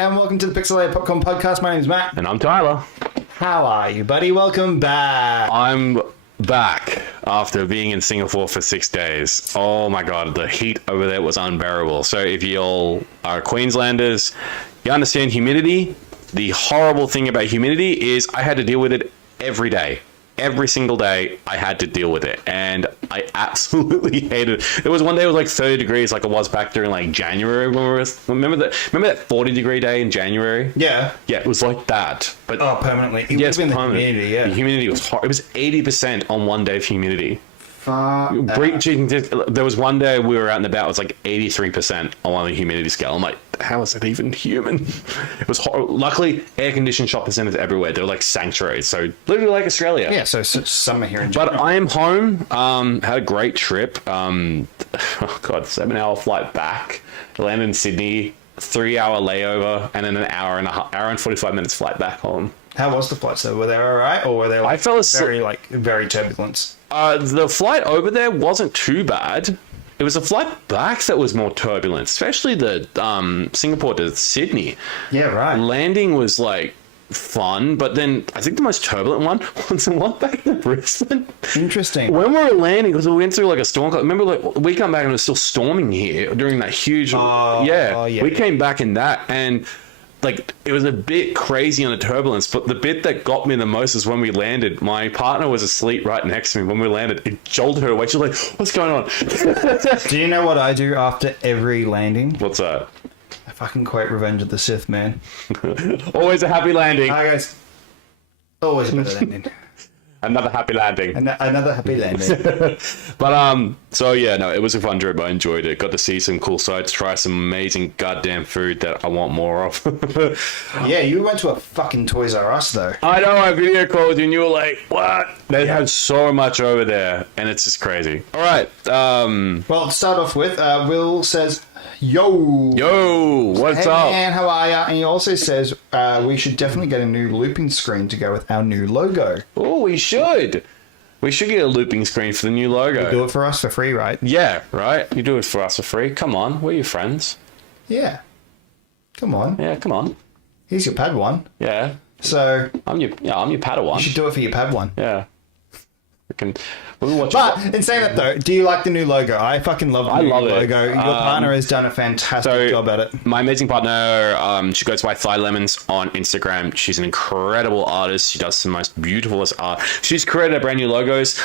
and welcome to the Pixelated Popcorn Podcast. My name's Matt. And I'm Tyler. How are you, buddy? Welcome back. I'm back after being in Singapore for 6 days. Oh my god, the heat over there was unbearable. So if you all are Queenslanders, you understand humidity. The horrible thing about humidity is I had to deal with it every day. Every single day, I had to deal with it, and I absolutely hated it. There was one day it was like 30 degrees, like it was back during like January. Remember that 40-degree day in January? Yeah. Yeah, it was like that. But permanently. It was in the humidity, yeah. The humidity was hot. It was 80% on one day of humidity. There was one day we were out and about, it was like 83% on the humidity scale. I'm like, how is that even human? It was horrible. Luckily, air-conditioned shopping centers everywhere. They were like sanctuaries, so literally like Australia. Yeah, so summer here in general. But I am home. Had a great trip. 7-hour flight back. Landed in Sydney, 3-hour layover, and then an hour and 45 minutes flight back home. How was the flights though? Were they all right, or were they like I fell asleep. very turbulent? The flight over there wasn't too bad. It was a flight back that was more turbulent, especially the Singapore to Sydney. Yeah, right. Landing was like fun, but then I think the most turbulent one was the one back to Brisbane. Interesting. When we were landing, because we went through like a storm. Remember, like we come back and it was still storming here during that huge. Yeah. We came back in that and. Like, it was a bit crazy on the turbulence, but the bit that got me the most is when we landed. My partner was asleep right next to me. When we landed, it jolted her awake. She was like, what's going on? Do you know what I do after every landing? What's that? I fucking quote Revenge of the Sith, man. Always a happy landing. Hi, guys. Always a better landing. Another happy landing. Another happy landing. But, so yeah, no, it was a fun trip. I enjoyed it. Got to see some cool sights, try some amazing goddamn food that I want more of. Yeah, you went to a fucking Toys R Us, though. I know, I video called you and you were like, what? They have so much over there, and it's just crazy. All right. Well, to start off with, Will says, Yo, what's hey, up? Man, how are ya? And he also says we should definitely get a new looping screen to go with our new logo. Oh, we should. We should get a looping screen for the new logo. You do it for us for free, right? Yeah, right? You do it for us for free. Come on, we're your friends. Yeah. Come on. Yeah, come on. He's your Padawan. Yeah. So I'm your Padawan. you should do it for your Padawan. Yeah. We'll watch But in saying that though, do you like the new logo? I fucking love the new logo. Your partner has done a fantastic job at it. My amazing partner, she goes by Thigh Lemons on Instagram. She's an incredible artist. She does the most beautifulest art. She's created a brand new logos.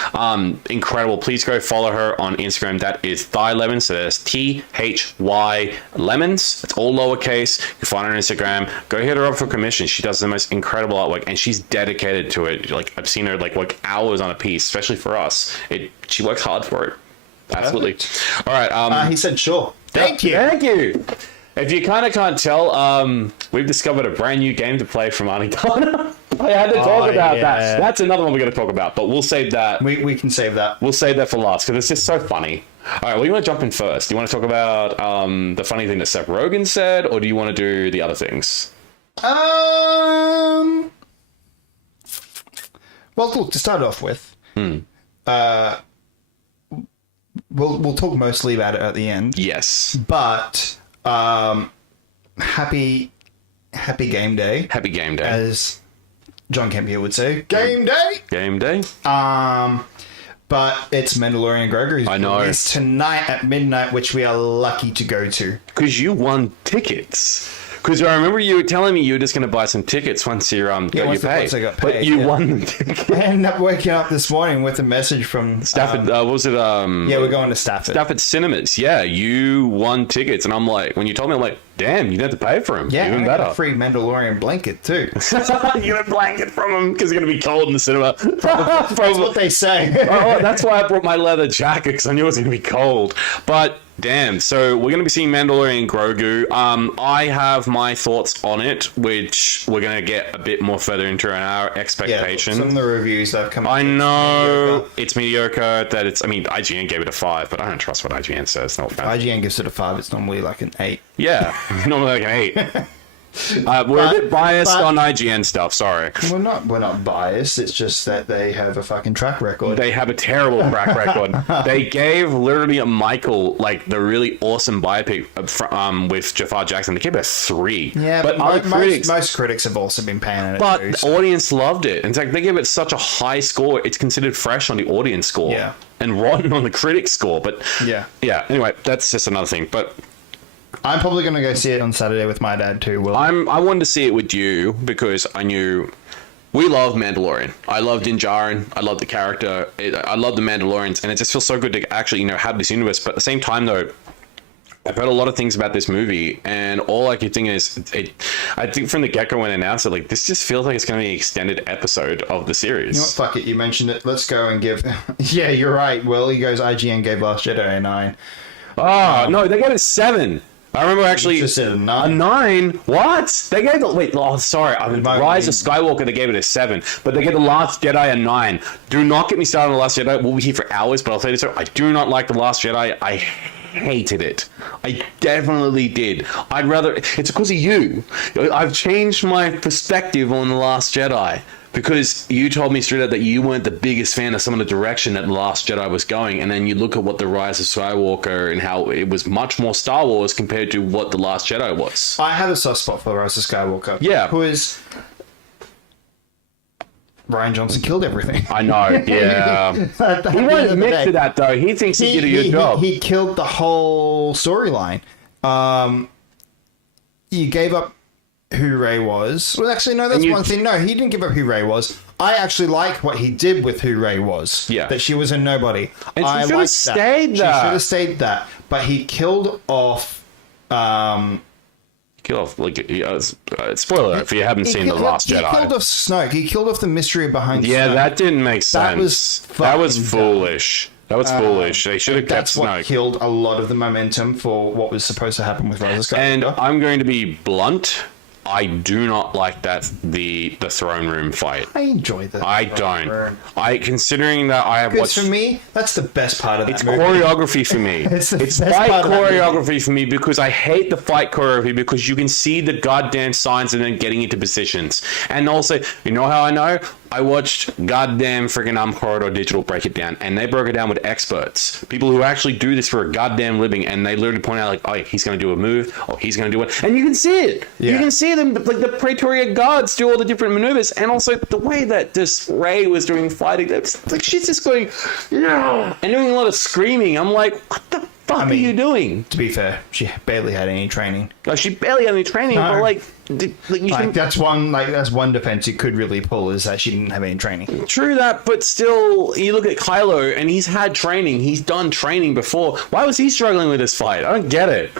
Incredible. Please go follow her on Instagram. That is Thigh Lemons. So that's THY Lemons. It's all lowercase. You can find her on Instagram. Go hit her up for commission. She does the most incredible artwork and she's dedicated to it. Like I've seen her like work hours on a piece, especially for us. She works hard for it. Absolutely. Perfect. All right. He said, sure. Thank you. Thank you. If you kind of can't tell, we've discovered a brand new game to play from Anidana. I had to talk about that. That's another one we're going to talk about, but we'll save that. We can save that. We'll save that for last because it's just so funny. All right, well, you want to jump in first? Do you want to talk about the funny thing that Seth Rogen said, or do you want to do the other things? Well, look, to start off with, we'll talk mostly about it at the end. Yes. But happy game day. Happy game day. As John Kemp would say. Game day. Game day. But it's Mandalorian Grogu. I know. It's tonight at midnight, which we are lucky to go to. Because you won tickets. Because I remember you were telling me you were just going to buy some tickets once you got your pay. Once I got paid. But you won the ticket. I ended up waking up this morning with a message from Stafford. What was it? Yeah, we're going to Stafford. Stafford Cinemas. Yeah, you won tickets, and I'm like, when you told me, I'm like, damn, you didn't have to pay for them. Yeah, even I better. got a free Mandalorian blanket too. You get a blanket from them because it's going to be cold in the cinema. That's what they say. That's why I brought my leather jacket because I knew it was going to be cold. But damn, so we're going to be seeing Mandalorian Grogu. I have my thoughts on it, which we're going to get a bit more further into in our expectations. Yeah, some of the reviews that have come out. I know it's mediocre. IGN gave it a 5, but I don't trust what IGN says. No offense. IGN gives it a 5. It's normally like an 8. Yeah, normally like an 8. We're a bit biased on IGN stuff. Sorry. We're not biased. It's just that they have a fucking track record. They have a terrible track record. They gave literally a Michael like the really awesome biopic with Jafar Jackson. They gave it a 3. Yeah, but most critics have also been paying it. But the audience loved it. In fact, they gave it such a high score. It's considered fresh on the audience score. Yeah. And rotten on the critic score. But yeah. Anyway, that's just another thing. But I'm probably going to go see it on Saturday with my dad too. Will I wanted to see it with you because I knew we love Mandalorian. I love Din Djarin. I love the character. I love the Mandalorians, and it just feels so good to actually have this universe. But at the same time, though, I've heard a lot of things about this movie, and all I could think is, I think from the get-go when I announced it, like, this just feels like it's going to be an extended episode of the series. You know what, fuck it, you mentioned it. Let's go and give... Yeah, you're right, Will. He goes, IGN gave Last Jedi a 9. Oh, no, they gave it a 7. I remember actually... Just said a 9. A 9? What? They gave sorry. Rise of Skywalker, they gave it a 7. But they gave The Last Jedi a 9. Do not get me started on The Last Jedi. We'll be here for hours, but I'll tell you so. I do not like The Last Jedi. I hated it. I definitely did. I'd rather... It's because of you. I've changed my perspective on The Last Jedi. Because you told me straight up that you weren't the biggest fan of some of the direction that The Last Jedi was going, and then you look at what The Rise of Skywalker and how it was much more Star Wars compared to what The Last Jedi was. I have a soft spot for The Rise of Skywalker. Yeah. Because Rian Johnson killed everything. I know, yeah. He won't admit to that, though. He thinks he did a good job. He killed the whole storyline. You gave up who Rey was. Well, actually, no, that's one thing. No, he didn't give up who Rey was. I actually like what he did with who Rey was. Yeah. That she was a nobody. And she should have stayed there. She should have stayed that. But he killed off... spoiler if you haven't seen The Last Jedi. He killed off Snoke. He killed off the mystery behind Snoke. Yeah, that didn't make sense. That was foolish. That was foolish. They should have kept Snoke. That's what killed a lot of the momentum for what was supposed to happen with Rise of Skywalker. And I'm going to be blunt. I do not like the throne room fight. I enjoy that. I don't. Considering that I have watched... for me, that's the best part of that movie. It's choreography for me. It's fight choreography for me because I hate the fight choreography because you can see the goddamn signs and then getting into positions. And also, you know how I know? I watched goddamn freaking Corridor Digital break it down, and they broke it down with experts, people who actually do this for a goddamn living, and they literally point out like, oh, he's going to do a move, oh, he's going to do it, and you can see it. Yeah. You can see them, like the Praetorian guards do all the different maneuvers, and also the way that this Rey was doing fighting, like she's just going, yeah, and doing a lot of screaming. I'm like, what the fuck are you doing? To be fair, she barely had any training. No, she barely had any training, but that's one defense you could really pull is that she didn't have any training. True that, but still, you look at Kylo and he's had training. He's done training before. Why was he struggling with this fight? I don't get it.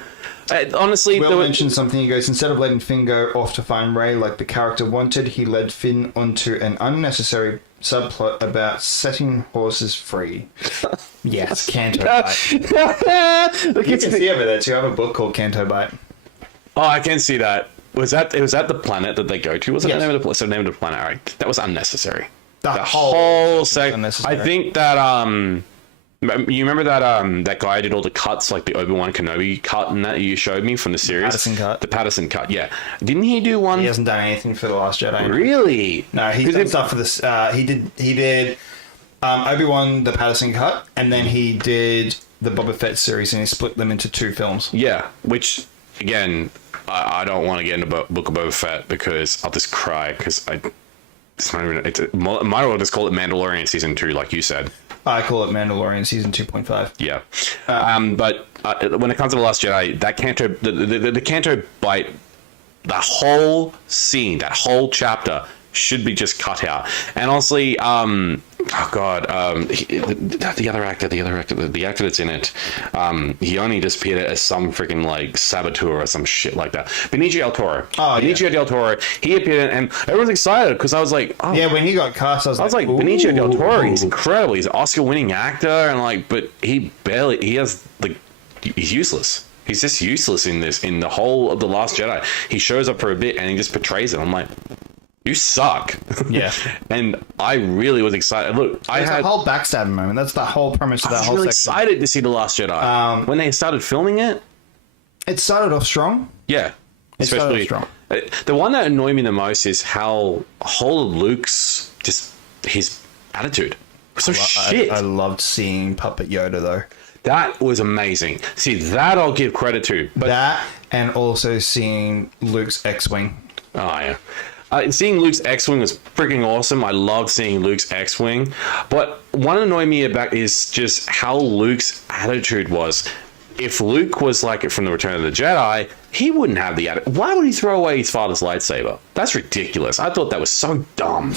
Honestly, Will mentioned something. He goes, instead of letting Finn go off to find Rey like the character wanted, he led Finn onto an unnecessary subplot about setting horses free. Yes, Canto Bite. You can see over there too. I have a book called Canto Bite. Oh, I can see that. Was that the planet that they go to? Was it the name of the name of the planet? Right. That was unnecessary. The whole segment. I think that you remember that guy did all the cuts, like the Obi-Wan Kenobi cut, and that you showed me from the series. The Patterson cut. Yeah. Didn't he do one? He hasn't done anything for The Last Jedi. Really? No, he's done stuff for this. He did Obi-Wan the Patterson cut, and then he did the Boba Fett series, and he split them into 2 films. Yeah, which again, I don't want to get into Book of Boba Fett because I'll just cry because might well just call it Mandalorian season 2, like you said. I call it Mandalorian season 2.5. Yeah, but when it comes to The Last Jedi, that Canto, the Canto Bite, the whole scene, that whole chapter should be just cut out. And honestly, the actor that's in it, he only just appeared as some freaking like saboteur or some shit like that. Benicio del Toro. Benicio del Toro. He appeared and everyone's excited because I was like, oh. Yeah, when he got cast, I was like, Benicio del Toro. He's incredible. He's an Oscar-winning actor, and like, but he's useless. He's just useless in the whole of The Last Jedi. He shows up for a bit and he just portrays it. I'm like, you suck. Yeah. And I really was excited. Look, I had a whole backstabbing moment. That's the whole premise of that whole section. I was really excited to see The Last Jedi. When they started filming it. It started off strong. Yeah. Especially strong. The one that annoyed me the most is how whole Luke's just his attitude. So shit. I loved seeing Puppet Yoda though. That was amazing. See, that I'll give credit to. But That and also seeing Luke's X-Wing. oh yeah. Seeing Luke's X-Wing was freaking awesome. I loved seeing Luke's X-Wing. But what annoyed me about is just how Luke's attitude was. If Luke was like it from the Return of the Jedi, he wouldn't have the attitude. Why would he throw away his father's lightsaber? That's ridiculous. I thought that was so dumb.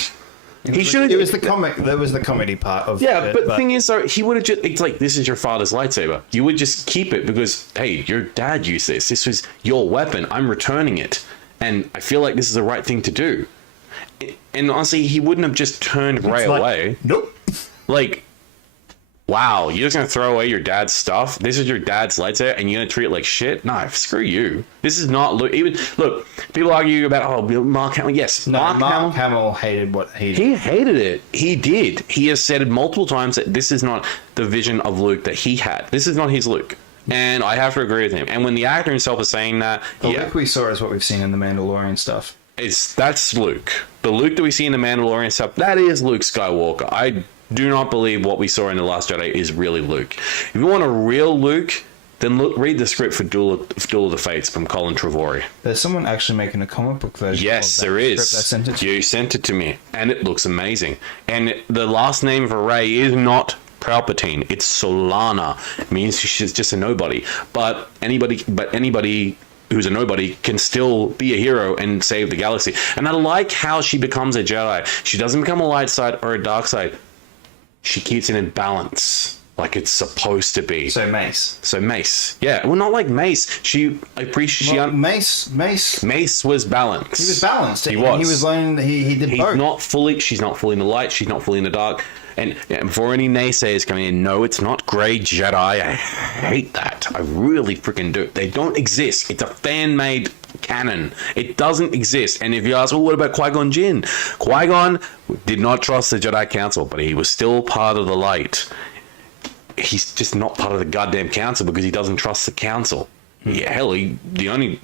He should have. It was the comic. That was the comedy part of Yeah, it. but the thing is, though, he would have just. It's like, this is your father's lightsaber. You would just keep it because, hey, your dad used this. This was your weapon. I'm returning it. And I feel like this is the right thing to do. And honestly, he wouldn't have just turned Rey away. Nope. Like, wow, you're just going to throw away your dad's stuff? This is your dad's lightsaber and you're going to treat it like shit? No, screw you. This is not... Look, people argue about, Mark Hamill. Yes, No, Mark Hamill hated what he did. He hated it. He did. He has said multiple times that this is not the vision of Luke that he had. This is not his Luke. And I have to agree with him. And when the actor himself is saying that, The Luke we saw is what we've seen in the Mandalorian stuff. that's Luke. The Luke that we see in the Mandalorian stuff, that is Luke Skywalker. I do not believe what we saw in The Last Jedi is really Luke. If you want a real Luke, then read the script for Duel of the Fates from Colin Trevorrow. There's someone actually making a comic book version. Yes, of that there is. script I sent it to You sent it to me, and it looks amazing. And the last name for Rey is not Palpatine. It's Solana. It means she's just a nobody. But anybody who's a nobody can still be a hero and save the galaxy. And I like how she becomes a Jedi. She doesn't become a light side or a dark side. She keeps it in balance, like it's supposed to be. So Mace. Yeah. Well, not like Mace. Mace was balanced. He was balanced. He was. He was learning. He did both. She's not fully in the light. She's not fully in the dark. And before any naysayers come in, no, it's not Grey Jedi. I hate that. I really freaking do. They don't exist. It's a fan-made canon. It doesn't exist. And if you ask, well, what about Qui-Gon Jinn? Qui-Gon did not trust the Jedi Council, but he was still part of the light. He's just not part of the goddamn council because he doesn't trust the council. Yeah, hell, the only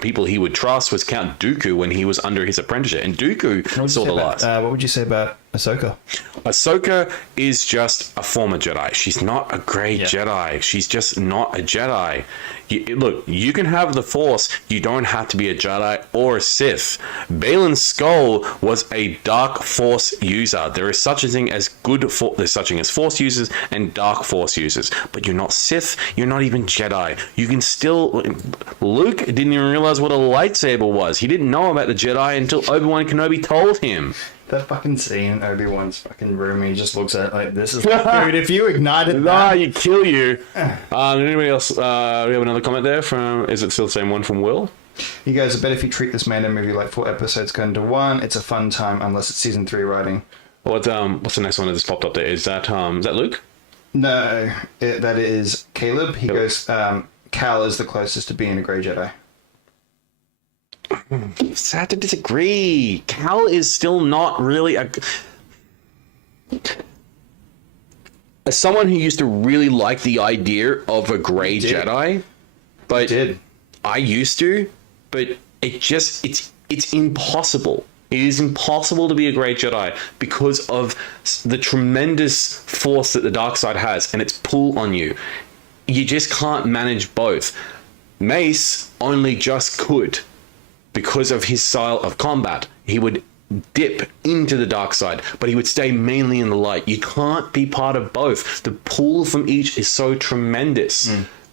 people he would trust was Count Dooku when he was under his apprenticeship, and Dooku saw the light. What would you say about Ahsoka? Ahsoka is just a former Jedi. She's not a Grey Jedi. She's just not a Jedi. Look, you can have the Force. You don't have to be a Jedi or a Sith. Baylan Skoll was a Dark Force user. There is such a thing as there's such a thing as Force users and Dark Force users. But you're not Sith. You're not even Jedi. You can still... Luke didn't even realize what a lightsaber was. He didn't know about the Jedi until Obi-Wan Kenobi told him. That fucking scene, Obi-Wan's fucking room, he just looks at it like, this is... Dude, if you ignited that... you kill you. Anybody else? We have another comment there from... Is it still the same one from Will? You guys, I bet if you treat this Mando movie like 4 episodes go into 1, it's a fun time, unless it's season 3 writing. What's the next one that just popped up there? Is that Luke? No, that is Caleb. He goes, Cal is the closest to being a Grey Jedi. Sad to disagree. Cal is still not really as someone who used to really like the idea of a Grey Jedi, but I used to, but it's impossible. It is impossible to be a Grey Jedi because of the tremendous force that the dark side has and its pull on you. You just can't manage both. Mace only just could. Because of his style of combat, he would dip into the dark side, but he would stay mainly in the light. You can't be part of both. The pull from each is so tremendous.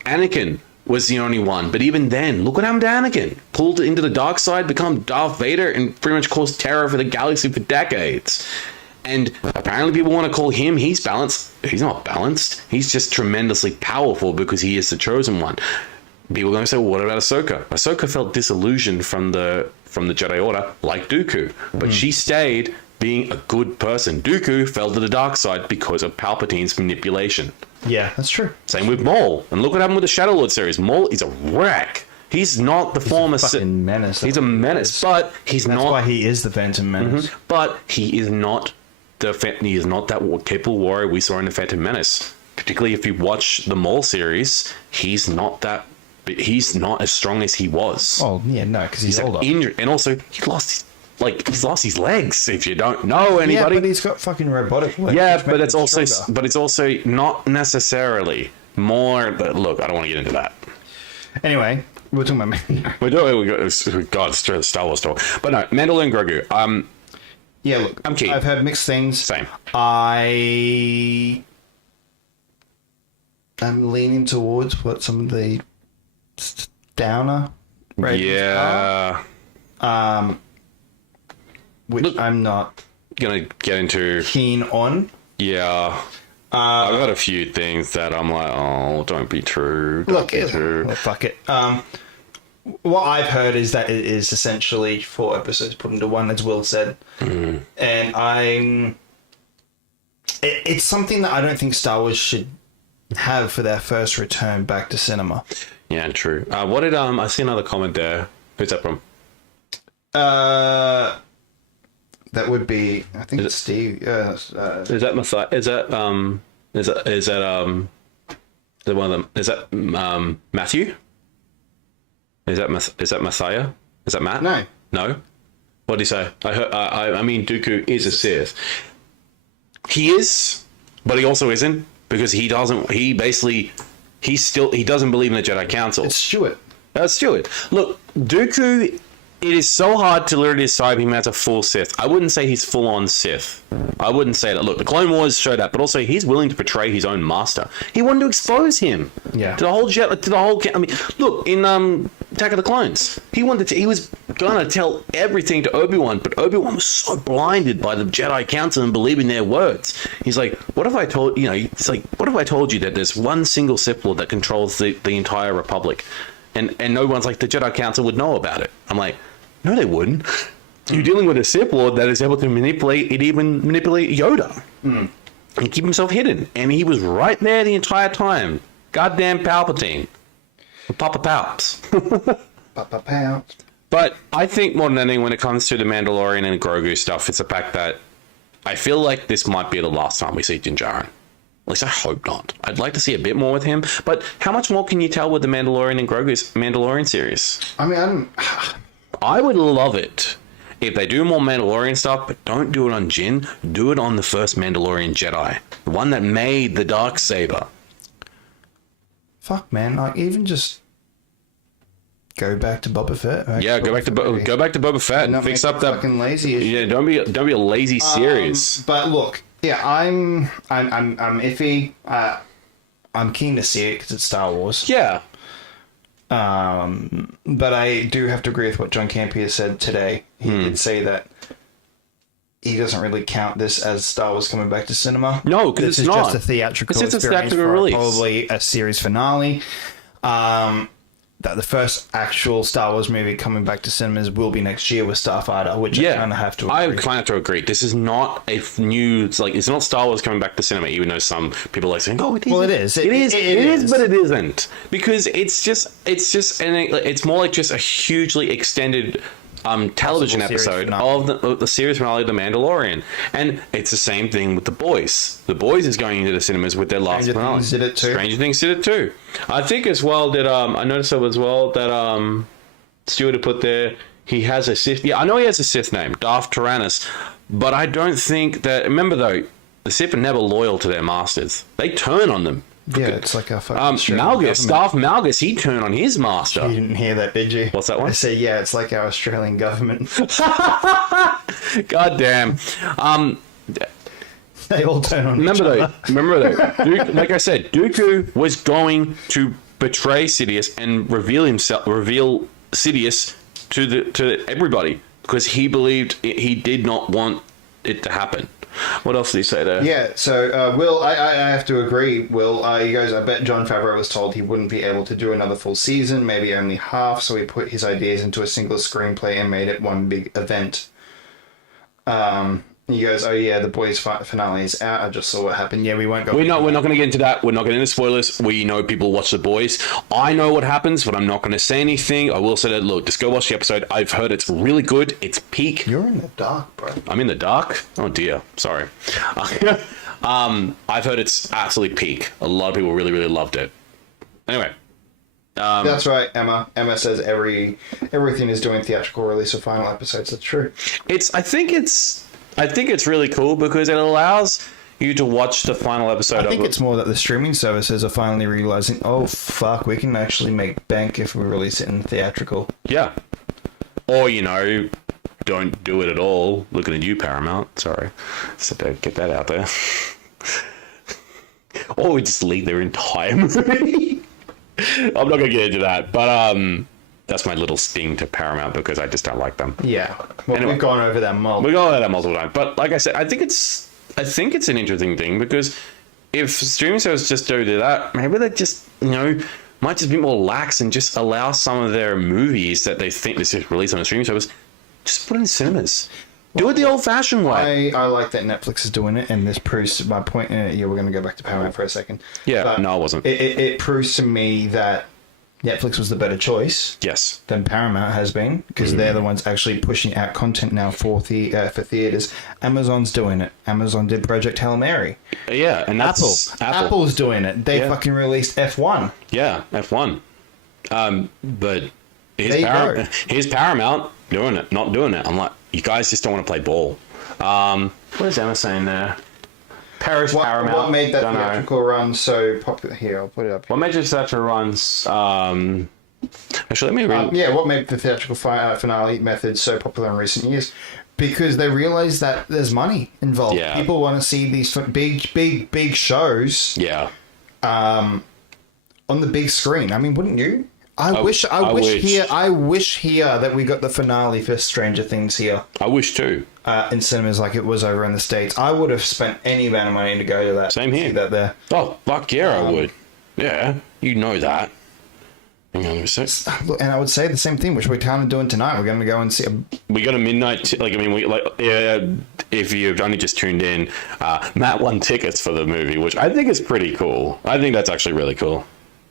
Anakin was the only one, but even then, look what happened to Anakin. Pulled into the dark side, become Darth Vader, and pretty much caused terror for the galaxy for decades. And apparently people want to call him, he's balanced. He's not balanced. He's just tremendously powerful because he is the chosen one. People are going to say, well, what about Ahsoka? Ahsoka felt disillusioned from the Jedi Order, like Dooku. But she stayed being a good person. Dooku fell to the dark side because of Palpatine's manipulation. Yeah, that's true. Same with Maul. And look what happened with the Shadow Lord series. Maul is a wreck. He's not the former... He's a fucking menace. He's a menace, but he's not... That's why he is the Phantom Menace. But he is not that capable warrior we saw in the Phantom Menace. Particularly if you watch the Maul series, he's not that but he's not as strong as he was. Oh yeah, no, because he's older. Injured, and also he's lost his legs. If you don't know anybody, Yeah, but he's got fucking robotic legs. yeah, but it's also not necessarily more. But look, I don't want to get into that. Anyway, we're talking about God, it's Star Wars talk. But no, Mandalorian Grogu. Yeah, look, I'm keen. I've heard mixed things. Same. I am leaning towards what some of the downer ratings are. Which look, I'm not gonna get into keen on. Yeah. I've got a few things that I'm like, oh, don't be true. Don't be true. Well, fuck it. What I've heard is that it is essentially 4 episodes put into one, as Will said. Mm. And it's something that I don't think Star Wars should have for their first return back to cinema. Yeah, true. What did I see another comment there? Who's that from? That would be, I think it's Steve. Is that Messiah? Is that one of them? Is that Matthew? Is that Messiah? Is that Matt? No. What did he say? I mean, Dooku is a Sith. He is, but he also isn't, because he doesn't. He basically, he doesn't believe in the Jedi Council. It's Stuart. Stuart. Look, Dooku. It is so hard to literally describe him as a full Sith. I wouldn't say he's full-on Sith. I wouldn't say that. Look, the Clone Wars show that, but also he's willing to betray his own master. He wanted to expose him. Yeah. To the whole I mean, look, in Attack of the Clones, he was gonna tell everything to Obi-Wan, but Obi-Wan was so blinded by the Jedi Council and believing their words. He's like, what if I told you that there's one single Sith Lord that controls the entire Republic? And no one's like, the Jedi Council would know about it. I'm like, no, they wouldn't. You're dealing with a Sith Lord that is able to manipulate Yoda and keep himself hidden. And he was right there the entire time. Goddamn Palpatine. Papa Palps. Papa Palps. But I think more than anything, when it comes to the Mandalorian and Grogu stuff, it's the fact that I feel like this might be the last time we see Din Djarin. At least I hope not. I'd like to see a bit more with him. But how much more can you tell with the Mandalorian and Grogu's Mandalorian series? I mean, I would love it if they do more Mandalorian stuff, but don't do it on Jin. Do it on the first Mandalorian Jedi. The one that made the Darksaber. Fuck, man. Like, even just go back to Boba Fett. Yeah, go back to Boba Fett and fix up that fucking lazy issue. Yeah, don't be a lazy series. But look, yeah, I'm iffy. I'm keen to see it because it's Star Wars. Yeah. But I do have to agree with what John Campea said today. He did say that he doesn't really count this as Star Wars coming back to cinema. No, because it's not. Just a theatrical it's experience a for release. Probably a series finale. That the first actual Star Wars movie coming back to cinemas will be next year with Starfighter, which I kind of have to agree. I kind of have to agree. This is not a new... It's not Star Wars coming back to cinema, even though some people are saying, oh, it is. Well, it is. It is, but it isn't. Because it's more like just a hugely extended television episode of the series finale of The Mandalorian. And it's the same thing with The Boys. The Boys is going into the cinemas with their last finale. Stranger Things did it too. I think as well that I noticed as well that Stuart had put there, he has a Sith. Yeah, I know he has a Sith name, Darth Tyrannus, but I don't think that. Remember though, the Sith are never loyal to their masters. They turn on them. Yeah, it's like a fucking Darth Malgus, he turned on his master. You didn't hear that, did you? What's that one? I said, yeah, it's like our Australian government. God damn. They all turn on each other. Remember though, like I said, Dooku was going to betray Sidious and reveal Sidious to everybody because he believed he did not want it to happen. What else did he say there? Yeah, so Will, I have to agree. Will, he goes, I bet Jon Favreau was told he wouldn't be able to do another full season, maybe only half, so he put his ideas into a single screenplay and made it one big event. He goes, oh yeah, The Boys finale is out. I just saw what happened. Yeah, we won't go. We're not going to get into that. We're not getting into spoilers. We know people watch The Boys. I know what happens, but I'm not going to say anything. I will say that, look, just go watch the episode. I've heard it's really good. It's peak. You're in the dark, bro. I'm in the dark? Oh dear. Sorry. I've heard it's absolutely peak. A lot of people really, really loved it. Anyway, That's right, Emma. Emma says everything is doing theatrical release of final episodes. That's true. I think it's really cool because it allows you to watch the final episode. I think it's more that the streaming services are finally realizing, oh fuck, we can actually make bank if we release it in theatrical. Yeah. Or, don't do it at all. Looking at you, Paramount. Sorry. So to get that out there. Or we just leave their entire movie. I'm not going to get into that. But that's my little sting to Paramount because I just don't like them. Yeah. Well, Anyway. we've gone over that multiple. We've gone over that multiple times. But like I said, I think it's an interesting thing because if streaming services just do that, maybe they just, might just be more lax and just allow some of their movies that they think they should release on a streaming service, just put it in cinemas. Do it the old-fashioned way. I like that Netflix is doing it, and this proves my point. Yeah, we're going to go back to Paramount for a second. Yeah, But no, I wasn't. It proves to me that Netflix was the better choice Yes. than Paramount has been, because they're the ones actually pushing out content now for theaters. Amazon's doing it. Amazon did Project Hail Mary. Yeah, and that's Apple. Apple's doing it. They Yeah. fucking released F1. Yeah, F1. But There you go. here's Paramount doing it, not doing it. I'm like, you guys just don't want to play ball. What is Emma saying there? Paris Paramount. What made that Don't know. theatrical run so popular? Here, I'll put it up. What made theatrical runs? Actually, let me read. What made the theatrical finale method so popular in recent years? Because they realized that there's money involved. Yeah. People want to see these big shows Yeah. on the big screen. I mean, wouldn't you? I wish here that we got the finale for Stranger Things here I wish too. in cinemas like it was over in the States. I would have spent any amount of money to go to that. Same here. See that there. Oh, fuck yeah, I would. Yeah, you know that. Hang on a sec. Look, and I would say the same thing, which we're kind of doing tonight. We're going to go and see. We got a midnight. If you've only just tuned in, Matt won tickets for the movie, which I think is pretty cool. I think that's actually really cool.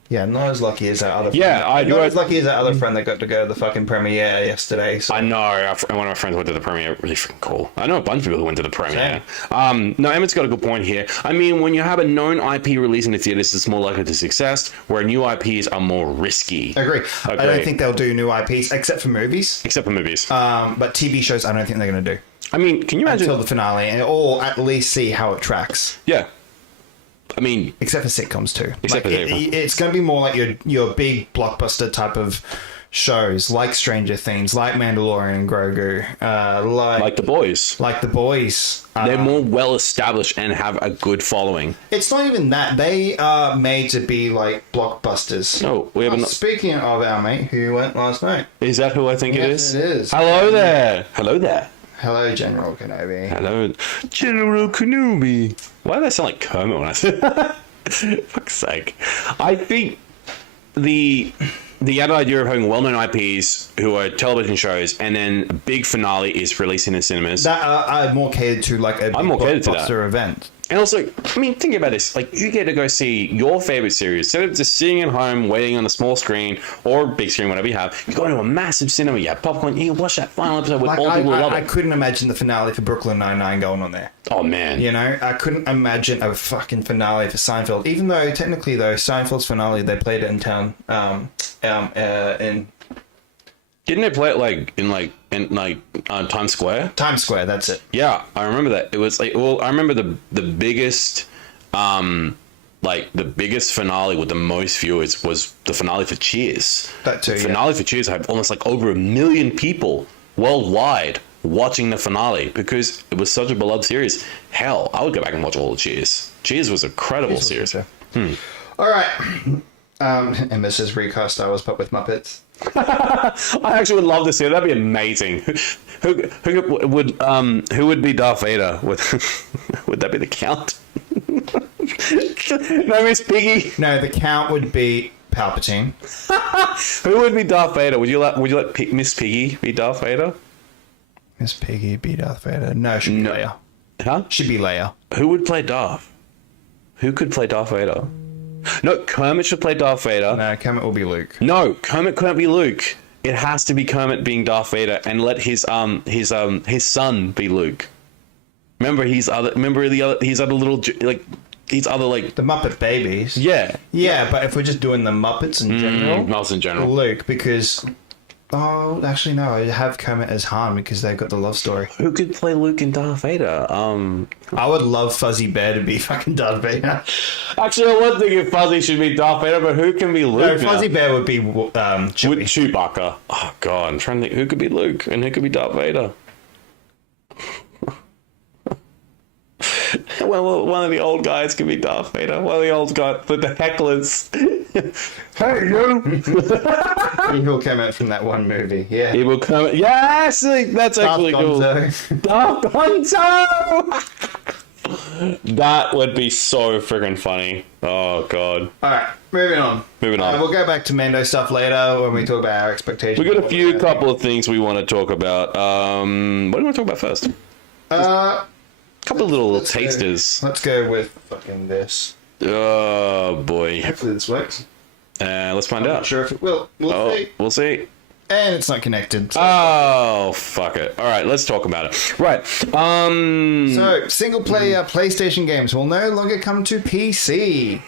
Yeah, not as lucky as that other. Yeah, friend. Not as lucky as that other friend that got to go to the fucking premiere yesterday. So. I know. One of my friends went to the premiere. Really freaking cool. I know a bunch of people who went to the premiere. No, Emmett's got a good point here. I mean, when you have a known IP releasing to theaters, it's more likely to success, where new IPs are more risky. Agree. I don't think they'll do new IPs, except for movies. Except for movies. But TV shows, I don't think they're going to do. I mean, can you imagine? Until the finale, or at least see how it tracks. Yeah. I mean, except for sitcoms too. Except for it's going to be more like your big blockbuster type of shows, like Stranger Things, like Mandalorian and Grogu, like The Boys. Like The Boys. They're more well established and have a good following. It's not even that. They are made to be like blockbusters. No, we haven't. Speaking of our mate who went last night. Is that who I think it Yes, is? it is. Hello there. Hello there. Hello, General Kenobi. Hello, General Kenobi. Why did I sound like Kermit when I said fuck's sake? I think the other idea of having well-known IPs who are television shows and then a big finale is releasing in cinemas. That I'm more catered to like a big blockbuster event. And also, I mean, think about this. Like, you get to go see your favorite series. Instead of just sitting at home, waiting on the small screen or big screen, whatever you have, you go into a massive cinema, you have popcorn, you can watch that final episode with all people who love it. I couldn't imagine the finale for Brooklyn Nine-Nine going on there. Oh, man. You know, I couldn't imagine a fucking finale for Seinfeld. Even though, technically, though, Seinfeld's finale, they played it in town, in... Didn't they play it in Times Square? Times Square, that's it. Yeah, I remember that. It was like, well, I remember the biggest, the biggest finale with the most viewers was the finale for Cheers. That too. The finale for Cheers had almost like over 1 million people worldwide watching the finale because it was such a beloved series. Hell, I would go back and watch all of Cheers. Cheers was an incredible series. All right. Emma says recast Star Wars but with Muppets. I actually would love to see it. That'd be amazing. Who would be Darth Vader? Would that be the Count? No, Miss Piggy. No, the Count would be Palpatine. Who would be Darth Vader? Would you let Miss Piggy be Darth Vader? Miss Piggy be Darth Vader? No, she'd be Leia. Huh? She'd be Leia. Who would play Darth? Who could play Darth Vader? No, Kermit should play Darth Vader. No, Kermit will be Luke. No, Kermit can't be Luke. It has to be Kermit being Darth Vader, and let his son be Luke. Remember his other little like these other like The Muppet Babies. yeah. Yeah, but if we're just doing the Muppets in general, Muppets in general. Luke, because actually no, I have Kermit as Han because they've got the love story. Who could play Luke and Darth Vader? I would love Fuzzy Bear to be fucking Darth Vader. Actually, I was thinking Fuzzy should be Darth Vader, but who can be Luke? No, Fuzzy Bear would be With Chewie. Chewbacca. Oh god, I'm trying to think who could be Luke and who could be Darth Vader. Well, one of the old guys could be Darth Vader. One of the old guys with the hecklers. Hey, you! He all came out from that one movie. Yeah. He will come. Yes, that's actually cool. Gonzo. Darth Gonzo! That would be so freaking funny. Oh god. All right, moving on. We'll go back to Mando stuff later when we talk about our expectations. We got a few couple of things we want to talk about. What do you want to talk about first? Couple of little tasters. Let's go with fucking this. Oh boy. Hopefully this works. Let's find I'm out. not sure if it will. We'll see. We'll see. And it's not connected. So. Oh, fuck it. All right, let's talk about it. Right. So, single-player PlayStation games will no longer come to PC.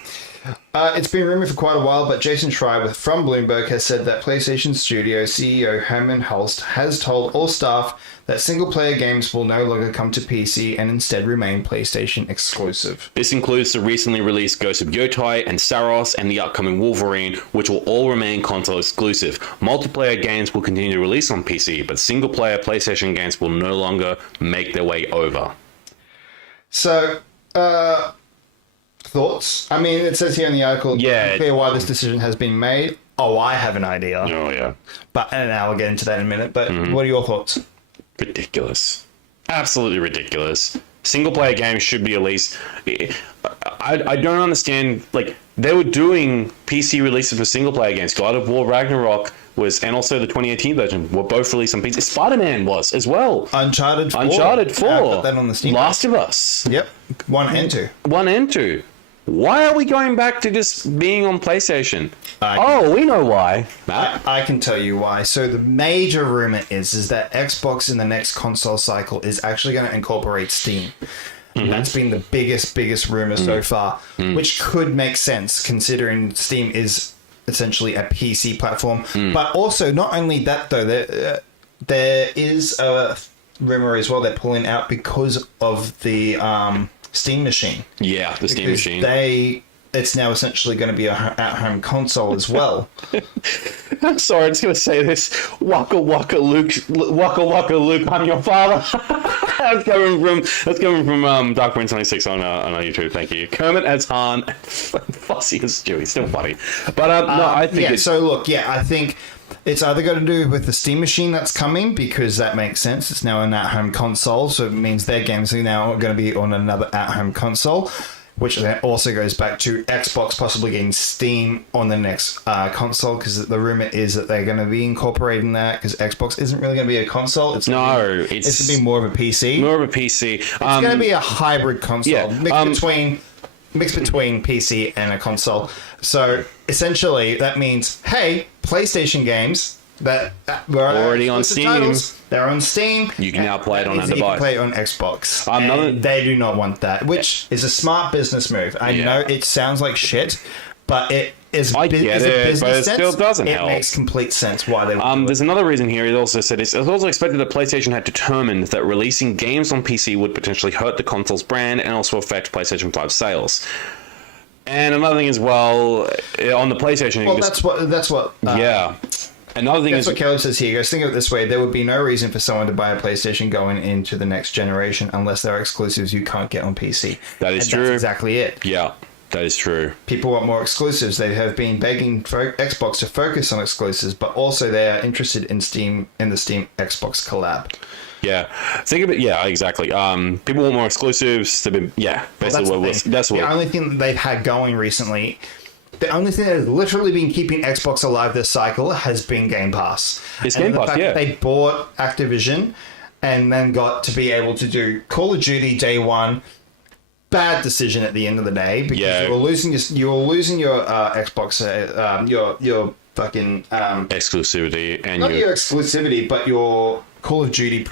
It's been rumored for quite a while, but Jason Schreier from Bloomberg has said that PlayStation Studio CEO Herman Hulst has told all staff that single-player games will no longer come to PC and instead remain PlayStation exclusive. This includes the recently released Ghost of Yotai and Saros and the upcoming Wolverine, which will all remain console exclusive. Multiplayer games will continue to release on PC, but single-player PlayStation games will no longer make their way over. So, thoughts? I mean, it says here in the article, it's clear why this decision has been made. Oh, I have an idea. Oh, yeah. And I'll get into that in a minute. But what are your thoughts? Ridiculous. Absolutely ridiculous. Single player games should be at least. I don't understand. Like, they were doing PC releases for single player games. God of War Ragnarok was, and also the 2018 version were both released on PC. Spider-Man was as well. Uncharted 4. Uncharted 4. I've got that on the Steam. Last of Us. Yep. 1 and 2. 1 and 2. Why are we going back to just being on PlayStation? We know why. Matt? I can tell you why. So the major rumor is that Xbox in the next console cycle is actually going to incorporate Steam. Mm-hmm. That's been the biggest rumor so far, which could make sense considering Steam is essentially a PC platform. But also, not only that though, there is a rumor as well they're pulling out because of the Steam machine. Yeah, the Steam machine. It's now essentially going to be an at-home console as well. I'm sorry, I'm just going to say this. Waka Waka Luke, Waka Waka Luke, I'm your father. That's coming from Dark Prince 96 on our YouTube. Thank you. Kermit as Han, Fuzzy as Stewie. Still funny. But no, I think I think it's either got to do with the Steam machine that's coming, because that makes sense. It's now an at-home console, so it means their games are now going to be on another at-home console, which then also goes back to Xbox possibly getting Steam on the next console, because the rumor is that they're going to be incorporating that, because Xbox isn't really going to be a console. It's going to be more of a PC. More of a PC. It's going to be a hybrid console, mixed between PC and a console. So essentially, that means, hey, PlayStation games that were already on Steam. Titles, they're on Steam. You can now play it on a device. You can play it on Xbox. They do not want that, which is a smart business move. I know it sounds like shit, but it is. I get it, but it still doesn't help. It makes complete sense why they would There's another reason here. It also said it's also expected that PlayStation had determined that releasing games on PC would potentially hurt the console's brand and also affect PlayStation 5 sales. And another thing as well, on the PlayStation... Well, that's what... Another thing that's what Caleb says here. He goes, think of it this way. There would be no reason for someone to buy a PlayStation going into the next generation unless there are exclusives you can't get on PC. That is true. That's exactly it. Yeah, that is true. People want more exclusives. They have been begging for Xbox to focus on exclusives, but also they are interested in the Steam Xbox collab. Yeah, think of it. Yeah, exactly. People want more exclusives. Basically, that's what. The only thing that they've had going recently, the only thing that has literally been keeping Xbox alive this cycle has been Game Pass. It's Game Pass, that they bought Activision and then got to be able to do Call of Duty day one. Bad decision at the end of the day, because you were losing your Xbox, your fucking exclusivity, and not your exclusivity, but your Call of Duty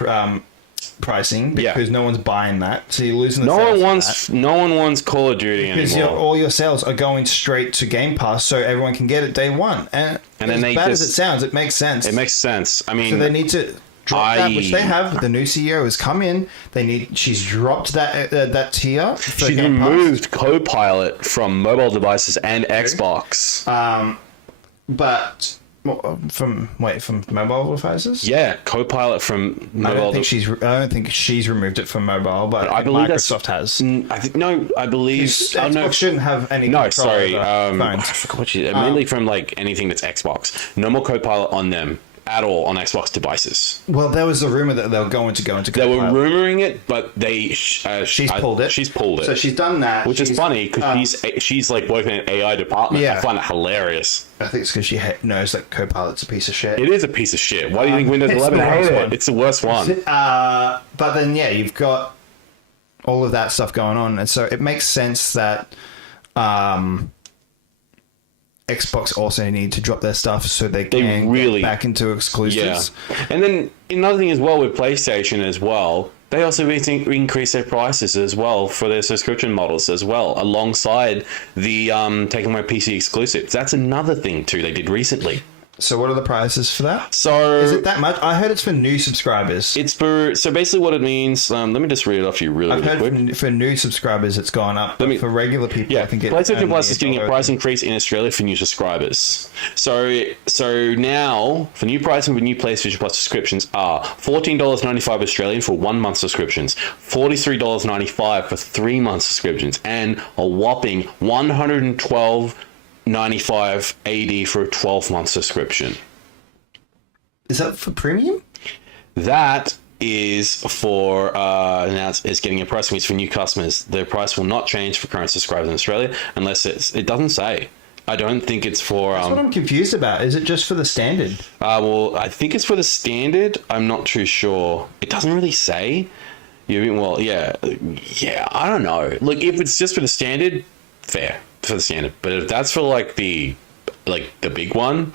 pricing because no one's buying that. So you're losing the No sales one for wants. that. No one wants Call of Duty Because anymore. all your sales are going straight to Game Pass, so everyone can get it day one. And then as they bad just- as it sounds, it makes sense. It makes sense. I mean, So they need to drop that, which they have. The new CEO has come in. She's dropped that tier. For she Game Pass. removed Copilot from mobile devices and Xbox. But from mobile devices. Yeah, Copilot from I mobile. don't think she's removed it from mobile, but I believe Microsoft has. I believe. Oh, no. Xbox shouldn't have any. No, control sorry. over I phones. forgot what mainly from like anything that's Xbox. No more Copilot on them at all on Xbox devices. Well, there was a rumor that they were going to go into. They were Copilot. rumoring it, but She's pulled it. She's pulled it. So she's done that. Which is funny because she's like working in an AI department. Yeah. I find it hilarious. I think it's because she knows that Copilot's a piece of shit. It is a piece of shit. Why do you think Windows it's 11 the hated worst it? one. It's the worst one. But then, you've got all of that stuff going on. And so it makes sense that Xbox also need to drop their stuff so they can really- get back into Yeah. exclusives. And then another thing as well with PlayStation as well, they also increase their prices as well for their subscription models as well, alongside the taking away PC exclusives. That's another thing too they did recently. So what are the prices for that? So Is it that much? I heard it's for new subscribers. it's so basically what it means. Let me just read it off to you really, I've really quick. heard for new subscribers it's gone up. But for regular people, Yeah, I think PlayStation Plus is getting a price increase in Australia for new subscribers. So now for new pricing with new PlayStation Plus subscriptions are $14.95 Australian for 1 month subscriptions, $43.95 for 3 month subscriptions, and a whopping $112.95 AD for a 12-month subscription. Is that for premium? That is for now it's getting a price increase for new customers. The price will not change for current subscribers in Australia unless it doesn't say. I don't think it's for. That's what I'm confused about. Is it just for the standard? Well, I think it's for the standard. I'm not too sure. It doesn't really say. Yeah. I don't know. Like, if it's just for the standard, fair for the standard. But if that's for the big one,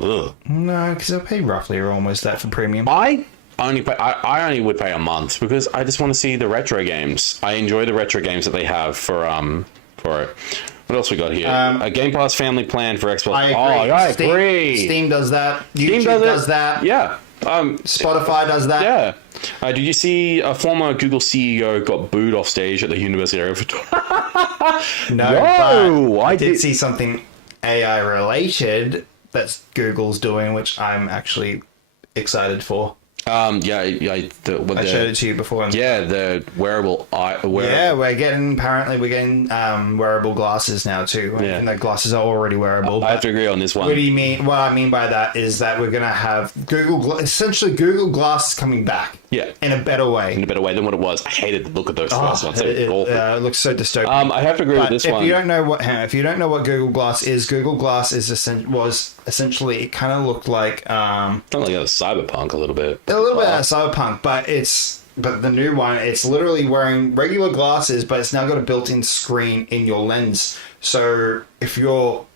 ugh. No, because I pay roughly or almost that for premium. I only would pay a month because I just want to see the retro games. I enjoy the retro games that they have for it. What else we got here? A Game Pass family plan for Xbox. I agree. I agree. Steam does that. Steam YouTube does that. Yeah. Spotify does that. Yeah. Did you see a former Google CEO got booed off stage at the university area for No, but I I did did see something AI related that's Google's doing, which I'm actually excited for. I I showed it to you before. the wearable Yeah, we're getting wearable glasses now too. Yeah. And the glasses are already wearable. I have to agree on this one. What do you mean? What I mean by that is that we're going to have essentially Google Glass coming back. Yeah. In a better way. In a better way than what it was. I hated the look of those last ones. They were awful. It looks so dystopian. I have to agree with this one. If you don't know what Google Glass is was essentially it kind of looked like Kind of like a cyberpunk a little bit. a little bit of cyberpunk, but the new one, it's literally wearing regular glasses, but it's now got a built-in screen in your lens. So if you're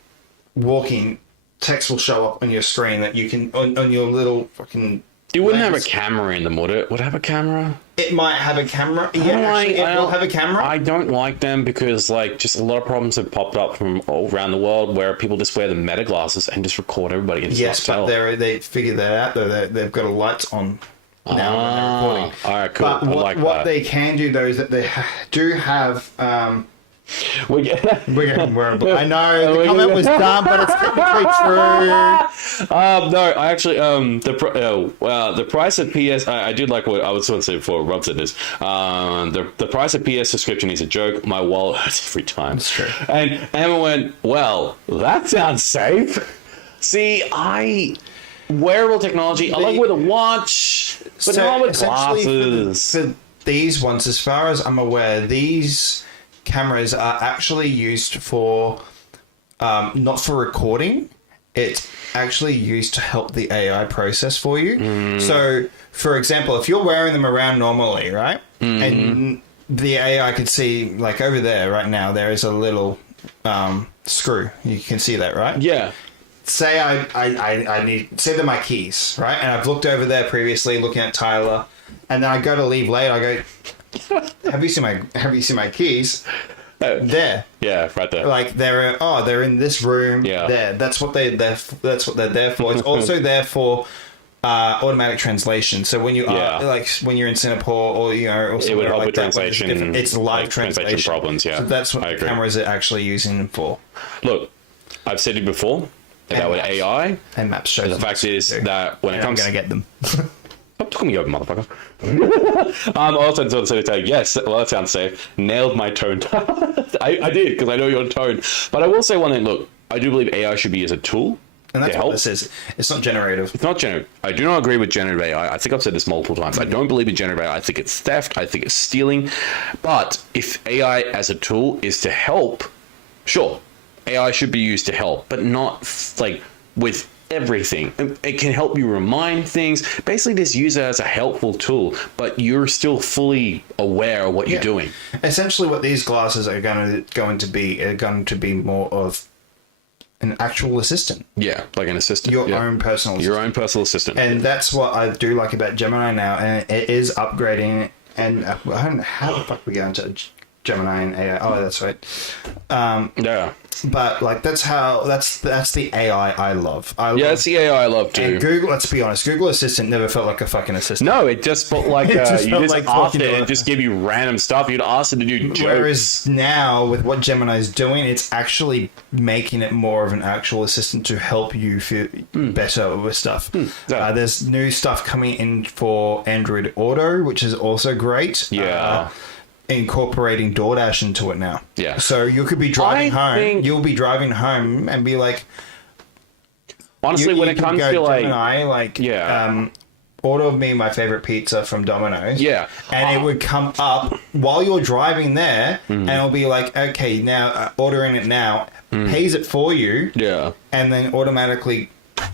walking, text will show up on your screen that you can on your little fucking. You wouldn't have a lens. camera in them, would it? Would it have a camera? It might have a camera. It will have a camera. I don't like them because, just a lot of problems have popped up from all around the world where people just wear the meta glasses and just record everybody. And Yes, but they figured that out though. They've got a lights on now when they're recording. All right, cool. But I like what that. they can do though is that they do have. We get- We're getting wearable. I know the comment was dumb, but it's technically true. No, I actually the price of PS. I did like what I was going to say before Rob said this. The price of PS subscription is a joke. My wallet hurts every time. That's true. And Emma went, well, that sounds safe. See, wearable technology. I like with a watch, but not with glasses. For these ones, as far as I'm aware, these cameras are actually used for not for recording. It's actually used to help the AI process for you. So, for example, if you're wearing them around normally, right, and the AI could see, like over there right now, there is a little screw. You can see that, right? Yeah. Say I need, say they're my keys, right? And I've looked over there previously, looking at Tyler, and then I go to leave late. I go, have you seen my keys? There. Yeah, right there. Like they're in this room. Yeah. There. That's what they're there for. It's also there for automatic translation. So when you are like when you're in Singapore or or it would help like with translation. it's live translation problems. Yeah, so that's what the cameras are actually using them for. Look, I've said it before about with AI and maps show. The fact is that when it comes, I'm gonna get them. Stop talking me over, motherfucker. Also, to tell you, yes, well, that sounds safe. Nailed my tone. I did because I know your tone. But I will say one thing. Look, I do believe AI should be as a tool. And that's what this is. It's not generative. It's not generative. I do not agree with generative AI. I think I've said this multiple times. I don't believe in generative AI. I think it's theft. I think it's stealing. But if AI as a tool is to help, sure, AI should be used to help, but not like with everything. It can help you remind things. Basically, just use it as a helpful tool, but you're still fully aware of what you're doing. Essentially, what these glasses are going to be more of an actual assistant. Yeah, like an assistant. Your own personal assistant. Your own personal assistant. And that's what I do like about Gemini now, and it is upgrading. And I don't know how the fuck we go into Gemini and AI. Oh, that's right. Yeah. But like that's the AI I love. That's the AI I love too. And Google, let's be honest, Google Assistant never felt like a fucking assistant. No, it just felt like you just asked it and just give you random stuff. You'd ask it to do jokes. Whereas now, with what Gemini is doing, it's actually making it more of an actual assistant to help you feel better with stuff. There's new stuff coming in for Android Auto, which is also great. Yeah. Incorporating DoorDash into it now. Yeah. So you could be driving home. You'll be driving home and be like, honestly, when it comes to Gemini, order me my favorite pizza from Domino's. Yeah. And it would come up while you're driving there, and it'll be like, okay, now ordering it now, pays it for you. Yeah. And then automatically.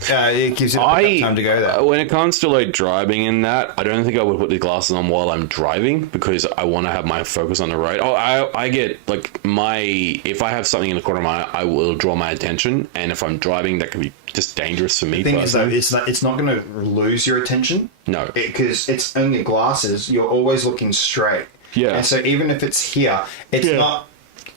It gives you time to go there. When it comes to like driving in that, I don't think I would put the glasses on while I'm driving because I want to have my focus on the road. I get like if I have something in the corner of my eye, I will draw my attention, and if I'm driving, that can be just dangerous for me. The thing is though, is that it's not going to lose your attention. No, because it's only glasses. You're always looking straight. Yeah, and so even if it's here, it's not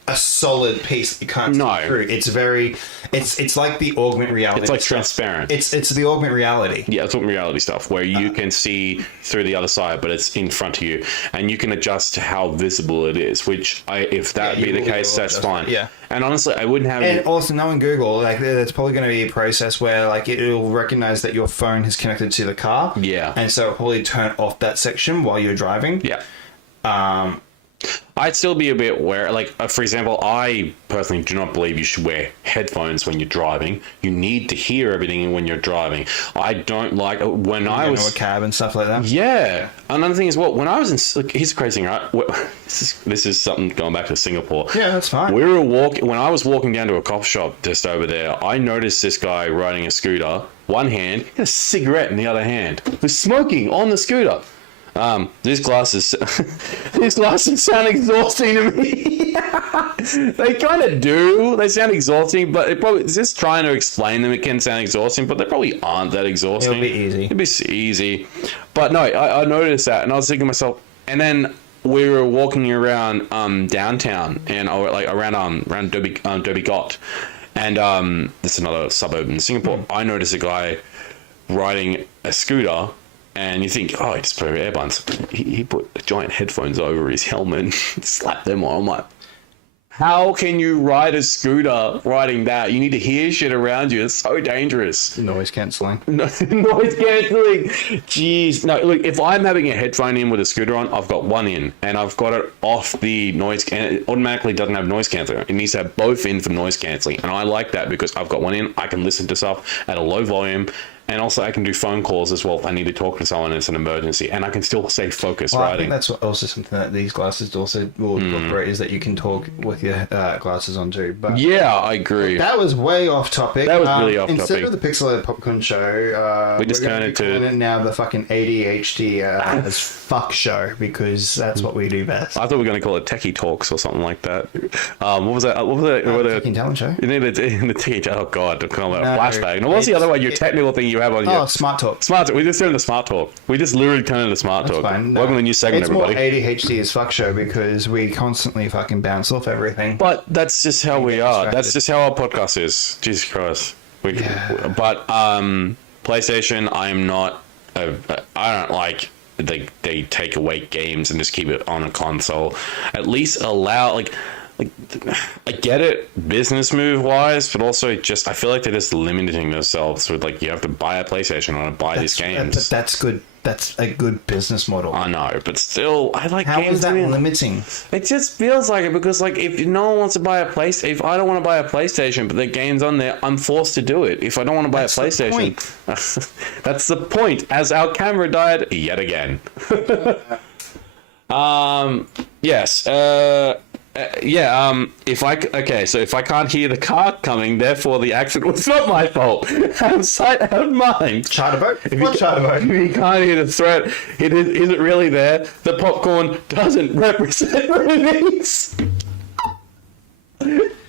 a solid piece that you can't see through. It's very, it's like the augmented reality. It's like transparent. It's the augmented reality. Yeah, it's augmented reality stuff where you can see through the other side, but it's in front of you, and you can adjust to how visible it is. Which, if that be the case, that's fine. Yeah. And honestly, I wouldn't have. And also, knowing Google, like, there's probably going to be a process where, like, it'll recognize that your phone is connected to the car. Yeah. And so it'll probably turn off that section while you're driving. Yeah. I'd still be a bit aware. Like, for example, I personally do not believe you should wear headphones when you're driving. You need to hear everything when you're driving. I don't like when I was in a cab and stuff like that. Yeah. Another thing is, when I was in, like, here's the crazy thing, right? This is something going back to Singapore. Yeah, that's fine. When I was walking down to a coffee shop just over there, I noticed this guy riding a scooter. One hand, he had a cigarette in the other hand. He was smoking on the scooter. These glasses sound exhausting to me. They kind of do. They sound exhausting, but it probably just trying to explain them. It can sound exhausting, but they probably aren't that exhausting. It'll be easy. It'll be easy. But no, I noticed that, and I was thinking to myself. And then we were walking around downtown, and around Dhoby Ghat, and that's another suburb in Singapore. I noticed a guy riding a scooter. And you think, he just put airbuds. He put giant headphones over his helmet and slapped them on. I'm like, how can you ride a scooter riding that? You need to hear shit around you. It's so dangerous. Noise cancelling. Noise cancelling. Jeez. No, look, if I'm having a headphone in with a scooter on, I've got one in. And I've got it off the noise. And it automatically doesn't have noise cancelling. It needs to have both in for noise cancelling. And I like that because I've got one in. I can listen to stuff at a low volume. And also, I can do phone calls as well if I need to talk to someone and it's an emergency. And I can still stay focused riding. I think that's also something that these glasses also will incorporate, is that you can talk with your glasses on too. But yeah, I agree. That was way off topic. That was really off instead topic. Instead of the Pixelated Popcorn Show, we just turned it to now the fucking ADHD as fuck show, because that's what we do best. I thought we were going to call it Techie Talks or something like that. What was that? Techie Talent Show? You need the Techie. Oh god, I'm calling it a flashback. And what's the other one? Your technical thing you have on Oh, your smart talk. smart talk. We just turned into smart talk. We just literally turned into smart talk. Fine. No. Welcome to the new segment, It's everybody. more ADHD as fuck show because we constantly fucking bounce off everything. But that's just how we get are. distracted. That's just how our podcast is. Jesus Christ. But PlayStation, I am not. I don't like. They take away games and just keep it on a console. At least allow like I get it business move wise, but also just I feel like they're just limiting themselves with like you have to buy a PlayStation in order to buy these games. But that's good. That's a good business model. I know, but still, I like How games. is that limiting? It just feels like it because, like, if no one wants to buy a PlayStation, if I don't want to buy a PlayStation, but the game's on there, I'm forced to do it. If I don't want to buy a PlayStation, that's the point. As our camera died yet again. Yes. If I can't hear the car coming, therefore the accident was not my fault. Out of sight, out of mind. Charter boat? What charter boat? If you can't hear the threat, it isn't really there. The popcorn doesn't represent what it is.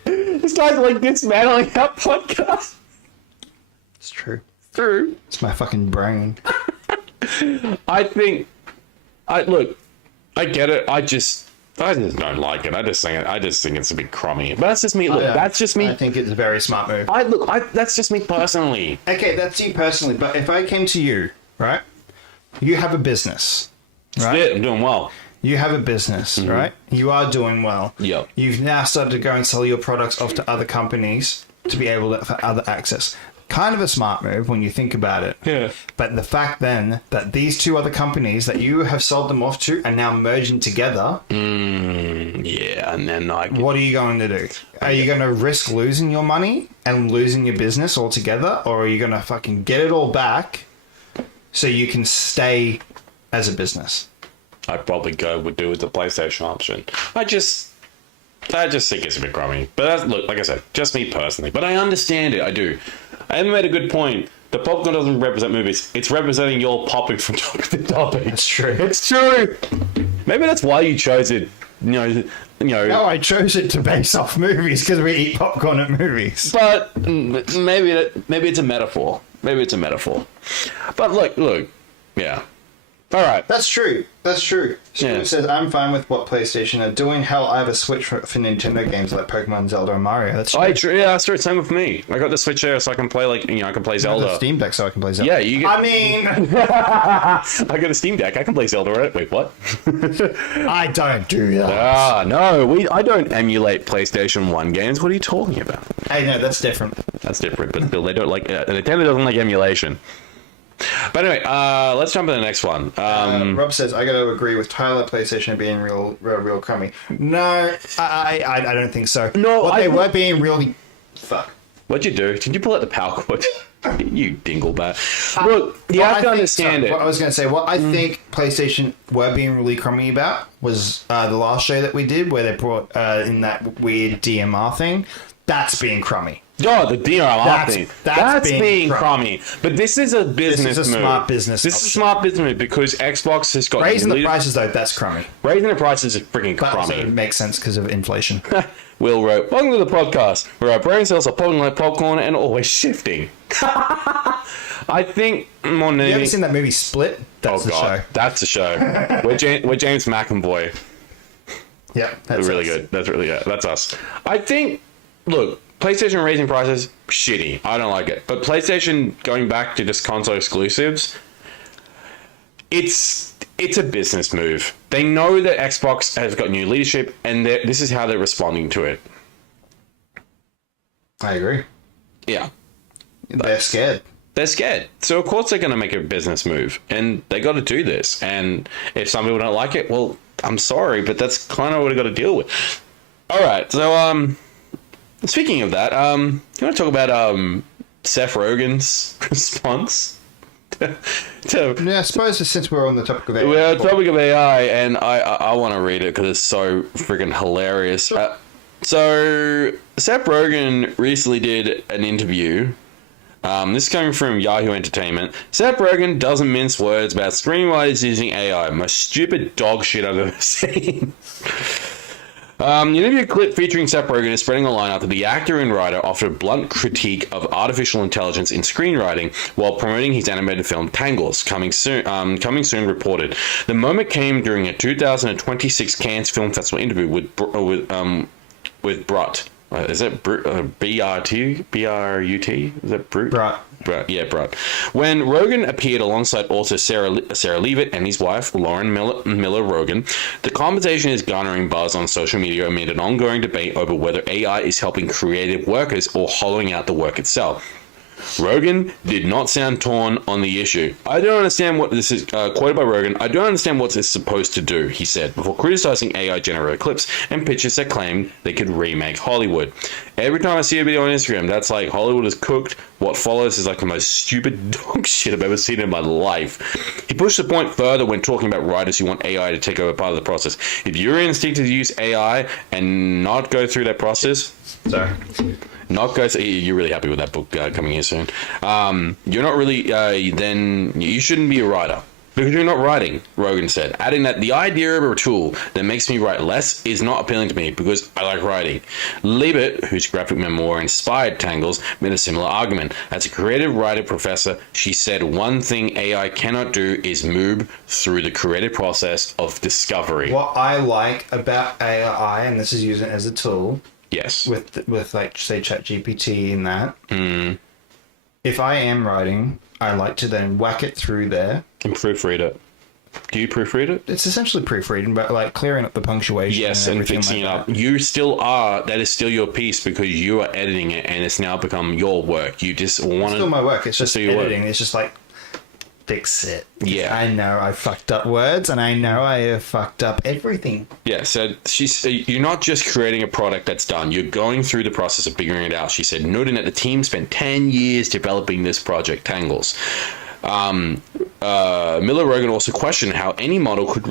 This guy's like dismantling our podcast. It's true. True. It's my fucking brain. I get it. I just don't like it. I just think it's a bit crummy. But that's just me. Look, that's just me. I think it's a very smart move. That's just me personally. Okay, that's you personally. But if I came to you, right? You have a business, right? Yeah, I'm doing well. You have a business, right? You are doing well. Yep. You've now started to go and sell your products off to other companies to be able to for other access. Kind of a smart move when you think about it. Yeah. But the fact then that these two other companies that you have sold them off to are now merging together. Yeah, and then What are you going to do? Are you going to risk losing your money and losing your business altogether? Or are you going to fucking get it all back so you can stay as a business? I'd probably would do with the PlayStation option. I just think it's a bit crummy. But look, like I said, just me personally. But I understand it. I do. I made a good point. The popcorn doesn't represent movies. It's representing your popping from topic to topic. That's true. It's true. Maybe that's why you chose it. No, I chose it to base off movies because we eat popcorn at movies. But maybe it's a metaphor. Maybe it's a metaphor. But look, yeah. All right. That's true. Student says, I'm fine with what PlayStation are doing. Hell, I have a Switch for Nintendo games like Pokemon, Zelda, and Mario. That's true. Yeah, that's true. Same with me. I got the Switch there so I can play, I can play Zelda. I have a Steam Deck so I can play Zelda. Yeah, you get... I mean... I got a Steam Deck. I can play Zelda, right? Wait, what? I don't do that. No. I don't emulate PlayStation 1 games. What are you talking about? Hey, no, that's different. That's different, but still, they don't like... Nintendo doesn't like emulation. But anyway, let's jump to the next one. Rob says, I got to agree with Tyler, PlayStation being real crummy. No, I don't think so. No, they were being really... Fuck. What'd you do? Did you pull out the power cord? You dinglebat. Look, you have to understand it. What I was going to say, what I think PlayStation were being really crummy about was the last show that we did where they brought in that weird DMR thing. That's being crummy. Oh, the DRM thing. That's being crummy. But this is a business move. Smart business. This is a smart business move because Xbox has got... Raising the prices, though, that's crummy. Raising the prices is freaking crummy. It makes sense because of inflation. Will wrote, welcome to the podcast, where our brain cells are popping like popcorn and always shifting. I think more than anything... You ever seen that movie Split? That's the show. That's the show. We're James McAvoy. Yeah, that's really good. That's really good. That's us. I think... Look... PlayStation raising prices, shitty. I don't like it. But PlayStation going back to just console exclusives, it's a business move. They know that Xbox has got new leadership, and this is how they're responding to it. I agree. Yeah. They're scared. They're scared. So, of course, they're going to make a business move, and they got to do this. And if some people don't like it, well, I'm sorry, but that's kind of what I got to deal with. All right, so, speaking of that, you want to talk about Seth Rogen's response to yeah, I suppose since we're on the topic of AI. We're on the topic of AI, and I want to read it because it's so freaking hilarious. So Seth Rogen recently did an interview. This is coming from Yahoo Entertainment. Seth Rogen doesn't mince words about screenwriters using AI. Most stupid dog shit I've ever seen. Interview clip featuring Seth Rogen is spreading online after the actor and writer offered a blunt critique of artificial intelligence in screenwriting while promoting his animated film Tangles, coming soon reported. The moment came during a 2026 Cannes Film Festival interview with Brut. Is it B-R-T? B-R-U-T? Is that Brut? Brut, yeah, Brut. When Rogen appeared alongside author Sarah Leavitt and his wife, Lauren Miller Rogen, the conversation is garnering buzz on social media amid an ongoing debate over whether AI is helping creative workers or hollowing out the work itself. Rogen did not sound torn on the issue. I don't understand what this is, quoted by Rogen, I don't understand what this is supposed to do, he said, before criticizing AI-generated clips and pictures that claimed they could remake Hollywood. Every time I see a video on Instagram, that's like, Hollywood is cooked. What follows is like the most stupid dog shit I've ever seen in my life. He pushed the point further when talking about writers who want AI to take over part of the process. If you're instincted to use AI and not go through that process... Sorry. Not go. You're really happy with that book coming here soon. You're not really. Then you shouldn't be a writer because you're not writing. Rogen said, adding that the idea of a tool that makes me write less is not appealing to me because I like writing. Leavitt, whose graphic memoir inspired Tangles, made a similar argument. As a creative writer professor, she said one thing AI cannot do is move through the creative process of discovery. What I like about AI, and this is using it as a tool. Yes. With like, say, ChatGPT and that. If I am writing, I like to then whack it through there. And proofread it. Do you proofread it? It's essentially proofreading, but like clearing up the punctuation. Yes, and fixing it up. You still are, that is still your piece because you are editing it and it's now become your work. You just want to... It's still my work. It's just editing. Work. It's just like... fix it. Yeah. I know I fucked up words and I know I have fucked up everything. Yeah, so you're not just creating a product that's done. You're going through the process of figuring it out. She said, noting that the team spent 10 years developing this project, Tangles. Miller Rogen also questioned how any model could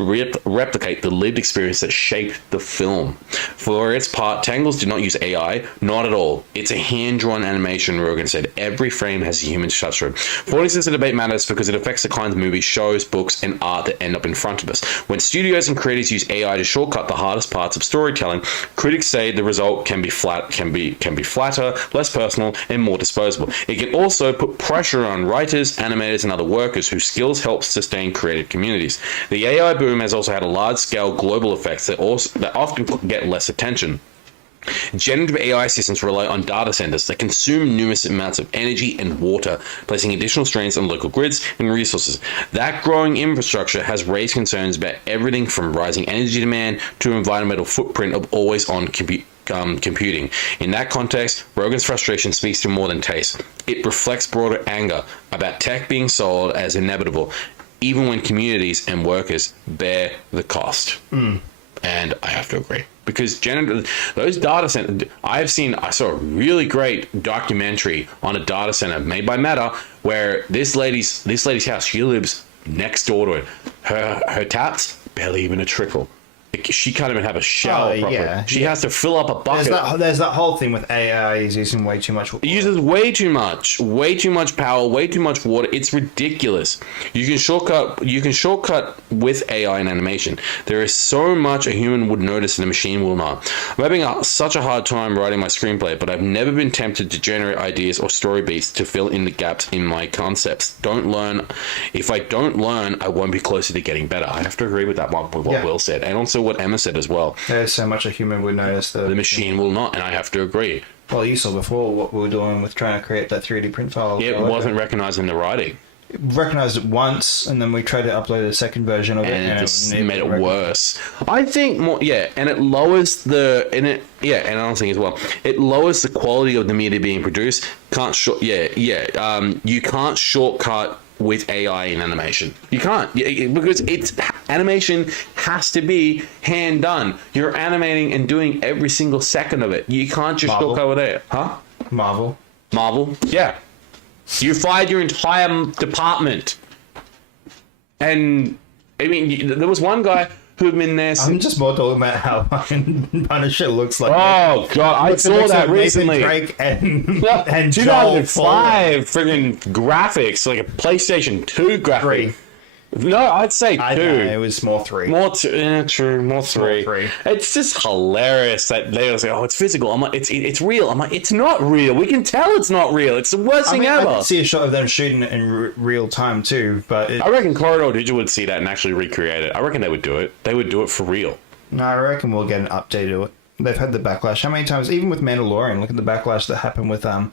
replicate the lived experience that shaped the film. For its part, Tangles did not use AI, not at all. It's a hand-drawn animation, Rogen said. Every frame has a human touch to it. For instance, the debate matters because it affects the kinds of movies, shows, books, and art that end up in front of us. When studios and creators use AI to shortcut the hardest parts of storytelling, critics say the result can be flatter, less personal, and more disposable. It can also put pressure on writers, animators, and other workers whose skills help sustain creative communities. The AI boom has also had a large-scale global effects that often get less attention. Generative AI systems rely on data centers that consume enormous amounts of energy and water, placing additional strains on local grids and resources. That growing infrastructure has raised concerns about everything from rising energy demand to environmental footprint of always-on computing. In that context, Rogen's frustration speaks to more than taste. It reflects broader anger about tech being sold as inevitable, even when communities and workers bear the cost. And I have to agree. Because those data centers, I saw a really great documentary on a data center made by Meta where this lady's house, she lives next door to it. Her taps, barely even a trickle. She can't even have a shower properly. Yeah. She has to fill up a bucket. There's that whole thing with AI is using way too much water. It uses way too much power, way too much water. It's ridiculous. You can shortcut with AI in animation. There is so much a human would notice and a machine will not. I'm having such a hard time writing my screenplay, but I've never been tempted to generate ideas or story beats to fill in the gaps in my concepts. If I don't learn, I won't be closer to getting better. I have to agree with that one, with what Will said. And also what Emma said as well. There's so much a human would notice. The machine will not, and I have to agree. Well, you saw before what we were doing with trying to create that 3D print file. It wasn't recognizing the writing. It recognized it once, and then we tried to upload a second version of it, and it just made it worse. I think more, and it lowers the, and another thing as well, it lowers the quality of the media being produced. You can't shortcut with AI in animation. You can't, because animation has to be hand done. You're animating and doing every single second of it. You can't just shortcut with it. Huh? Marvel, yeah. You fired your entire department. And I mean, there was one guy who'd been there. I'm just more talking about how fucking Punisher looks like. Oh god, I saw that recently. Drake and 2005 friggin' graphics, like a PlayStation 2 graphic. No, I'd say 2. I know, it was more 3. True. More 3. 3. It's just hilarious that they will say, "Oh, it's physical." I'm like, "It's real." I'm like, "It's not real. We can tell it's not real. It's the worst thing ever." I did see a shot of them shooting it in real time too, but I reckon Corridor Digital would see that and actually recreate it. I reckon they would do it. They would do it for real. no, I reckon we'll get an update to it. They've had the backlash. How many times? Even with Mandalorian, look at the backlash that happened with The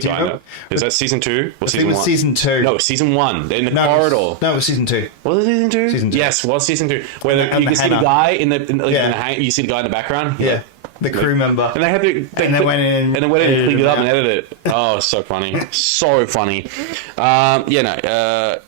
guy, no. Is that season 2 or season 1? Season 2. No, season 1. In the corridor. No, it was season 2. Was it season 2? Season 2. Yes, was season 2. Where And you the can see the hangar. guy in the you see the guy in the background. Yeah, the crew member. And they had to. And they went in and cleaned it up and out. edited it. Oh, so funny, so funny. I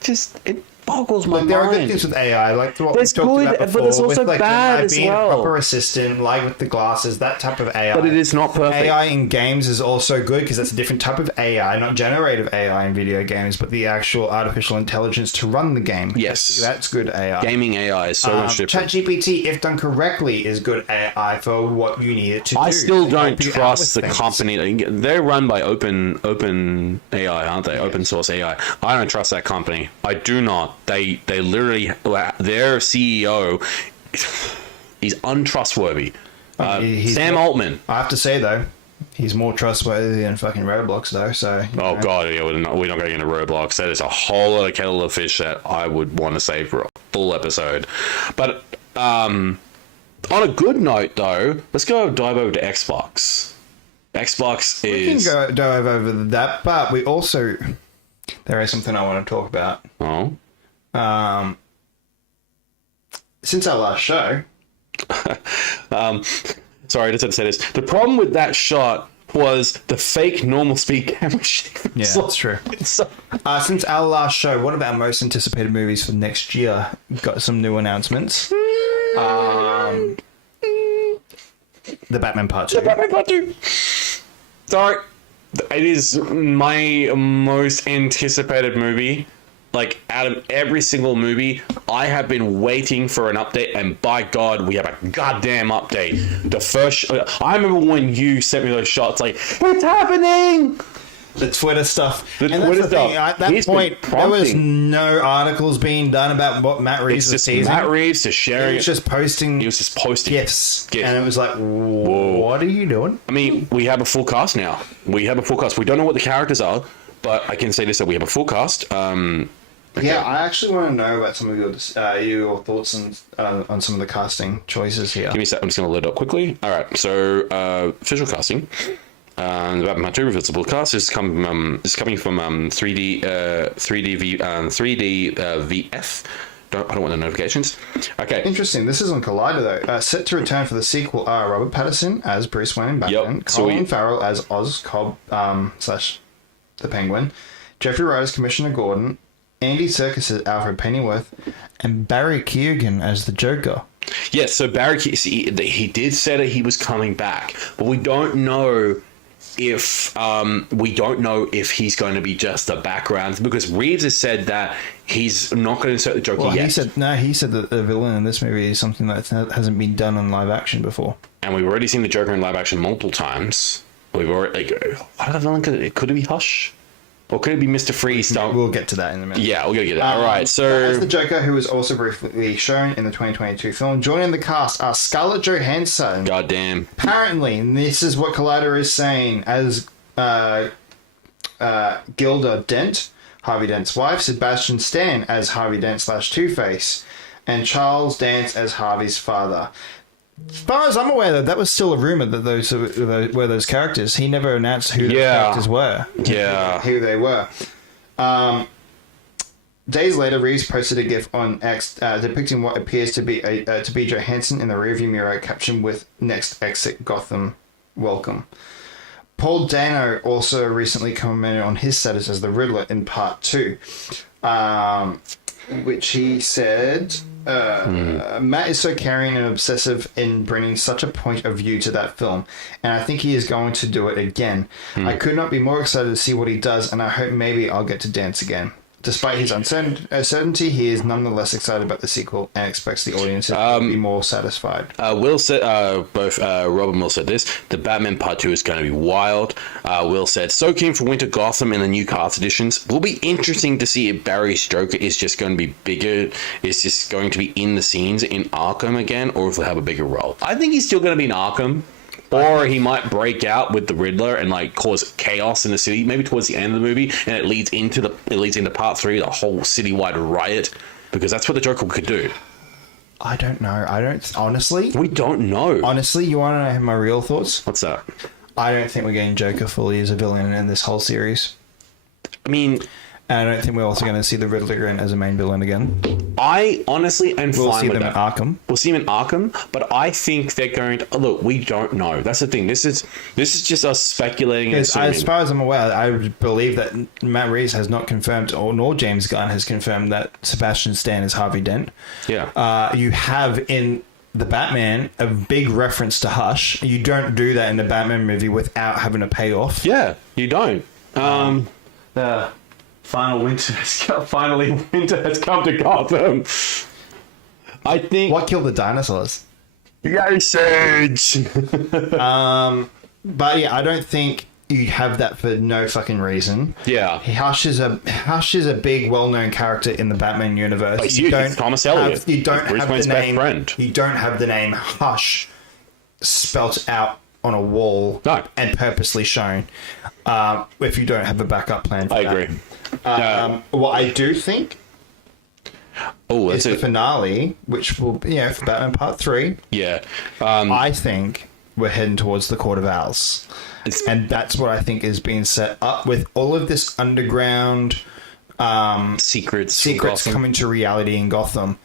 just it boggles my Like, there are good mind. things with AI, like what There's we talked good, about but before, there's also with like bad Gemini as being well. a proper assistant, like with the glasses, that type of AI. But it is not perfect. AI in games is also good because that's a different type of AI, not generative AI in video games, but the actual artificial intelligence to run the game. Yes. That's good AI. Gaming AI is so much different. ChatGPT, if done correctly, is good AI for what you need it to do. I still to don't help you out trust the with things. company. They're run by open AI, aren't they? Open source AI. I don't trust that company. I do not. They literally, their CEO is untrustworthy. He's Sam Altman. I have to say though, he's more trustworthy than fucking Roblox though. So Oh god, yeah, we're not going into Roblox. That is a whole lot of kettle of fish that I would want to save for a full episode. But on a good note though, let's dive over to Xbox. Xbox is. We can dive over that, but we also there is something I want to talk about. Oh. Since our last show, Sorry, I just had to say this. The problem with that shot was the fake normal speed camera shake. yeah, that's true. Since our last show, one of our most anticipated movies for next year got some new announcements. The Batman Part 2. Batman Part 2. Sorry. It is my most anticipated movie. Like, out of every single movie, I have been waiting for an update, and by God, we have a goddamn update. The first... I remember when you sent me those shots, like, it's happening! The Twitter stuff. The And that's Twitter the thing, stuff. at that He's been point, there was prompting. no articles being done about what Matt Reeves It's was just teasing. Matt Reeves just sharing He was just posting He was just posting gifs. GIFs. And it was like, what are you doing? I mean, we have a full cast now. We don't know what the characters are, but I can say this, that we have a full cast. Yeah, I actually want to know about some of your thoughts on some of the casting choices here. Give me a sec. I'm just going to load it up quickly. All right. So, visual casting. The Batman 2 reversible cast is coming from 3D VF. I don't want the notifications. Okay. Interesting. This is on Collider though. Set to return for the sequel are Robert Pattinson as Bruce Wayne and Batman, Yep. Colin Farrell as Oz Cobb / the Penguin, Jeffrey Wright as Commissioner Gordon, Andy Serkis as Alfred Pennyworth, and Barry Keoghan as the Joker. Yes. So Barry, he did say that he was coming back, but we don't know if he's going to be just a background, because Reeves has said that he's not going to insert the Joker yet. He said that the villain in this movie is something that hasn't been done in live action before. And we've already seen the Joker in live action multiple times. We've already what other villain could it be? Hush, or could it be Mr. Freeze? We'll get to that in a minute. Yeah, we'll get that. All right, so as the Joker, who was also briefly shown in the 2022 film, joining the cast are Scarlett Johansson. goddamn. Apparently, and this is what Collider is saying, as Gilda Dent, Harvey Dent's wife, Sebastian Stan as Harvey Dent / Two-Face, and Charles Dance as Harvey's father. As far as I'm aware, that was still a rumor that those were those characters. He never announced who those characters were. Yeah. Who they were. Days later, Reeves posted a GIF on X depicting what appears to be Johansson in the rearview mirror, captioned with "Next exit Gotham, welcome." Paul Dano also recently commented on his status as the Riddler in Part 2, which he said, Matt is so caring and obsessive in bringing such a point of view to that film, and I think he is going to do it again. I could not be more excited to see what he does, and I hope maybe I'll get to dance again. Despite his uncertainty, he is nonetheless excited about the sequel and expects the audience to be more satisfied. Will said, both Rob and Will said this, the Batman Part 2 is going to be wild. Will said, so keen for Winter Gotham and the new cast editions. Will be interesting to see if Barry's Joker is just going to be bigger, is just going to be in the scenes in Arkham again, or if he'll have a bigger role. I think he's still going to be in Arkham. Or he might break out with the Riddler and like cause chaos in the city, maybe towards the end of the movie, and it leads into Part 3, the whole citywide riot, because that's what the Joker could do. I don't know. Honestly. We don't know. Honestly, you want to know my real thoughts? What's that? I don't think we're getting Joker fully as a villain in this whole series. I mean, and I don't think we're also going to see the Riddler in as a main villain again. I honestly am we'll fine see with them that. in Arkham. We'll see them in Arkham, but I think they're going to... Look, we don't know. That's the thing. This is just us speculating. As far as I'm aware, I believe that Matt Reeves has not confirmed, or nor James Gunn has confirmed that Sebastian Stan is Harvey Dent. Yeah. You have in the Batman a big reference to Hush. You don't do that in the Batman movie without having a payoff. Yeah, you don't. Finally, winter has come to Gotham. I think... What killed the dinosaurs? Sage. But yeah, I don't think you have that for no fucking reason. Yeah. Hush is a big, well-known character in the Batman universe. Like, you don't Thomas Elliot. You don't Bruce have Wayne's the name. best friend. You don't have the name Hush spelt out on a wall and purposely shown. If you don't have a backup plan for I that. agree. What I do think is the finale, which will be for Batman Part 3. Yeah. I think we're heading towards the Court of Owls. And that's what I think is being set up with all of this underground secrets coming to reality in Gotham.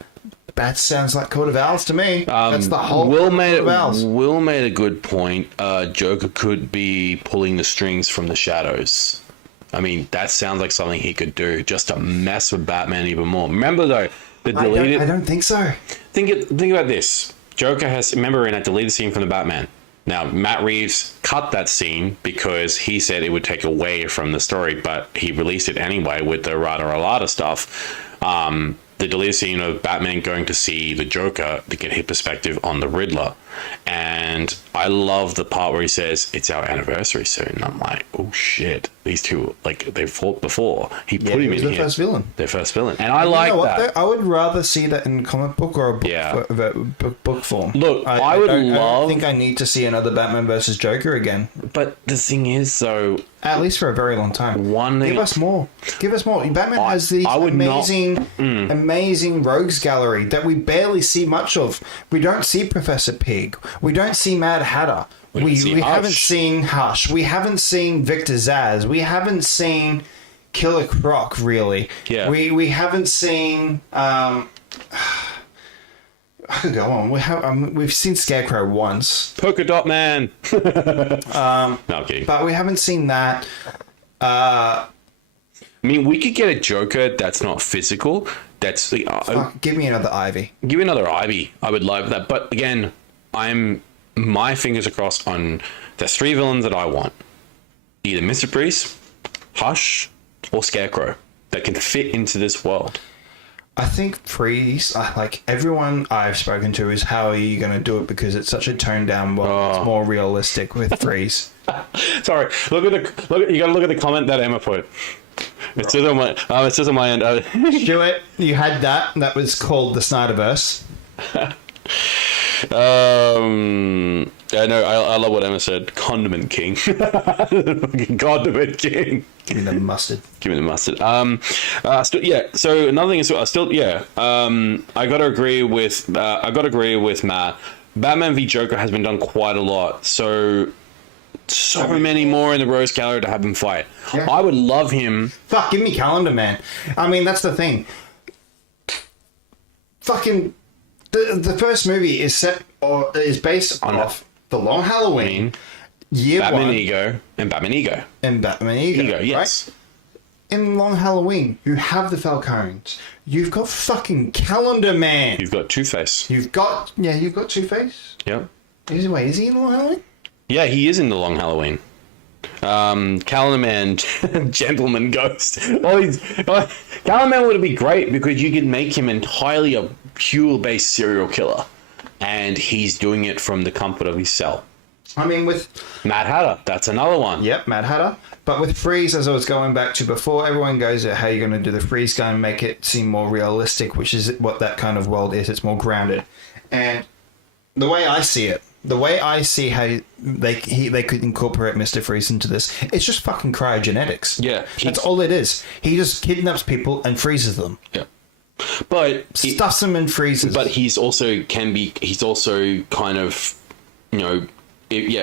That sounds like Court of Owls to me. That's the whole Will Court of Owls. Will made a good point. Joker could be pulling the strings from the shadows. I mean, that sounds like something he could do just to mess with Batman even more. Remember, though, the deleted... I don't think so. Think about this. Joker has... Remember in a deleted scene from the Batman. Now, Matt Reeves cut that scene because he said it would take away from the story, but he released it anyway with the Rada Ralada stuff. The deleted scene of Batman going to see the Joker to get his perspective on the Riddler. And I love the part where he says, it's our anniversary soon. I'm like, oh shit. These two, like, they've fought before. He put him in here. First villain. Their first villain. And I like that. Though? I would rather see that in comic book or a book form. Look, I don't think I need to see another Batman versus Joker again. But the thing is, though... At least for a very long time. Give us more. Batman has these amazing rogues gallery that we barely see much of. We don't see Professor Pig. We don't see Mad Hatter. We haven't seen Hush. We haven't seen Victor Zsasz. We haven't seen Killer Croc, really. Yeah. We haven't seen... I could go on. We've seen Scarecrow once. Polka Dot Man. No, I'm kidding. But we haven't seen that. I mean, we could get a Joker that's not physical. That's give me another Ivy. Give me another Ivy. I would love that. But again, my fingers across on there's three villains that I want. Either Mr. Priest, Hush, or Scarecrow that can fit into this world. I think Freeze, like everyone I've spoken to, is how are you going to do it because it's such a toned down world. It's more realistic with Freeze. Sorry, you got to look at the comment that Emma put. It says on my end. Stuart, you had that. That was called the Snyderverse. I know. I love what Emma said. Condiment King. Condiment King. Give me the mustard. So another thing is, I gotta agree with Matt. Batman v Joker has been done quite a lot. So many more in the Rose Gallery to have him fight. Yeah. I would love him. Fuck, give me Calendar Man. I mean, that's the thing. Fucking the first movie is based off The Long Halloween, Year Batman 1, Ego, and Batman Ego. Yes. Right? In Long Halloween, you have the Falcons. You've got fucking Calendar Man. You've got Two-Face. You've got Two-Face. Yep. Is he in Long Halloween? Yeah, he is in The Long Halloween. Calendar Man, Gentleman Ghost. Calendar Man would be great because you could make him entirely a pure-based serial killer, and he's doing it from the comfort of his cell. I mean, with Mad Hatter, that's another one. Yep, Mad Hatter. But with Freeze, as I was going back to before, everyone goes, how are you going to do the Freeze guy and make it seem more realistic, which is what that kind of world is. It's more grounded. And the way I see it, the way I see how they could incorporate Mr. Freeze into this, it's just fucking cryogenics. Yeah. That's all it is. He just kidnaps people and freezes them. Yeah. But... Stuffs them and freezes. But he's also kind of, you know...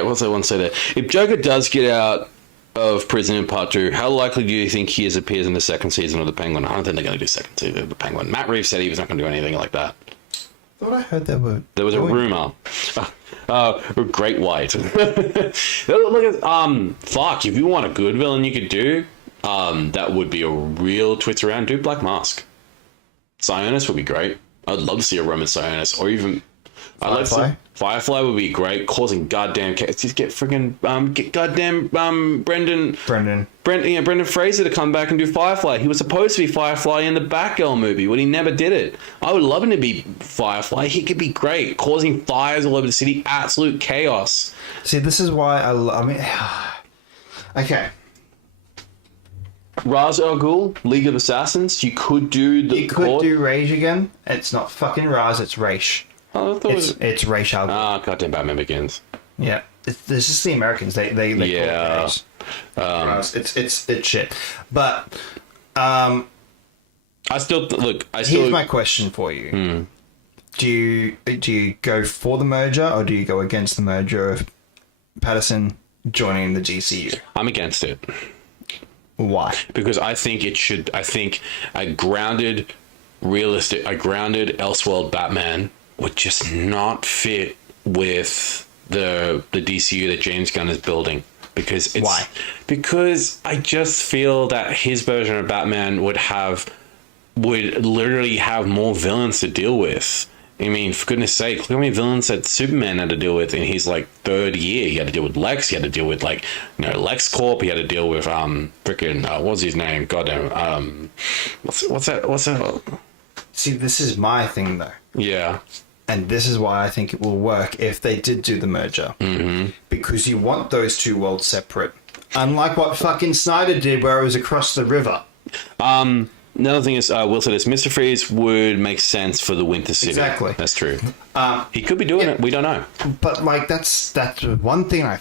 what's I want to say there? If Joker does get out of prison in part 2, how likely do you think he appears in the second season of The Penguin? I don't think they're going to do second season of The Penguin. Matt Reeves said he was not going to do anything like that. I thought I heard there was a rumor. Great White. Look at fuck. If you want a good villain, you could do that would be a real twist around. Do Black Mask. Sionis would be great. I'd love to see a Roman Sionis, or even Firefly would be great, causing goddamn chaos. Just get freaking get goddamn Brendan Fraser to come back and do Firefly. He was supposed to be Firefly in the Batgirl movie, but he never did it. I would love him to be Firefly. He could be great, causing fires all over the city, absolute chaos. See, this is why I mean, okay. Ra's al Ghul, League of Assassins. You could do the. You could do Rage again. It's not fucking Ra's. It's Raish. Oh, I thought it's Raish al Ghul. Ah, goddamn Batman Begins. Yeah, this is the Americans. They yeah. Call it Raish. It's shit. But I still. Here's my question for you. Do you go for the merger or do you go against the merger of Patterson joining the DCU? I'm against it. Why? Because I think a grounded, realistic, Elseworld Batman would just not fit with the DCU that James Gunn is building. Why? Because I just feel that his version of Batman would literally have more villains to deal with. I mean, for goodness sake, look how many villains that Superman had to deal with in his third year. He had to deal with Lex. He had to deal with LexCorp. He had to deal with what's his name? Goddamn. What's that? See, this is my thing though. Yeah. And this is why I think it will work if they did do the merger. Mm-hmm. Because you want those two worlds separate. Unlike what fucking Snyder did where it was across the river. Another thing is, Will said this, Mr. Freeze would make sense for the Winter City. Exactly. That's true. He could be doing it. We don't know. But, that's one thing I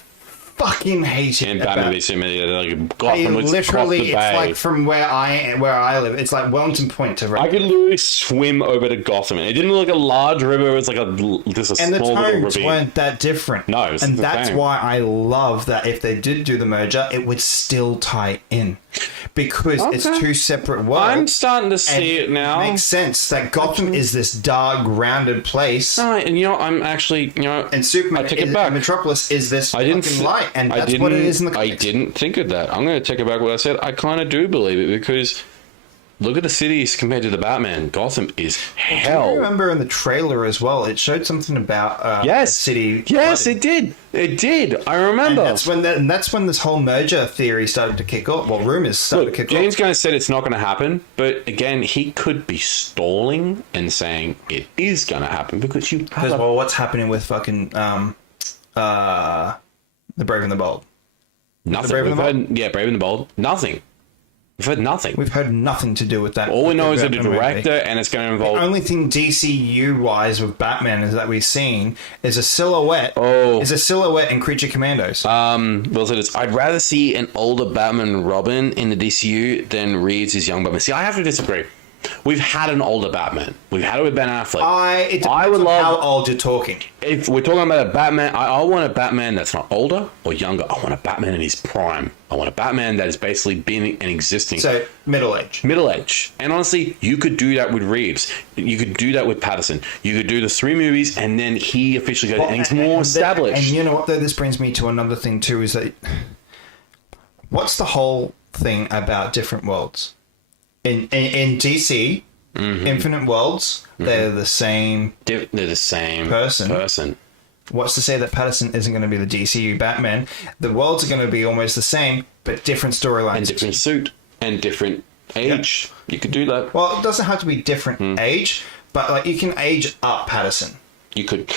fucking hate in Batman v Gotham looks literally, across the bay. It's from where I live. It's like Wellington Point to I could literally swim over to Gotham. It didn't look like a large river. It was like just a small little river. And the tones weren't that different. No, it was and the that's same. why I love that if they did do the merger, it would still tie in. Because it's two separate worlds. I'm starting to see it now. It makes sense that Gotham is this dark, grounded place. No, and I'm actually, and Superman, I take it back. Metropolis is this fucking light, and that's what it is in the comics. I didn't think of that. I'm going to take it back what I said. I kind of do believe it because look at the cities compared to the Batman. Gotham is hell. Do you remember in the trailer as well? It showed something about the city. Yes, flooding. it did. It did. I remember. And that's when this whole merger theory started to kick off. Well, rumors started to kick off. James Gunn said it's not going to happen, but again, he could be stalling and saying it is going to happen because what's happening with fucking the Brave and the Bold? Nothing. Brave and the Bold. Nothing. We've heard nothing. We've heard nothing to do with that. All we know is that the director, and it's going to involve... The only thing DCU-wise with Batman is that we've seen is a silhouette. Is a silhouette in Creature Commandos. Well said. I'd rather see an older Batman Robin in the DCU than Reeves' young Batman. See, I have to disagree. We've had an older Batman. We've had it with Ben Affleck. It depends on how old you're talking. If we're talking about a Batman, I want a Batman that's not older or younger. I want a Batman in his prime. I want a Batman that has basically been and existing. So, middle age. Middle age. And honestly, you could do that with Reeves. You could do that with Patterson. You could do the 3 movies and then he officially goes and he's more established. And you know what, though? This brings me to another thing, too, is that... What's the whole thing about different worlds? In DC, Infinite Worlds, they're the same. They're the same person. what's to say that Pattinson isn't going to be the DCU Batman? The worlds are going to be almost the same, but different storylines. And different suit. And different age. You could do that. Well, it doesn't have to be different age, but like you can age up Pattinson. You could.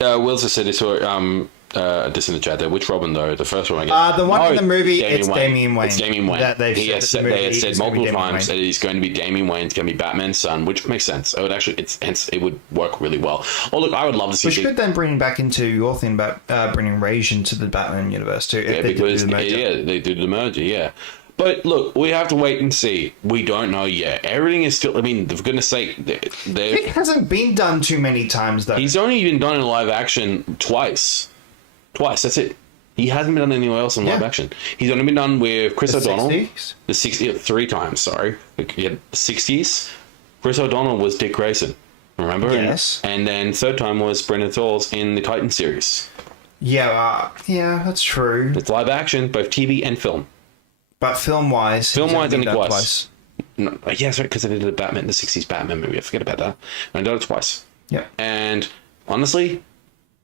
Wills has said this, just in the chat there. Which Robin, though? The first one, I guess. The one in the movie, it's Damian Wayne. It's Damian Wayne. They have said multiple times that he's going to be Damian Wayne. It's going to be Batman's son, which makes sense. It would actually, it would work really well. Oh, look, I would love to see. Which could then bring back into your thing about bringing Rage into the Batman universe too. Yeah, because they do the merger. Yeah. But look, we have to wait and see. We don't know yet. Everything is still. I mean, for goodness sake, it hasn't been done too many times though. He's only been done in live action twice. That's it. He hasn't been done anywhere else in live action. He's only been done with Chris O'Donnell. 60s? The 60s, 3 times. Sorry, the 60s. Chris O'Donnell was Dick Grayson. Remember? Yes. And then third time was Brendan Thorles in the Titan series. Yeah, that's true. It's live action, both TV and film. But film-wise, only twice. No, yeah, sorry, because I did the 60s Batman movie. I forget about that. I did it twice. Yeah. And honestly,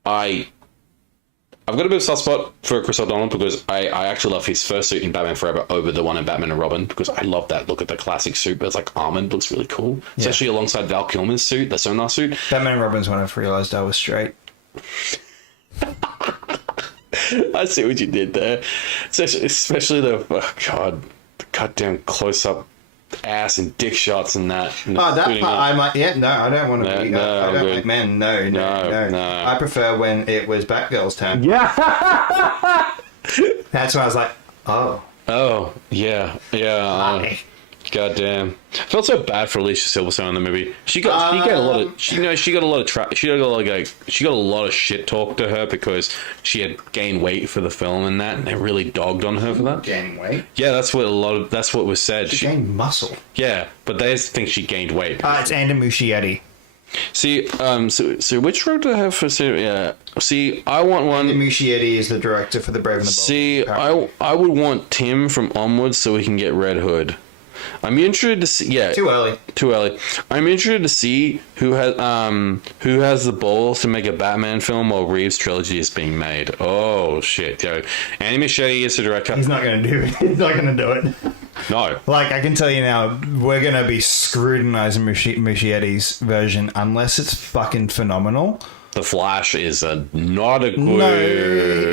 I've got a bit of a soft spot for Chris O'Donnell because I actually love his first suit in Batman Forever over the one in Batman and Robin because I love that look at the classic suit. But it's like almond, looks really cool, especially alongside Val Kilmer's suit, the Sonar suit. Batman and Robin's when I've realised I was straight. I see what you did there, especially the goddamn close-up ass and dick shots and that. And that part, I'm like, I don't want to be. I don't like men. No. I prefer when it was Batgirl's turn. Yeah. That's when I was like, oh, yeah. Goddamn. I felt so bad for Alicia Silverstone in the movie. She got a lot of shit talk to her because she had gained weight for the film and that, and they really dogged on her for that. Gained weight? Yeah, that's what was said. She gained muscle. Yeah, but they think she gained weight. It's Andy Muschietti. See, so which road do I have for? Yeah. See, I want one. Andy Muschietti is the director for The Brave and the Bold. See, I would want Tim from Onwards so we can get Red Hood. I'm interested to see. Yeah, too early. I'm interested to see who has the balls to make a Batman film while Reeves' trilogy is being made. Oh shit! Yo, Andy Muschietti is the director. He's not going to do it. He's not going to do it. No. Like I can tell you now, we're going to be scrutinizing Muschietti's version unless it's fucking phenomenal. The Flash is not a good... No,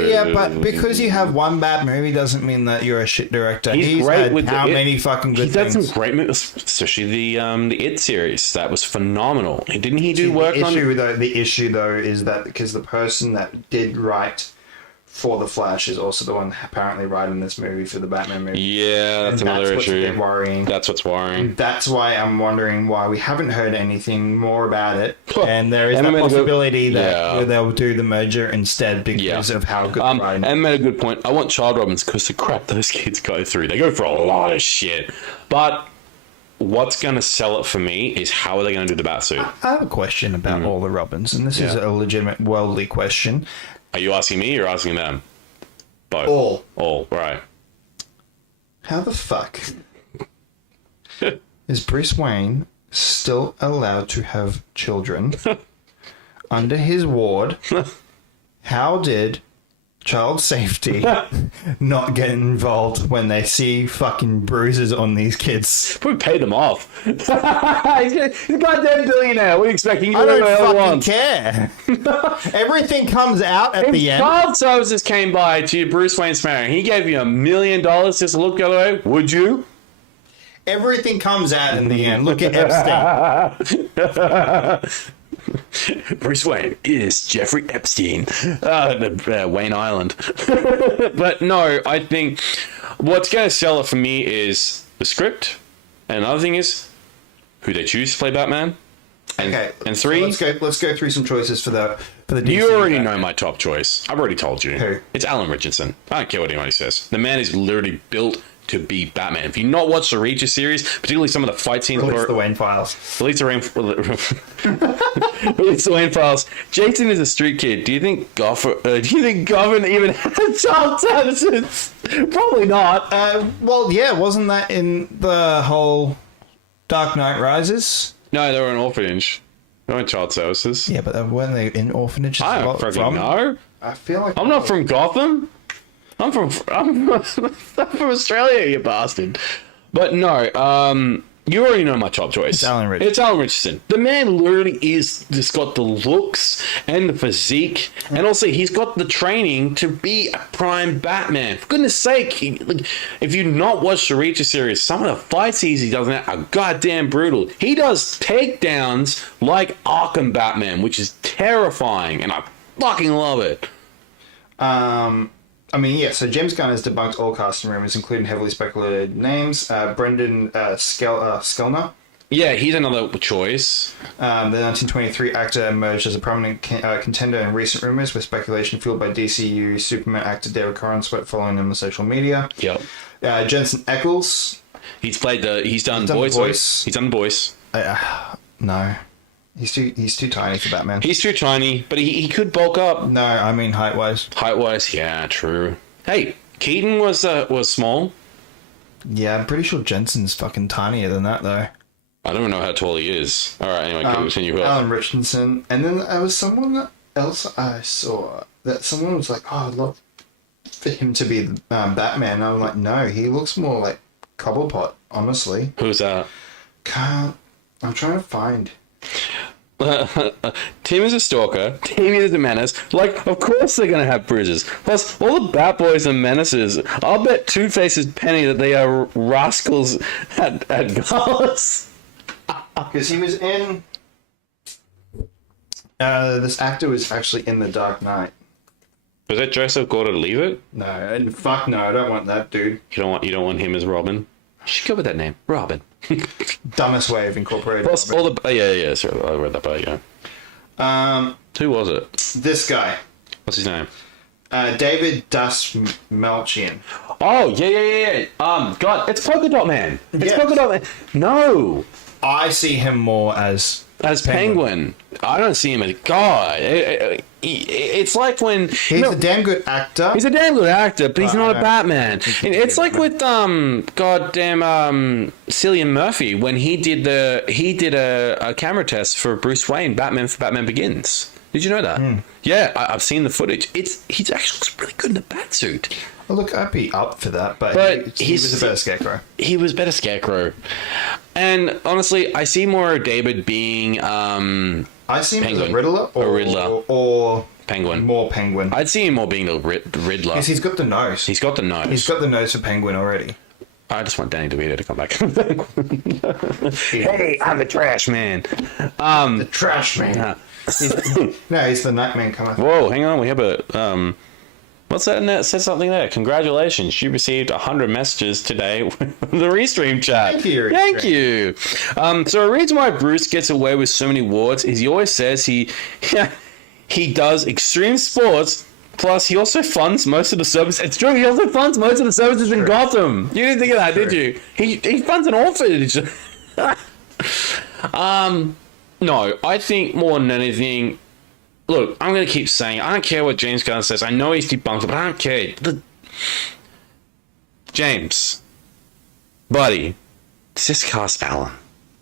yeah, but because you have one bad movie doesn't mean that you're a shit director. He's great had with many fucking good things. He's had some great movies, especially the It series. That was phenomenal. Didn't he do work on... The issue, though, is that because the person that did write for The Flash is also the one apparently writing this movie for the Batman movie. Yeah, that's another issue. That's worrying. That's what's worrying. That's why I'm wondering why we haven't heard anything more about it. And there is a possibility that they'll do the merger instead because of how good the writing is. And made a good point. I want Child Robins because the crap those kids go through. They go for a lot of shit. But what's going to sell it for me is how are they going to do the Batsuit? I have a question about all the Robins, and this is a legitimate worldly question. Are you asking me or asking them? Both. All, right. How the fuck is Bruce Wayne still allowed to have children under his ward? How did child safety not get involved when they see fucking bruises on these kids? We paid them off. He's a goddamn billionaire. What are you expecting? I don't fucking care. Everything comes out at the end. Child Services came by to Bruce Wayne's marrying. He gave you $1 million just to look the other way. Would you? Everything comes out in the end. Look at Epstein. Bruce Wayne is Jeffrey Epstein. Wayne Island. But no, I think what's going to sell it for me is the script. And another thing is who they choose to play Batman. And three. So let's go through some choices for the DC. You already know my top choice. I've already told you. Who? It's Alan Richardson. I don't care what anyone says. The man is literally built to be Batman. If you not watched the Reacher series, particularly some of the fight scenes, Release the Wayne Files. Release the Wayne Files. Jason is a street kid. Do you think Gotham even has child services? Probably not. Well, yeah, wasn't that in the whole Dark Knight Rises? No, they were an orphanage. They went child services. Yeah, but weren't they in orphanages? I don't fucking know. I feel like I'm not from Gotham. I'm from Australia, you bastard. But no, you already know my top choice. It's Alan Richardson. It's Alan Richardson. The man literally is just got the looks and the physique, and also he's got the training to be a prime Batman. For goodness sake, if you've not watched the Reacher series, some of the fight scenes he does now are goddamn brutal. He does takedowns like Arkham Batman, which is terrifying, and I fucking love it. I mean, yeah, so James Gunn has debunked all casting rumors, including heavily speculated names. Brendan Skellner. Yeah, he's another choice. The 1923 actor emerged as a prominent contender in recent rumors, with speculation fueled by DCU Superman actor David Corenswet following him on social media. Yep. Jensen Ackles. He's done voice. He's done the voice. No. He's too tiny for Batman. He's too tiny, but he could bulk up. No, I mean height-wise. Height-wise, yeah, true. Hey, Keaton was small. Yeah, I'm pretty sure Jensen's fucking tinier than that, though. I don't know how tall he is. All right, anyway, continue. Alan Richardson. And then there was someone else I saw that someone was like, oh, I'd love for him to be Batman. And I'm like, no, he looks more like Cobblepot, honestly. Who's that? I'm trying to find... Tim is a stalker. Tim is a menace. Like, of course they're going to have bruises. Plus, all the Bat Boys are menaces. I'll bet Two-Face is penny that they are rascals at Gallus. Because he was in... this actor was actually in The Dark Knight. Was that Joseph Gordon-Levitt? No, fuck no, I don't want that dude. You don't want him as Robin? You should go with that name, Robin. Dumbest way of incorporating. Plus, all the yeah, sorry, I read that part. Yeah. Who was it? This guy. What's his name? David Dastmalchian. Oh yeah. God, it's Polka Dot Man. It's Yes. Polka Dot Man. No, I see him more as Penguin. I don't see him as God. It's like when he's a damn good actor. He's a damn good actor, but he's not a Batman. It's like with goddamn Cillian Murphy when he did a camera test for Bruce Wayne, Batman for Batman Begins. Did you know that? Yeah, I've seen the footage. He actually looks really good in the Batsuit. Well, look, I'd be up for that, but he was a better Scarecrow. He was better Scarecrow, and honestly, I see more David being I see him Penguin. as a Riddler or Penguin. More Penguin. I'd see him more being the Riddler. Because he's got the nose. He's got the nose. He's got the nose for Penguin already. I just want Danny DeVito to come back. Hey, I'm the trash man. The trash man. He's the Nightman coming. Whoa, hang on. We have a what's that? It said something there. Congratulations, you received 100 messages today with the Restream chat. Thank you. Thank you. So a reason why Bruce gets away with so many awards is he always says he does extreme sports. Plus, he also funds most of the services. It's true. He also funds most of the services in Gotham. You didn't think of that, did you? He funds an orphanage. No, I think more than anything. Look, I'm going to keep saying, I don't care what James Gunn says. I know he's debunked it, but I don't care. James, buddy, just cast Alan.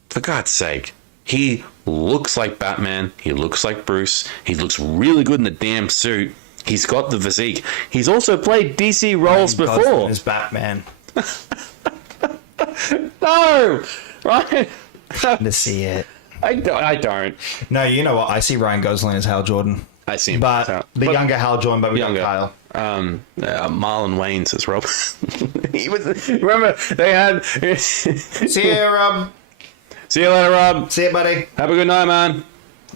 For God's sake. He looks like Batman. He looks like Bruce. He looks really good in the damn suit. He's got the physique. He's also played DC roles before. As Batman. No! Right? To see it. I don't. No, you know what? I see Ryan Gosling as Hal Jordan. I see him. But younger Hal Jordan, but we got Kyle. Marlon Wayans as Rob. He was. Remember they had. See you, Rob. See you later, Rob. See you, buddy. Have a good night, man.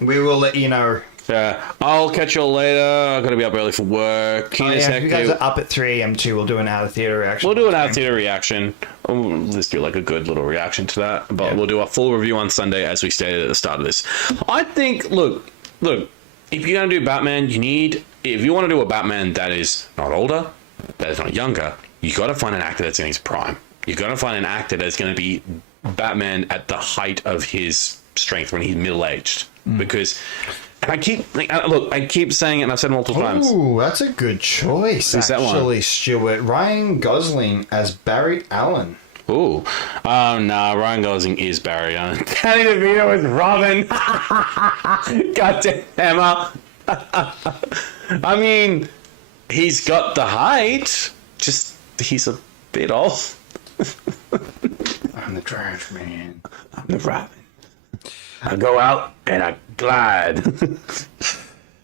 We will let you know. Yeah, I'll catch you all later. I've got to be up early for work. If you guys are up at 3 a.m. too, we'll do an out of theater reaction. We'll do an out of theater reaction. Let's do like a good little reaction to that. But we'll do a full review on Sunday, as we stated at the start of this. I think, look. If you're gonna do Batman, if you want to do a Batman that is not older, that is not younger, you got to find an actor that's in his prime. You got to find an actor that's going to be Batman at the height of his strength when he's middle-aged, because. I keep saying it, and I've said it multiple times. Ooh, that's a good choice. Who's that one? Stuart. Ryan Gosling as Barry Allen. Ooh. Nah, Ryan Gosling is Barry. Danny DeVito is Robin. Goddamn Emma. I mean, he's got the height. Just, he's a bit off. I'm the trash man. I'm the Robin. I go out and I glide.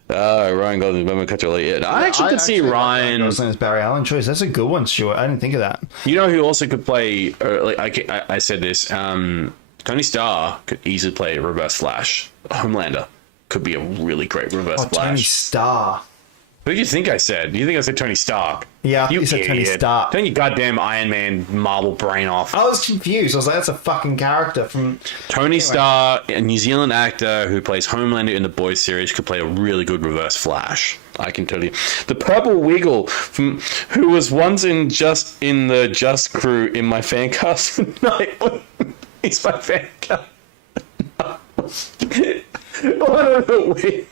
Ryan Gosling, I'm gonna cut you later. I actually could see Ryan Gosling as Barry Allen choice. That's a good one, Stuart. I didn't think of that. You know who also could play? I said this. Tony Stark could easily play Reverse Flash. Homelander could be a really great Reverse Flash. Tony Stark. What did you think I said? You think I said Tony Stark? Yeah, you said Tony Stark. Turn your goddamn Iron Man Marvel brain off. I was confused. I was like, that's a fucking character from... Tony Stark, a New Zealand actor who plays Homelander in the Boys series, could play a really good Reverse Flash. I can tell you. The Purple Wiggle, who was once in the Just crew in my fan cast tonight. He's my fan cast. What a weird...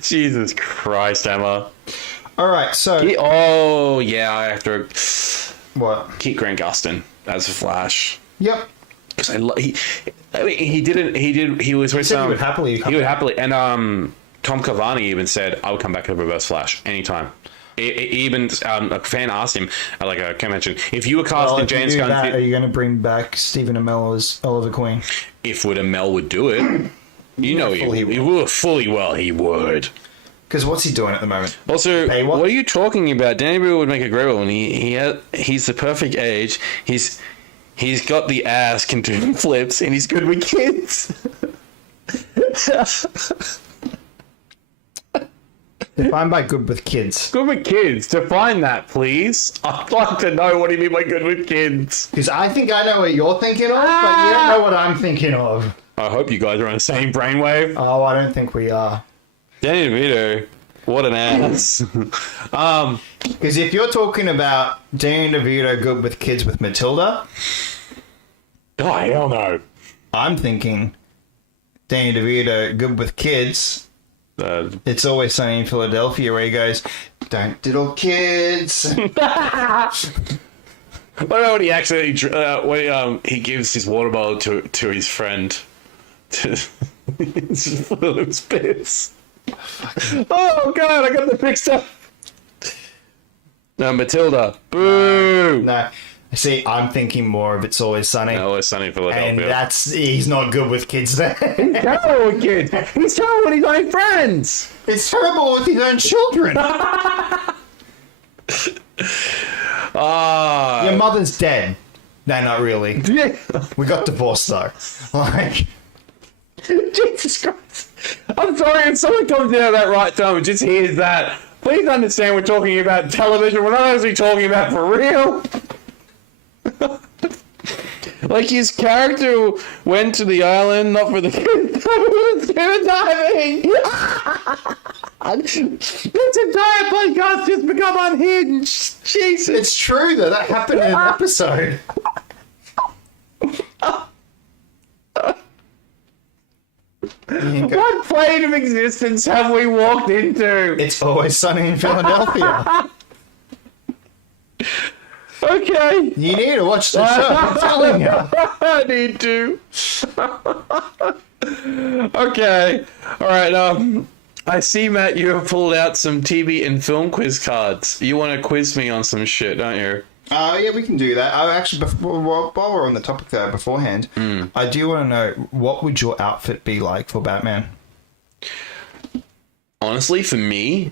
Jesus Christ, Emma. All right, so... I have to... What? Keep Grant Gustin as a Flash. Yep. Because he was with he would happily... And Tom Cavani even said, I would come back to Reverse Flash anytime. Even a fan asked him, like I can mention, if you were casting James Gunn... Are you going to bring back Stephen Amell as Oliver Queen? If Amell would do it... You know he would. Fully well he would. Because what's he doing at the moment? Also, what are you talking about? Danny Boyle would make a great one. He's the perfect age. He's got the ass, can do flips, and he's good with kids. Define by good with kids. Good with kids. Define that, please. I'd like to know what do you mean by good with kids. Because I think I know what you're thinking of, but you don't know what I'm thinking of. I hope you guys are on the same brainwave. Oh, I don't think we are. Danny DeVito, what an ass. Because if you're talking about Danny DeVito good with kids with Matilda... Oh, hell no. I'm thinking Danny DeVito good with kids... It's Always Sunny in Philadelphia, where he goes, "Don't diddle kids." What about when he actually he gives his water bottle to his friend to fill his piss? Oh god, I got the mixed up. No, Matilda. Boo. No. See, I'm thinking more of It's Always Sunny. Always Sunny in Philadelphia. And he's not good with kids there. He's terrible with kids. He's terrible with his own friends. It's terrible with his own children. Your mother's dead. No, not really. We got divorced though. Like, Jesus Christ. I'm sorry if someone comes in at that right time and just hears that. Please understand we're talking about television. We're not actually talking about for real. Like his character went to the island not for the scuba diving. This entire podcast just become unhinged. Jesus, it's true though. That happened in an episode. What plane of existence have we walked into? It's Always Sunny in Philadelphia. Okay. You need to watch the show. I'm telling you. I need to. Okay. All right. I see, Matt, you have pulled out some TV and film quiz cards. You want to quiz me on some shit, don't you? Yeah, we can do that. Actually, while we're on the topic there beforehand, I do want to know, what would your outfit be like for Batman? Honestly, for me,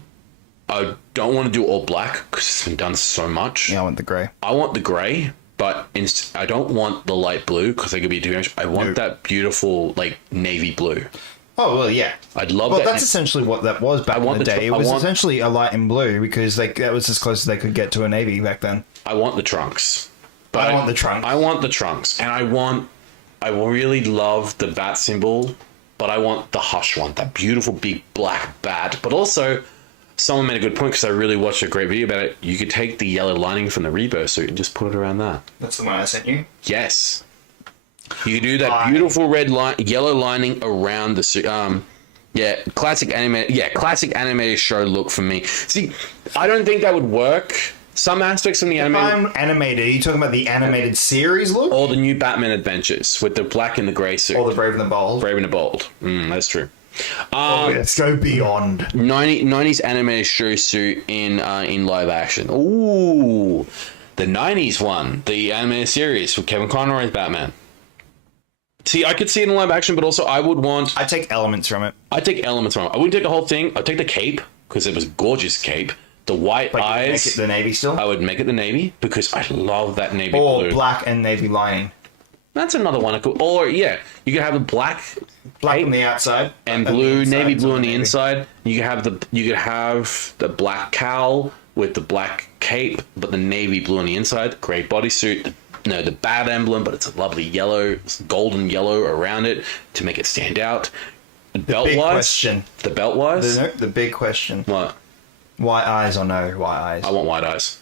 I don't want to do all black because it's been done so much. Yeah, I want the grey. I want the grey, but I don't want the light blue because they could be too much. I want that beautiful, like, navy blue. Oh, well, yeah. I'd love that. Well, that. that's essentially what that was back in the day. It was essentially a light and blue because that was as close as they could get to a navy back then. I want the trunks. But I want the trunks. I want the trunks. And I really love the bat symbol, but I want the Hush one, that beautiful big black bat. But also, someone made a good point because I really watched a great video about it. You could take the yellow lining from the Rebo suit and just put it around that. That's the one I sent you? Yes. You do that beautiful yellow lining around the suit. Classic animated show look for me. See, I don't think that would work Some aspects from the If animated, I'm animated, are you talking about the animated series look? or the new Batman Adventures with the black and the grey suit. Or the Brave and the Bold? Brave and the Bold. That's true. Let's go beyond. 90s animated show suit in live action. Ooh, the 90s one, the animated series with Kevin Conroy's Batman. See, I could see it in live action, but also I would want. I take elements from it. I'd take elements from it. I wouldn't take the whole thing. I'd take the cape because it was a gorgeous cape. The white Like eyes. make it the navy still? I would make it the navy because I love that navy Or blue. black and navy lining. That's another one. Or yeah, you could have the black Black cape on the outside. and blue, navy blue on the inside. You could have the black cowl with the black cape, but the navy blue on the inside. Great bodysuit. The bat emblem, but it's a lovely yellow, golden yellow around it to make it stand out. Belt big wise, question. the belt wise. The big question. What? White eyes or no white eyes? I want white eyes.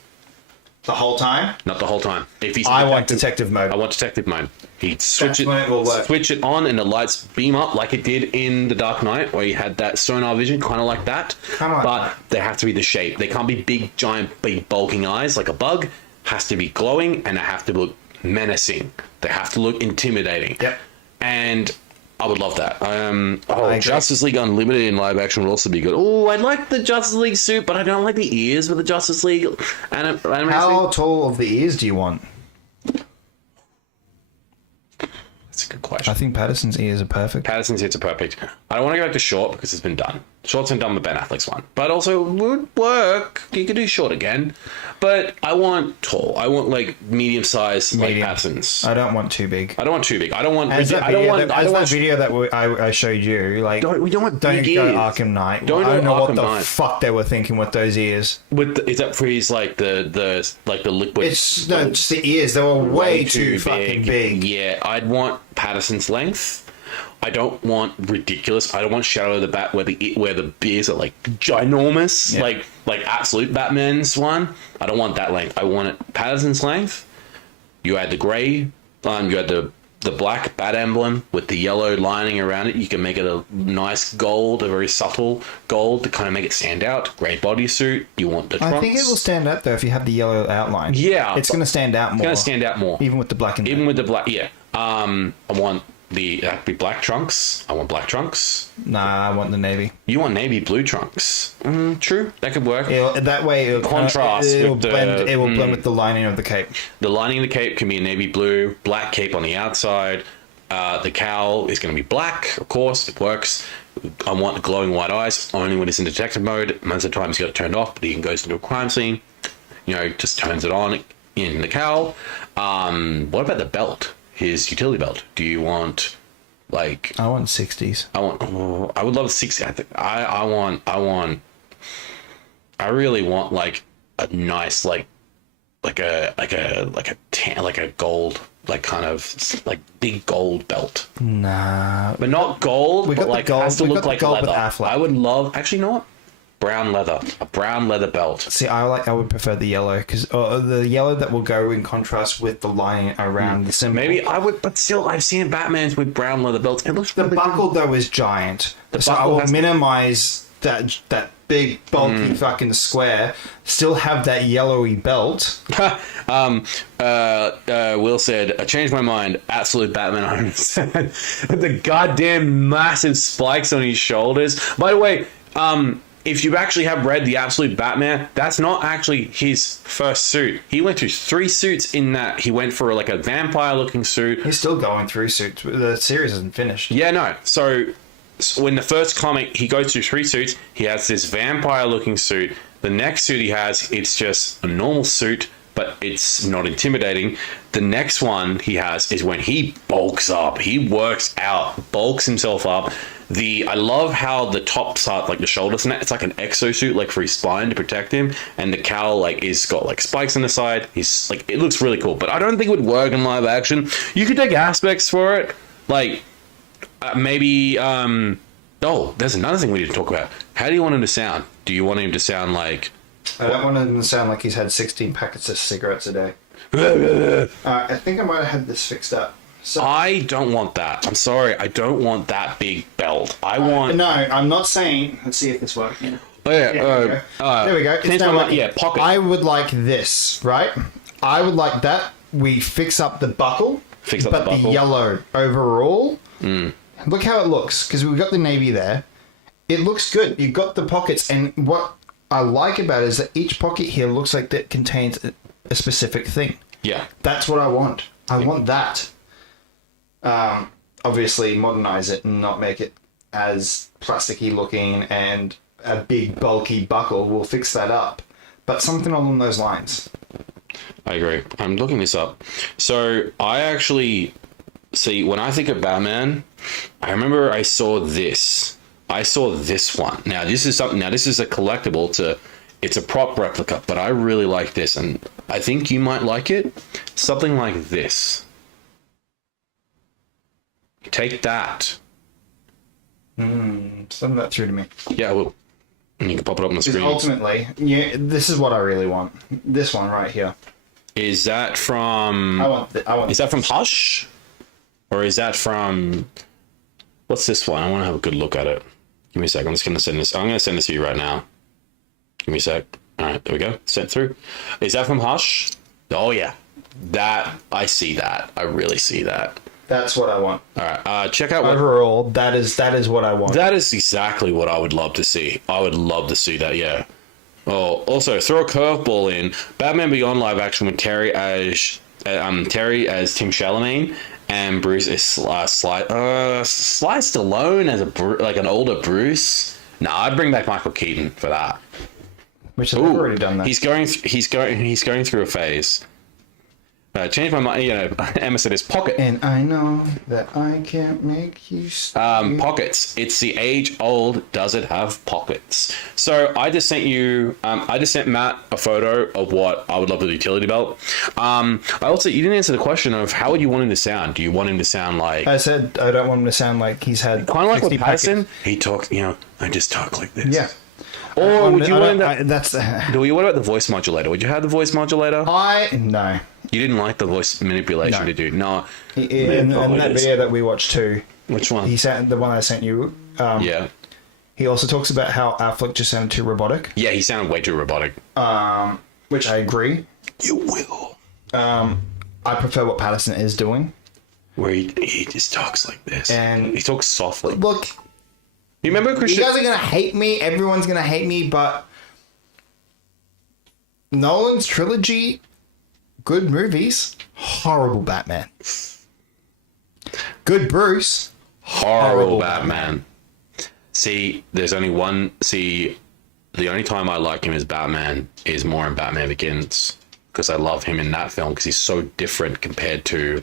The whole time? Not the whole time. If he's I want detective mode. I want detective mode. He'd switch That's when it will work. switch it on, and the lights beam up like it did in The Dark Knight, where you had that sonar vision, kind of like that. Kinda like but that. they have to be the shape. They can't be big, giant, big, bulking eyes like a bug. Has to be glowing, and they have to look menacing. They have to look intimidating. Yep. And I would love that. I agree. Justice League Unlimited in live action would also be good. Oh, I like the Justice League suit, but I don't like the ears with the Justice League animated How suit. tall of the ears do you want? That's a good question. I think Patterson's ears are perfect. Patterson's hits are perfect. I don't want to go back to short because it's been done. Short's been done with Ben Affleck's one. But also would work. You could do short again. But I want tall. I want like medium size like Medium. Patterson's. I don't want too big. I don't want too big. I don't want As that I don't video, want that, I as don't that want video that I showed you, like, we don't want don't big go ears. Arkham Knight. Don't I don't go know what Arkham the Knight. fuck they were thinking with those ears. With is that for his like the liquid It's no, just the ears. They were way too fucking big. Yeah, I'd want Patterson's length. I don't want ridiculous. I don't want Shadow of the Bat where the beers are like ginormous, Yeah. like absolute Batman's one. I don't want that length. I want it Patterson's length. You add the grey, you add the black bat emblem with the yellow lining around it. You can make it a nice gold, a very subtle gold to kind of make it stand out. Great bodysuit. You want the trunks. I think it will stand out though if you have the yellow outline. Yeah, it's going to stand out more. It's going to stand out more. even with the black and Even with the black, yeah. I want that'd be black trunks. I want black trunks. Nah, I want the navy. You want navy blue trunks. True, that could work. That way it'll Contrast It'll with the- blend. It will blend with the lining of the cape. The lining of the cape can be a navy blue, black cape on the outside. The cowl is going to be black, of course. It works. I want the glowing white eyes only when it's in detective mode. Most of the time he's got it turned off, but he can go into a crime scene. Just turns it on in the cowl. What about the belt? His utility belt. Do you want like? I want 60s. I would love 60. I think I really want like a nice like a gold like kind of like big gold belt. Nah, But not gold, We got but the like gold- has to we look got the like gold with leather. Affleck. I would love actually, you know what? Brown leather. A brown leather belt. see, I would prefer the yellow because the yellow that will go in contrast with the lining around the symbol. Maybe I would, but still, I've seen Batman's with brown leather belts. It looks the really buckle though is giant, so I buckle will has to- minimize that big bulky fucking square. Still have that yellowy belt. Will said, I changed my mind. Absolute Batman 100%. The goddamn massive spikes on his shoulders. By the way, if you actually have read The Absolute Batman, that's not actually his first suit. He went through 3 suits in that. He went for like a vampire-looking suit. He's still going through suits. The series isn't finished. Yeah, no. So when the first comic, he goes through 3 suits. He has this vampire-looking suit. The next suit he has, it's just a normal suit, but it's not intimidating. The next one he has is when he bulks up. He works out, bulks himself up. I love how the top part, like the shoulders, and it's like an exosuit, like for his spine to protect him, and the cowl like is got like spikes on the side. He's like, it looks really cool, but I don't think it would work in live action. You could take aspects for it, like maybe. Oh, there's another thing we need to talk about. How do you want him to sound? Do you want him to sound like? I don't want him to sound like he's had 16 packets of cigarettes a day. I think I might have had this fixed up. So, I don't want that. I'm sorry. I don't want that big belt. I want. no, I'm not saying. Let's see if this works. Oh yeah. There we go. It's change now my mind. working. Yeah, pocket. I would like this, right? I would like that. We fix up the buckle, but the yellow overall. Look how it looks, because we've got the navy there. It looks good. You've got the pockets, and what I like about it is that each pocket here looks like that contains a specific thing. Yeah. That's what I want. I want that. Obviously, modernize it and not make it as plasticky looking and a big bulky buckle will fix that up. But something along those lines. I agree. I'm looking this up. So I actually see, when I think of Batman, I remember I saw this. I saw this one. Now this is something. Now this is a collectible. It's a prop replica, but I really like this, and I think you might like it. Something like this. Take that. Send that through to me. Yeah, I will. And you can pop it up on the screen. Ultimately, yeah, this is what I really want. This one right here. Is that from? I want. Is that from Hush, or is that from? What's this one? I want to have a good look at it. Give me a sec. I'm just gonna send this. I'm gonna send this to you right now. Give me a sec. All right, there we go. Sent through. Is that from Hush? Oh yeah, that I see that. I really see that. That's what I want. All right. Check out what. Overall, that is what I want. That is exactly what I would love to see. I would love to see that. Yeah. Oh, also throw a curveball in Batman Beyond live action with Terry as Tim Chalamet and Bruce is Sly Stallone as like an older Bruce. Nah, I'd bring back Michael Keaton for that. Which I've already done that. He's going through a phase. Change my mind. You know, Emma said his pocket. And I know that I can't make you stay. Pockets. It's the age old. Does it have pockets? So I just sent you. I just sent Matt a photo of what I would love with the utility belt. I also, you didn't answer the question of how would you want him to sound. Do you want him to sound like? I said I don't want him to sound like he's had kind of like with Patterson. packets. He talks. You know, I just talk like this. Yeah. Or would you want him to? What about the voice modulator? Would you have the voice modulator? No. You didn't like the voice manipulation, did you? No. In that video that we watched too. Which one? He sent the one I sent you. Yeah. He also talks about how Affleck just sounded too robotic. Yeah, he sounded way too robotic. Which I agree. You will. I prefer what Patterson is doing. Where he just talks like this. And he talks softly. Look, you remember Christian? You guys are gonna hate me. Everyone's gonna hate me, but Nolan's trilogy, good movies, horrible Batman. Good Bruce, horrible Batman. See, there's only one. See, the only time I like him as Batman is more in Batman Begins, because I love him in that film because he's so different compared to,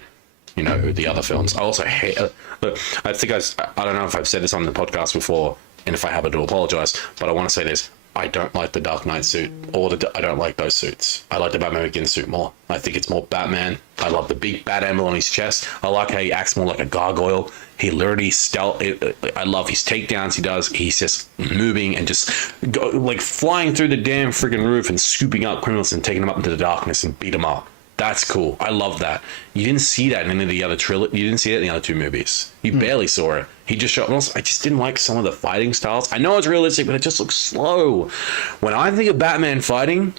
you know, the other films. I also hate. Look, I think I don't know if I've said this on the podcast before, and if I have, I do apologize. But I want to say this: I don't like the Dark Knight suit, I don't like those suits. I like the Batman Begins suit more. I think it's more Batman. I love the big bat emblem on his chest. I like how he acts more like a gargoyle. He literally I love his takedowns. He's just moving and just like flying through the damn freaking roof and scooping up criminals and taking them up into the darkness and beat them up. That's cool. I love that. You didn't see that in any of the other trilogy. You didn't see it in the other two movies. You barely saw it. He just showed. I just didn't like some of the fighting styles. I know it's realistic, but it just looks slow. When I think of Batman fighting,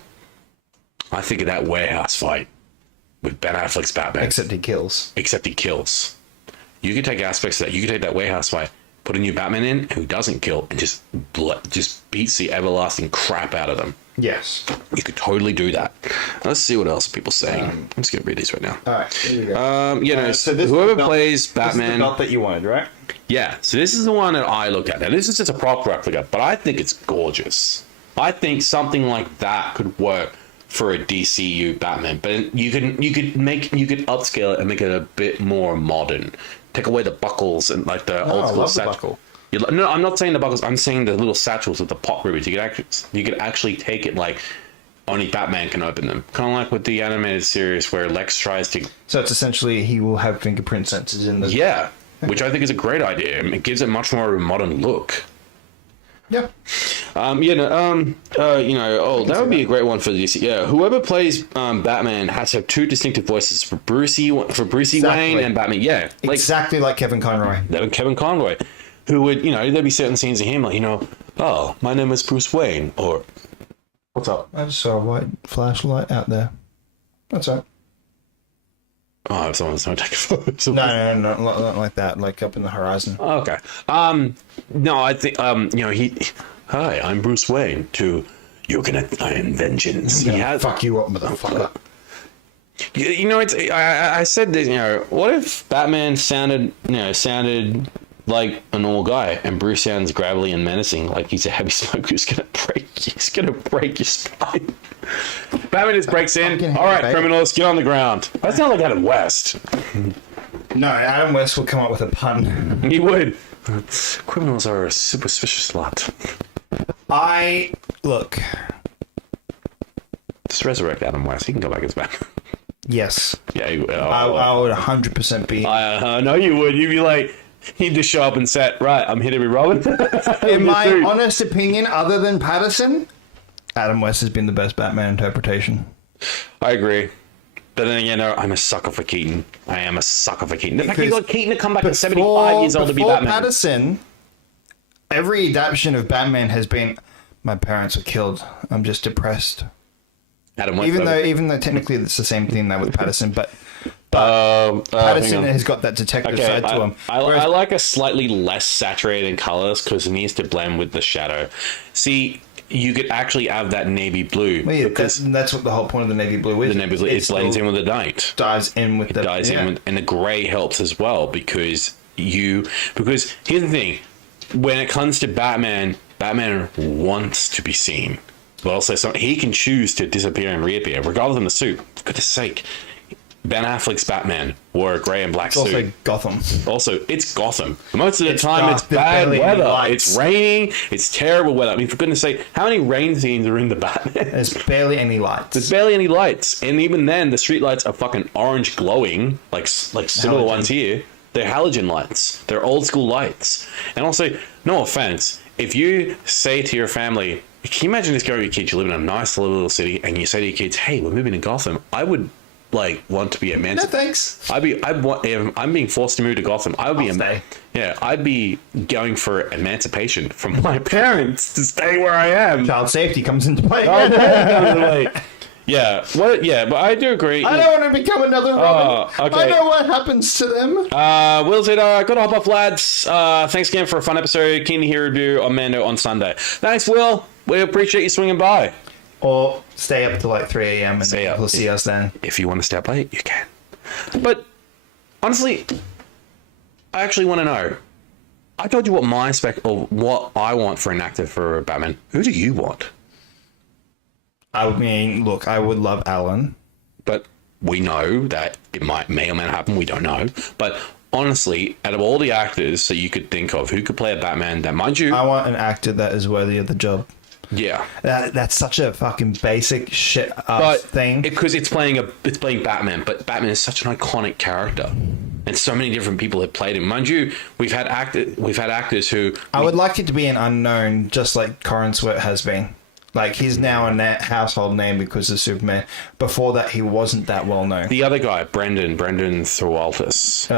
I think of that warehouse fight with Ben Affleck's Batman. Except he kills. You could take aspects of that. You could take that warehouse fight, put a new Batman in who doesn't kill, and just beats the everlasting crap out of them. Yes. You could totally do that. Let's see what else people saying. I'm just going to read these right now. All right, here we go. So whoever plays Batman... This is the belt that you wanted, right? Yeah, so this is the one that I looked at. Now, this is just a prop replica, but I think it's gorgeous. I think something like that could work for a DCU Batman, but you could upscale it and make it a bit more modern. Take away the buckles and like the old school satchel. No, I'm not saying the buckles. I'm saying the little satchels with the pop ribbons. You could actually take it like only Batman can open them. Kind of like with the animated series where Lex tries to. So it's essentially he will have fingerprint sensors in the. Yeah, which I think is a great idea. It gives it much more of a modern look. Yeah. That would be a great one for DC. Yeah, whoever plays Batman has to have two distinctive voices for Brucey Wayne and Batman. Yeah, exactly like Kevin Conroy. Kevin Conroy, who would, there'd be certain scenes of him like, Oh, my name is Bruce Wayne, or what's up? I just saw a white flashlight out there. That's all right. Oh, if someone's trying to take a photo. No, not like that. Like up in the horizon. Oh, okay. No, I think hi, I'm Bruce Wayne. I am vengeance. Fuck you up, motherfucker. It's I said this. What if Batman sounded like a normal guy, and Bruce sounds gravelly and menacing, like he's a heavy smoker who's gonna break your spine. Batman just breaks in. All right, criminals, get on the ground. That sounds like Adam West. No, Adam West will come up with a pun. He would. Criminals are a superstitious lot. Look. Just resurrect Adam West. He can go back as Batman. Yes. Yeah, I would 100% be. I know you would. You'd be like, he'd just show up and say, right, I'm here to be Robin. In my honest opinion, other than Patterson, Adam West has been the best Batman interpretation. I agree. But then again, I'm a sucker for Keaton. I am a sucker for Keaton. The fact you got Keaton to come back at 75 years old to be Batman. Before Patterson, every adaptation of Batman has been, my parents were killed. I'm just depressed. Adam West, even though technically it's the same thing now with Patterson, but Patterson has got that detective side to him. I like a slightly less saturated in colors because it needs to blend with the shadow. See, you could actually have that navy blue. Well, yeah, that's what the whole point of the navy blue is. The navy blue, it blends in with the night. Dives in with and the grey helps as well because here's the thing, when it comes to Batman wants to be seen. But also, he can choose to disappear and reappear, regardless of the suit. For goodness sake, Ben Affleck's Batman wore a grey and black suit. Also Gotham. Also, it's Gotham. Most of the time, it's bad weather. It's raining. It's terrible weather. I mean, for goodness sake, how many rain scenes are in the Batman? There's barely any lights. And even then, the street lights are fucking orange glowing, like similar ones here. They're halogen lights. They're old school lights. And also, no offense, if you say to your family, can you imagine this guy with your kids, you live in a nice little city, and you say to your kids, hey, we're moving to Gotham, I would want to be emancipated. No thanks. If I'm being forced to move to Gotham, I'd be going for emancipation from my parents to stay where I am. Child safety comes into play. But I do agree. I don't want to become another Robin. Okay. I know what happens to them. Will said, good hop off, lads. Thanks again for a fun episode. Keen to hear a review on Mando on Sunday. Thanks, Will. We appreciate you swinging by. Or stay up till like 3 a.m. and we'll see us then. If you want to stay up late, you can. But honestly, I actually want to know. I told you what my what I want for an actor for Batman. Who do you want? I mean, look, I would love Alan. But we know that it may or may not happen. We don't know. But honestly, out of all the actors that you could think of, who could play a Batman that, mind you... I want an actor that is worthy of the job. Yeah. That's such a fucking basic shit thing. Because it's playing Batman, but Batman is such an iconic character. And so many different people have played him. Mind you, we've had actors who... I would like it to be an unknown, just like Corin Sweat has been. Like, he's now a household name because of Superman. Before that, he wasn't that well known. The other guy, Brendan Thwaltis.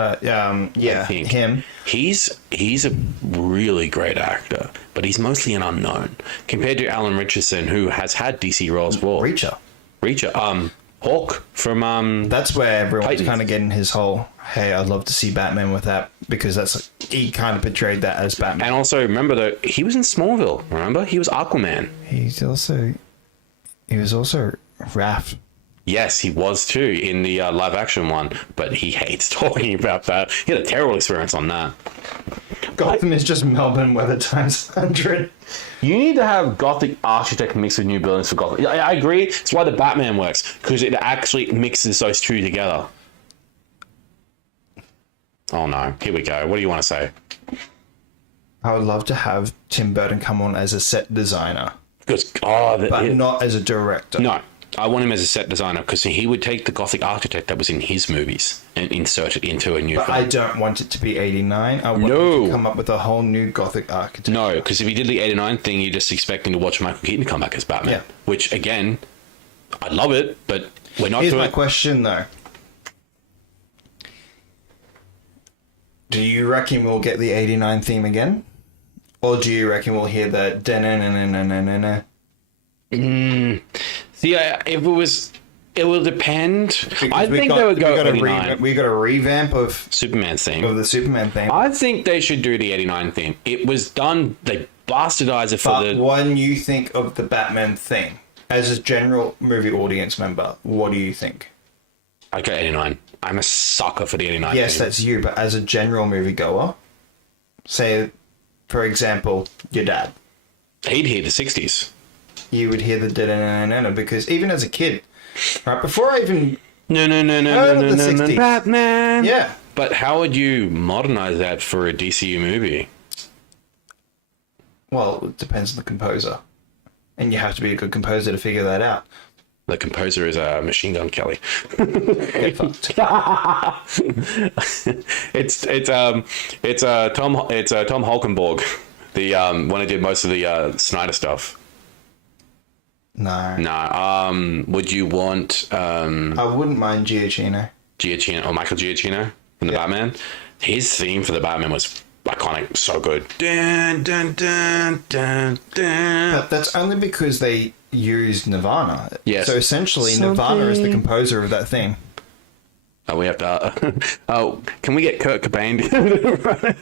Him. He's a really great actor, but he's mostly an unknown compared to Alan Richardson, who has had DC roles for Reacher. Hawk from that's where everyone's Titans. kind of getting his whole, hey, I'd love to see Batman with that, because he kind of portrayed that as Batman. And also remember that he was in Smallville. Remember, he was Aquaman. He was also Raph. Yes, he was too in the live action one, but he hates talking about that. He had a terrible experience on that. Gotham is just Melbourne weather times 100. You need to have Gothic architect mixed with new buildings for Gotham. I agree. It's why the Batman works, because it actually mixes those two together. Oh no, here we go. What do you want to say? I would love to have Tim Burton come on as a set designer. But not as a director. No, I want him as a set designer, because he would take the Gothic architect that was in his movies and insert it into a new film. I don't want it to be 89. I want him to come up with a whole new Gothic architecture. No, because if he did the 89 thing, you're just expecting to watch Michael Keaton come back as Batman. Yeah. Which, again, I love it, but we're not doing it. Here's my question, though. Do you reckon we'll get the 89 theme again? Or do you reckon we'll hear the da-na-na-na-na-na-na? See, if it was, it will depend. I Because think they would go we got 89. we got a revamp of Superman theme. the Superman theme. I think they should do the 89 theme. It was done, they bastardized it for But when you think of the Batman thing, as a general movie audience member, what do you think? I go 89. I'm a sucker for the 89 Yes, theme. that's you, but as a general moviegoer, say, for example, your dad, He'd hear the 60s. you would hear the da-na-na-na-na because even as a kid, right, before I even... No, Heard of the 60s. Batman. Yeah. But how would you modernize that for a DCU movie? Well, it depends on the composer. And you have to be a good composer to figure that out. The composer is Machine Gun Kelly. Get fucked. it's Tom Holkenborg, the one who did most of the Snyder stuff. No. No. Would you want I wouldn't mind Giacchino. Giacchino or Michael Giacchino from the Batman? His theme for the Batman was iconic, so good. Dun, dun, dun, dun, dun. But that's only because they used Nirvana. Yes. So essentially, Nirvana is the composer of that thing. Oh, we have to. Can we get Kurt Cobain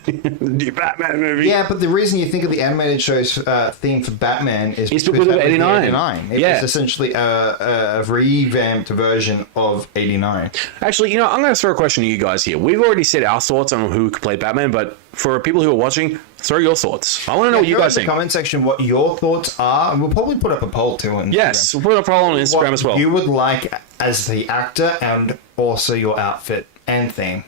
to do Batman movie? Yeah, but the reason you think of the animated show's theme for Batman is It's because of that was the 89. 89. It Yeah. was essentially a revamped version of 89. Actually, you know, I'm going to throw a question to you guys here. We've already said our thoughts on who could play Batman, but for people who are watching, throw your thoughts. I want to know what you guys in the think. comment section what your thoughts are, and we'll probably put up a poll too on Instagram. Yes, we'll put a poll on Instagram What as well. you would like as the actor and also your outfit and theme.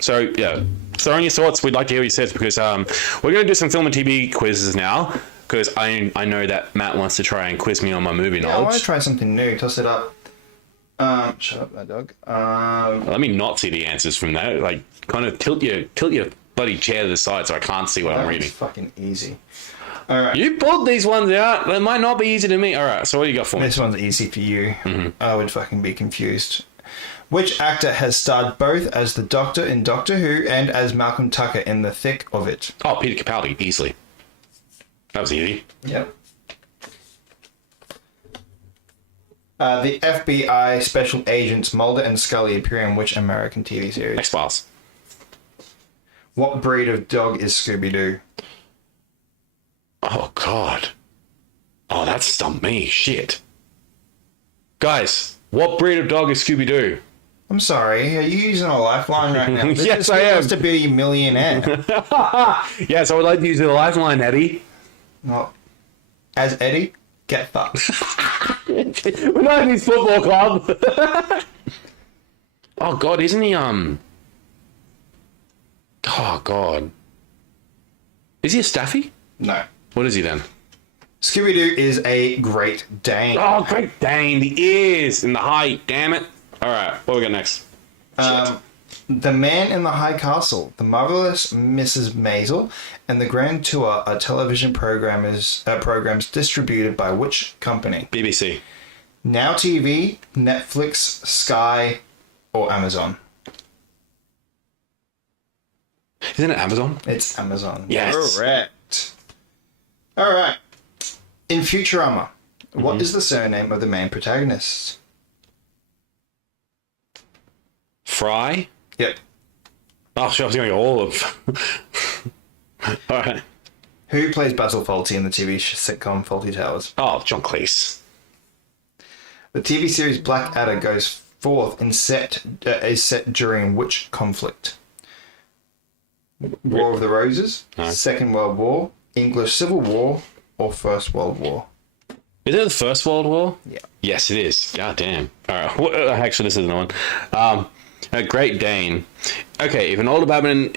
So, yeah, throw in your thoughts. We'd like to hear what you said because we're going to do some film and TV quizzes now because I know that Matt wants to try and quiz me on my movie I want to knowledge. try something new. Toss it up. Shut up, that dog. Let me not see the answers from that. Like, kind of tilt your bloody chair to the side so I can't see what That I'm was reading. fucking easy. All right. You pulled these ones out. They might not be easy to me. All right, so what do you got for me? This one's easy for you. I would fucking be confused. Which actor has starred both as the Doctor in Doctor Who and as Malcolm Tucker in The Thick of It? Oh, Peter Capaldi, easily. That was easy. Yep. The FBI special agents Mulder and Scully appear in which American TV series? X-Files. What breed of dog is Scooby-Doo? Oh, God. Oh, that stumped me. Shit. Guys, what breed of dog is Scooby-Doo? I'm sorry, are you using a lifeline right now? This Yes, is I who am. wants to be a millionaire. Yes, I would like to use the lifeline, Eddie. Well, as Eddie, get fucked. We're not in his football club. Oh, God, isn't he, Oh, God. Is he a staffy? No. What is he then? Scooby-Doo is a Great Dane. Oh, Great Dane, the ears and the height, damn it. All right, what we got next? The Man in the High Castle, The Marvelous Mrs. Maisel, and The Grand Tour are television programs distributed by which company? BBC. Now TV, Netflix, Sky, or Amazon? Isn't it Amazon? It's Amazon. Yes. Correct. All right. In Futurama, what is the surname of the main protagonist? Fry? Yep. Oh, shit, I was going to go all of... All right. Who plays Basil Fawlty in the TV sitcom Fawlty Towers? Oh, John Cleese. The TV series Blackadder goes forth and is set during which conflict? War of the Roses, No. Second World War, English Civil War, or First World War? Is it the First World War? Yeah. Yes, it is. God damn. All right. Well, actually, this is the one. A Great Dane. Okay, if an older Batman,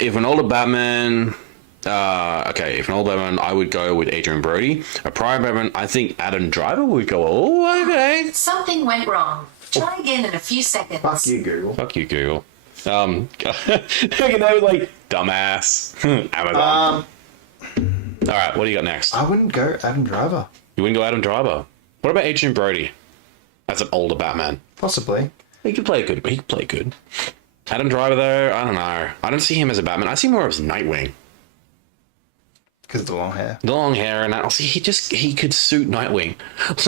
I would go with Adrian Brody. A prior Batman, I think Adam Driver would go. Oh, okay. Something went wrong. Try again in a few seconds. Fuck you, Google. Fuck you, Google. You know, like dumbass. Amazon. All right, what do you got next? I wouldn't go Adam Driver. You wouldn't go Adam Driver. What about Adrian Brody? That's an older Batman. Possibly. He could play good. He could play good. Adam Driver, though, I don't know. I don't see him as a Batman. I see more as Nightwing. Because of the long hair. The long hair and that. See, he could suit Nightwing.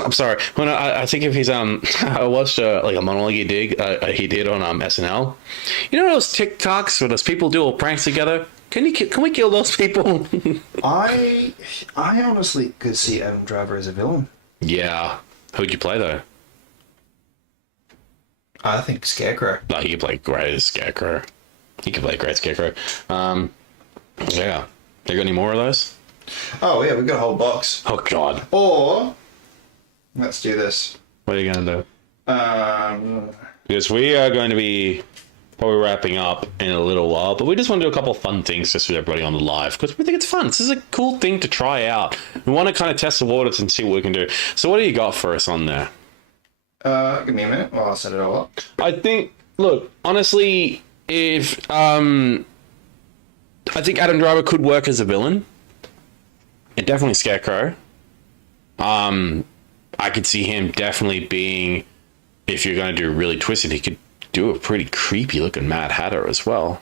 I'm sorry. When I think of his I watched like a monologue he did on SNL. You know those TikToks where those people do all pranks together? Can we kill those people? I honestly could see Adam Driver as a villain. Yeah. Who'd you play though? I think Scarecrow. No, he could play great as Scarecrow. He could play great Scarecrow. Yeah. You got any more of those? Oh yeah, we got a whole box. Oh God. Or let's do this. What are you gonna do? Because we are going to be probably wrapping up in a little while, but we just want to do a couple of fun things just with everybody on the live because we think it's fun. This is a cool thing to try out. We want to kind of test the waters and see what we can do. So what do you got for us on there? Give me a minute while I set it all up. I think, look, honestly, if I think Adam Driver could work as a villain. And definitely Scarecrow. I could see him definitely being, if you're going to do really twisted, he could do a pretty creepy looking Mad Hatter as well.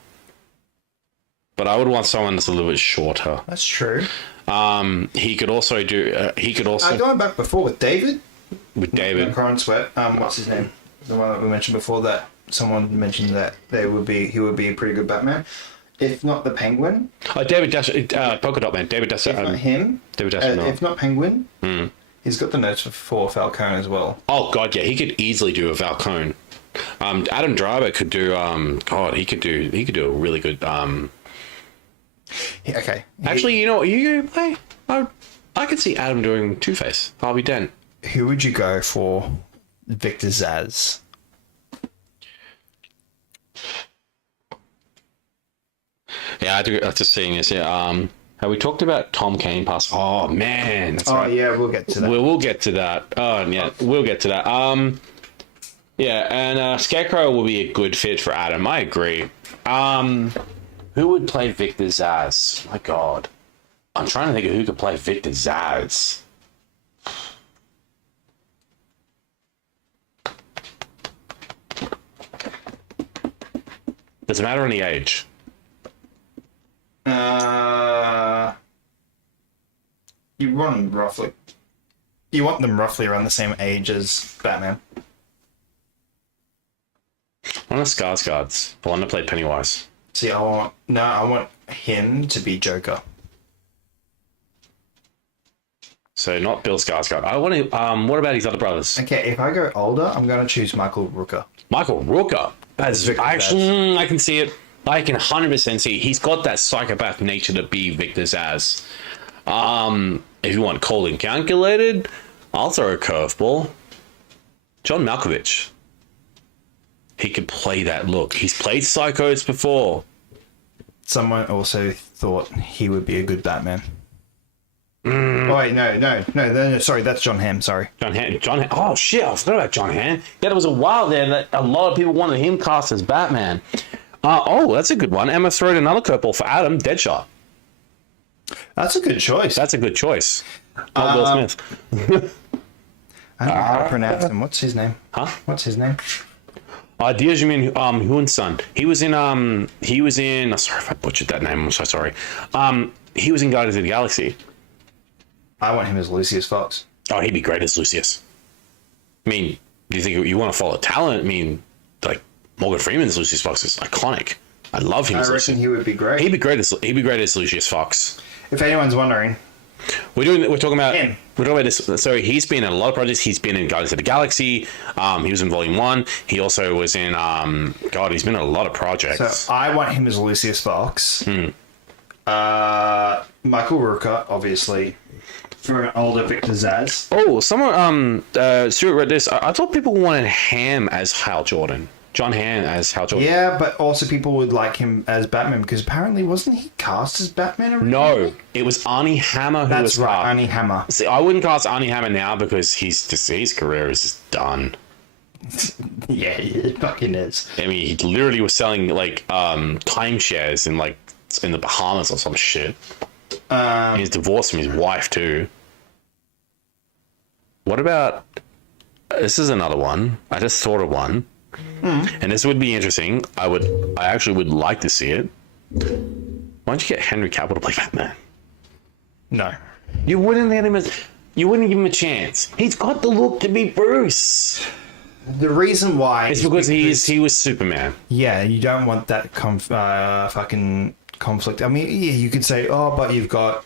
But I would want someone that's a little bit shorter. That's true. He could also do. Going back before with David. With David. Current Sweat. What's his name? The one that we mentioned before that someone mentioned that he would be a pretty good Batman. If not the Penguin. Oh, David Dash, Polka Dot Man. David Dash. If not him. David Dash. If not Penguin. He's got the notes for Falcone as well. Oh God, yeah, he could easily do a Falcone. Adam Driver could do. God, he could do a really good. Okay. Actually, you know what you play? I could see Adam doing Two-Face. Harvey Dent. Who would you go for? Victor Zsasz. Yeah, I do. Just seeing this. Yeah. Have we talked about Tom Kane pass? Oh man. That's right. Yeah, we'll get to that. We'll get to that. Oh yeah, we'll get to that. Yeah, and Scarecrow will be a good fit for Adam. I agree. Who would play Victor Zsasz? My God, I'm trying to think of who could play Victor Zsasz. Does it matter any age? You want them roughly around the same age as Batman. One of Skarsgård's, the one that played Pennywise. See, I want him to be Joker. So not Bill Skarsgård. I want to. What about his other brothers? Okay, if I go older, I'm gonna choose Michael Rooker. Michael Rooker. That's actually, I can see it. I can 100% see it. He's got that psychopath nature to be Victor Zsasz. If you want cold and calculated, I'll throw a curveball. John Malkovich. He could play that look. He's played psychos before. Someone also thought he would be a good Batman. Oh, wait, no. Sorry, that's John Hamm. Sorry. John Hamm. Oh, shit. I forgot about John Hamm. Yeah, there was a while there that a lot of people wanted him cast as Batman. That's a good one. Emma throwed another curveball for Adam. Deadshot. That's a good choice. That's a good choice. Not Will Smith. I don't know how to pronounce him. What's his name? Huh? What's his name? Diajamin Hun's son. He was in, oh, sorry if I butchered that name. I'm so sorry. He was in Guardians of the Galaxy. I want him as Lucius Fox. Oh, he'd be great as Lucius. I mean, do you think you want to follow talent? I mean, like Morgan Freeman's Lucius Fox is iconic. I love him. I reckon he would be great. He'd be great as Lucius Fox. If anyone's wondering, we're talking about him. We're talking about this. So he's been in a lot of projects. He's been in Guardians of the Galaxy. He was in Volume 1. He also was in he's been in a lot of projects. So I want him as Lucius Fox. Michael Rooker, obviously, for an older Victor Zsasz. Oh, someone Stuart read this. I thought people wanted Ham as Hal Jordan. John Hamm as Hal Jordan. Yeah, but also people would like him as Batman because apparently wasn't he cast as Batman originally? No, it was Arnie Hammer who was right, cast. Arnie Hammer. See, I wouldn't cast Arnie Hammer now because his career is just done. Yeah, it fucking is. I mean, he literally was selling like timeshares in the Bahamas or some shit. He's divorced from his wife too. What about? This is another one. I just thought of one. And this would be interesting. I actually would like to see it. Why don't you get Henry Cavill to play Batman? No. You wouldn't let him. You wouldn't give him a chance. He's got the look to be Bruce. The reason why It's because he was Superman. Yeah, you don't want that fucking conflict. I mean, yeah, you could say, oh, but you've got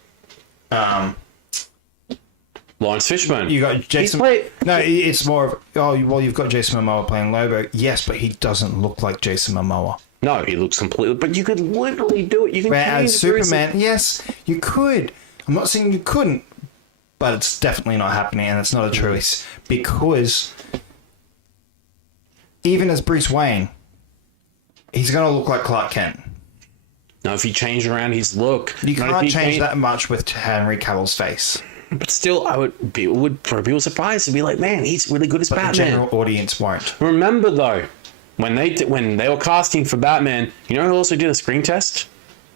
Lawrence Fishburne. you got Jason. No, it's more of well, you've got Jason Momoa playing Lobo. Yes, but he doesn't look like Jason Momoa. No, he looks completely. But you could literally do it. You can change As Superman, yes, you could. I'm not saying you couldn't, but it's definitely not happening, and it's not a choice because even as Bruce Wayne, he's going to look like Clark Kent. No, if you change around his look, You can't change that much with Henry Cavill's face. But still, would people surprised to be like, man, he's really good as But Batman. the general audience won't. Remember though, when they were casting for Batman, you know who also did a screen test?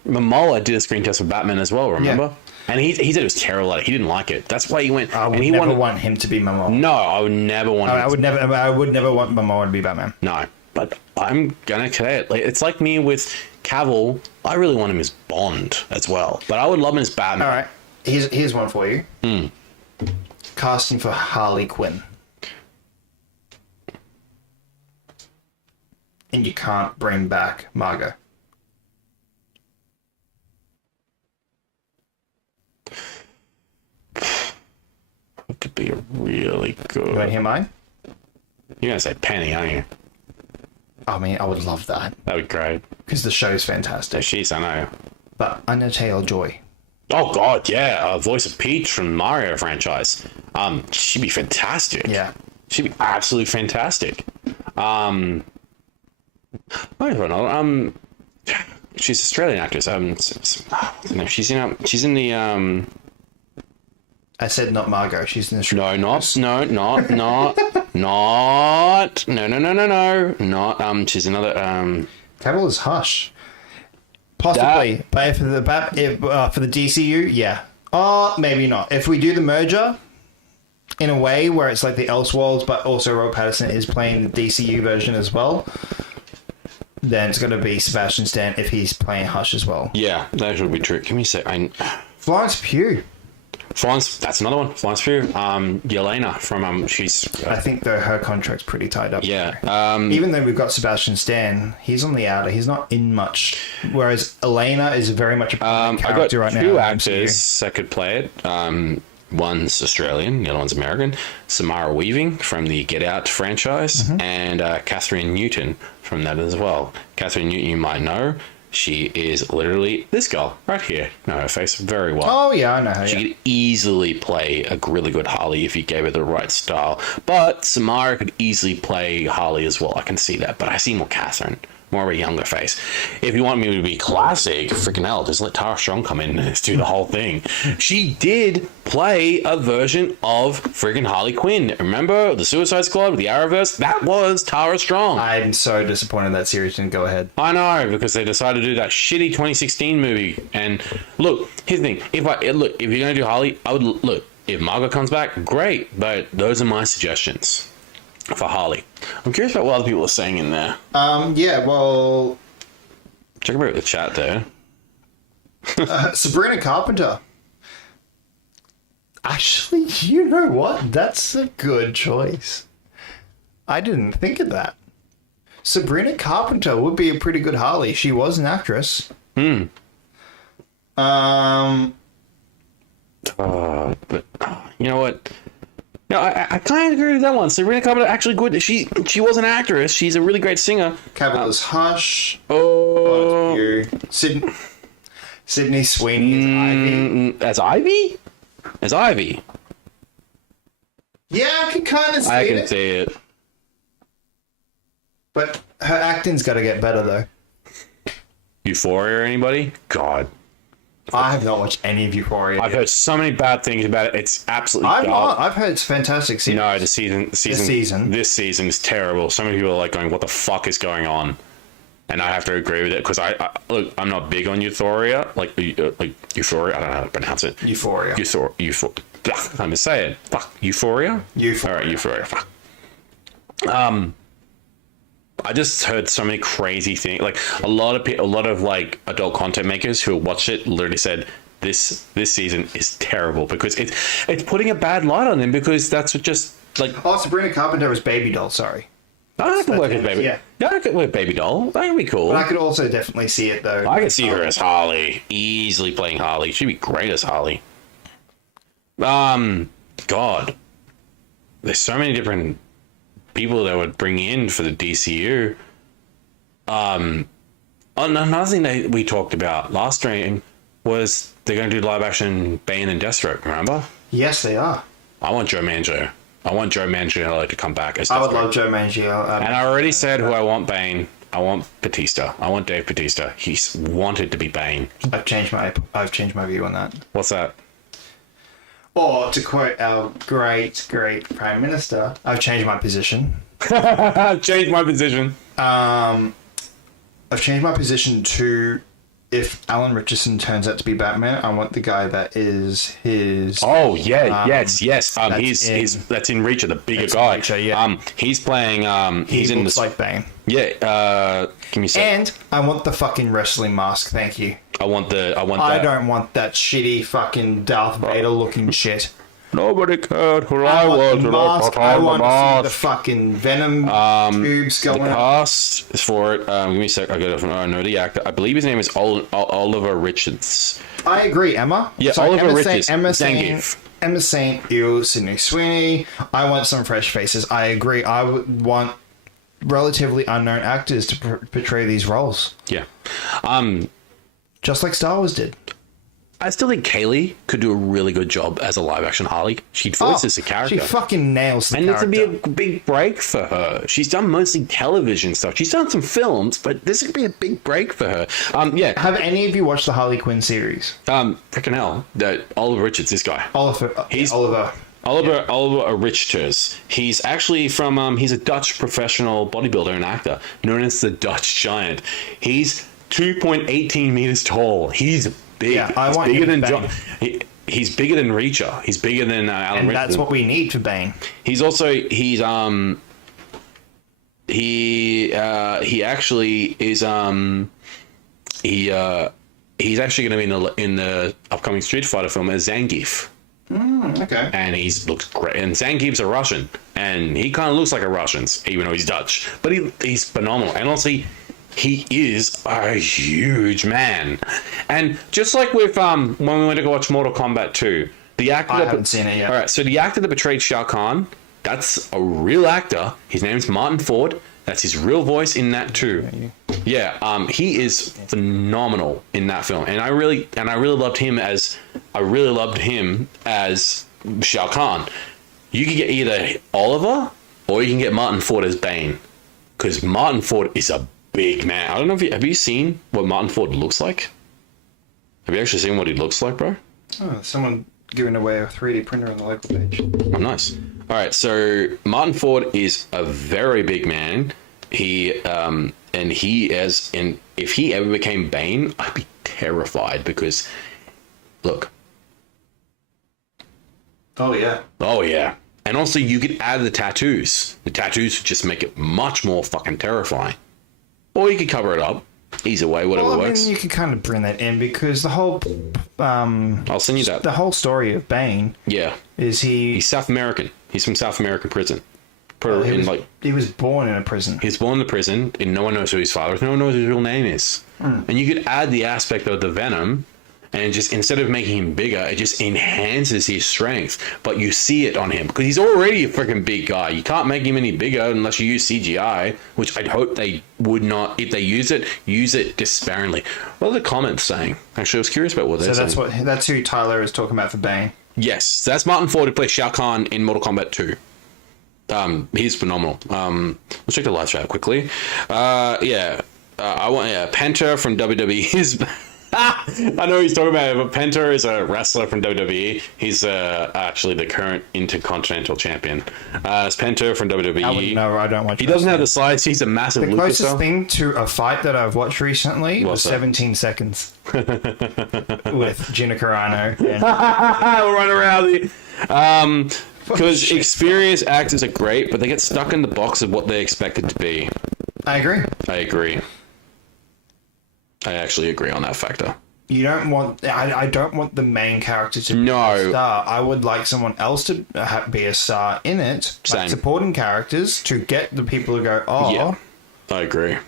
Momoa did a screen test for Batman as well. Remember? Yeah. And he said it was terrible. He didn't like it. That's why he went. I would and he never want him to be Momoa. No, I would never want. I would never want Momoa to be Batman. No, but I'm gonna say it. Like, it's like me with Cavill. I really want him as Bond as well, but I would love him as Batman. All right, here's one for you. Casting for Harley Quinn, and you can't bring back Margot. It could be really good. You want to hear mine? You're gonna say Penny, aren't you? I mean, I would love that That'd be great. because the show's fantastic. She's, I know. But Anya Taylor-Joy, Oh God, yeah, voice of Peach from Mario franchise. She'd be fantastic. yeah, She'd be absolutely fantastic. I don't know. She's an Australian actress. She's in the I said not Margot. She's in the show. not. She's another Cavill is Hush. Possibly, but for the for the DCU, yeah. Oh, maybe not. If we do the merger, in a way where it's like the Elseworlds, but also Robert Pattinson is playing the DCU version as well, then it's going to be Sebastian Stan if he's playing Hush as well. Yeah, that would be true. Give me a sec. Florence Pugh. Florence, that's another one. Florence Pugh. Yelena from she's. I think though her contract's pretty tied up. Yeah. Even though we've got Sebastian Stan, he's on the outer. He's not in much. Whereas Elena is very much a character right now. I got two actors that could play it. One's Australian, the other one's American. Samara Weaving from the Get Out franchise, and Catherine Newton from that as well. Catherine Newton, you might know. She is literally this girl right here. Know her face very well. Oh yeah, I know her. She could easily play a really good Harley if you gave her the right style. But Samara could easily play Harley as well. I can see that. But I see more Catherine. More of a younger face. If you want me to be classic, freaking hell, just let Tara Strong come in and do the whole thing. She did play a version of freaking Harley Quinn. Remember the Suicide Squad, the Arrowverse? That was Tara Strong. I'm so disappointed that series didn't go ahead. I know, because they decided to do that shitty 2016 movie. And look, here's the thing: if you're gonna do Harley, I would look. If Margot comes back, great. But those are my suggestions for Harley. I'm curious about what other people are saying in there. Yeah, well, Check about the chat there. Sabrina Carpenter. Actually, you know what? That's a good choice. I didn't think of that. Sabrina Carpenter would be a pretty good Harley. She was an actress. But you know what? No, I kind of agree with that one. Sabrina Carpenter actually good. She was an actress. She's a really great singer. Cavill Hush. Oh, Sydney Sweeney as Ivy. As Ivy. Yeah, I can kind of see I can it. see it. But her acting's got to get better, though. Euphoria or anybody? God. I have not watched any of Euphoria. I've heard so many bad things about it. It's absolutely I've heard it's fantastic series. No, this season is terrible. So many people are like going, "What the fuck is going on?" And I have to agree with it because I look, I'm not big on Euphoria, like Euphoria. I don't know how to pronounce it. Euphoria. Euphoria. I'm gonna say it. Fuck. Euphoria. Euphoria. All right, Euphoria. Fuck. I just heard so many crazy things. Like a lot of like adult content makers who watched it literally said this season is terrible because it's putting a bad light on him because that's what just like. Oh, Sabrina Carpenter was Baby Doll. Sorry. I can work as baby. Yeah. I can work Baby Doll. That would be cool. But I could also definitely see it though. I could see her as Harley, easily playing Harley. She'd be great as Harley. God, there's so many different people that would bring in for the DCU. Another thing that we talked about last stream was they're going to do live action Bane and Deathstroke. Remember? Yes, they are. I want Joe Manganiello. I want Joe Manganiello to come back as Deathstroke. I would love Joe Manganiello. And I already said who I want Bane. I want Batista. I want Dave Batista. He's wanted to be Bane. I've changed my view on that. What's that? Or to quote our great Prime Minister, I've changed my position. I've changed my position. I've changed my position to if Alan Richardson turns out to be Batman, I want the guy that is his. Oh yeah, yes. That's in Reacher, the bigger guy. Reacher, yeah. He's playing. He's in looks like Bane. Yeah. Give me a sec. And I want the fucking wrestling mask. Thank you. I don't want that shitty fucking Darth Vader looking shit. Nobody cared who I was. I want to see the fucking Venom tubes going the cast for it. Give me a sec. I know the actor. I believe his name is Oliver Richards. I agree, Emma. Yeah, Sorry, Oliver Richards. Emma's saying, ew, Sydney Sweeney. I want some fresh faces. I agree. I would want relatively unknown actors to portray these roles. Yeah. Just like Star Wars did. I still think Kaylee could do a really good job as a live-action Harley. She'd voice as a character. She fucking nails the character. And this would be a big break for her. She's done mostly television stuff. She's done some films, but this would be a big break for her. Yeah. Have any of you watched the Harley Quinn series? Frickin' hell. Oliver Richards, this guy. Oliver Richards. He's actually from, he's a Dutch professional bodybuilder and actor, known as the Dutch Giant. He's 2.18 meters tall. He's big. Yeah, I want bigger than John. He's bigger than Reacher. He's bigger than Alan Richardson. And that's what we need for Bane. He actually is he's actually going to be in the upcoming Street Fighter film as Zangief. Okay. And he looks great. And Zangief's a Russian, and he kind of looks like a Russian, even though he's Dutch. But he's phenomenal. And honestly, he is a huge man. And just like with when we went to go watch Mortal Kombat 2, the actor I haven't seen it yet. All right, so the actor that betrayed Shao Kahn, that's a real actor. His name's Martin Ford. That's his real voice in that too. Yeah, he is phenomenal in that film, and I really loved him as Shao Kahn. You can get either Oliver or you can get Martin Ford as Bane, because Martin Ford is a big man. I don't know if have you seen what Martin Ford looks like? Have you actually seen what he looks like, bro? Oh, someone giving away a 3D printer on the local page. Oh, nice. All right, so Martin Ford is a very big man. If he ever became Bane, I'd be terrified because, look. Oh yeah. And also, you could add the tattoos. The tattoos would just make it much more fucking terrifying. Or you could cover it up. Either way, whatever works. You can kind of bring that in because the whole I'll send you that. The whole story of Bane. Yeah. He's South American. He's from South American prison. He was born in a prison. He's born in a prison, and no one knows who his father is. No one knows his real name is. And you could add the aspect of the venom, and just instead of making him bigger, it just enhances his strength. But you see it on him because he's already a freaking big guy. You can't make him any bigger unless you use CGI, which I'd hope they would not. If they use it sparingly. What are the comments saying? Actually, I was curious about what they're saying. So that's who Tyler is talking about for Bane. Yes, that's Martin Ford who plays Shao Kahn in Mortal Kombat 2. He's phenomenal. Let's check the live chat quickly. I want Penta from WWE. I know who he's talking about, but Penta is a wrestler from WWE. He's actually the current Intercontinental Champion. It's Penta from WWE. I don't watch. He doesn't have the slides. He's a massive. The closest thing to a fight that I've watched recently was 17 seconds with Gina Carano. And... Run around. Because experienced actors are great, but they get stuck in the box of what they expect it to be. I agree. I actually agree on that factor. you don't want. I don't want the main character to be No. a star. I would like someone else to be a star in it. Same. Like supporting characters to get the people to go, oh. Yeah, I agree.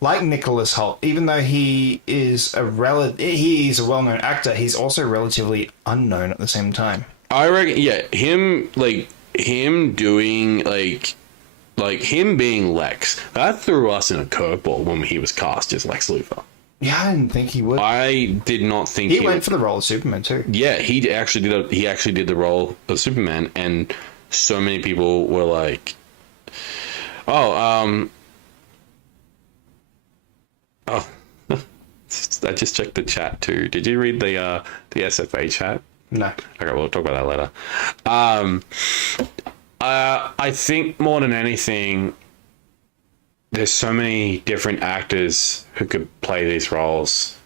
Like Nicholas Hoult, even though he is a well-known actor, he's also relatively unknown at the same time. I reckon, yeah, him doing him being Lex, that threw us in a curveball when he was cast as Lex Luthor. Yeah, I didn't think he would. I did not think He went for the role of Superman too. Yeah, he actually did the role of Superman, and so many people were like, "Oh, I just checked the chat too. Did you read the SFA chat? No. Okay, we'll talk about that later. I think more than anything, there's so many different actors who could play these roles.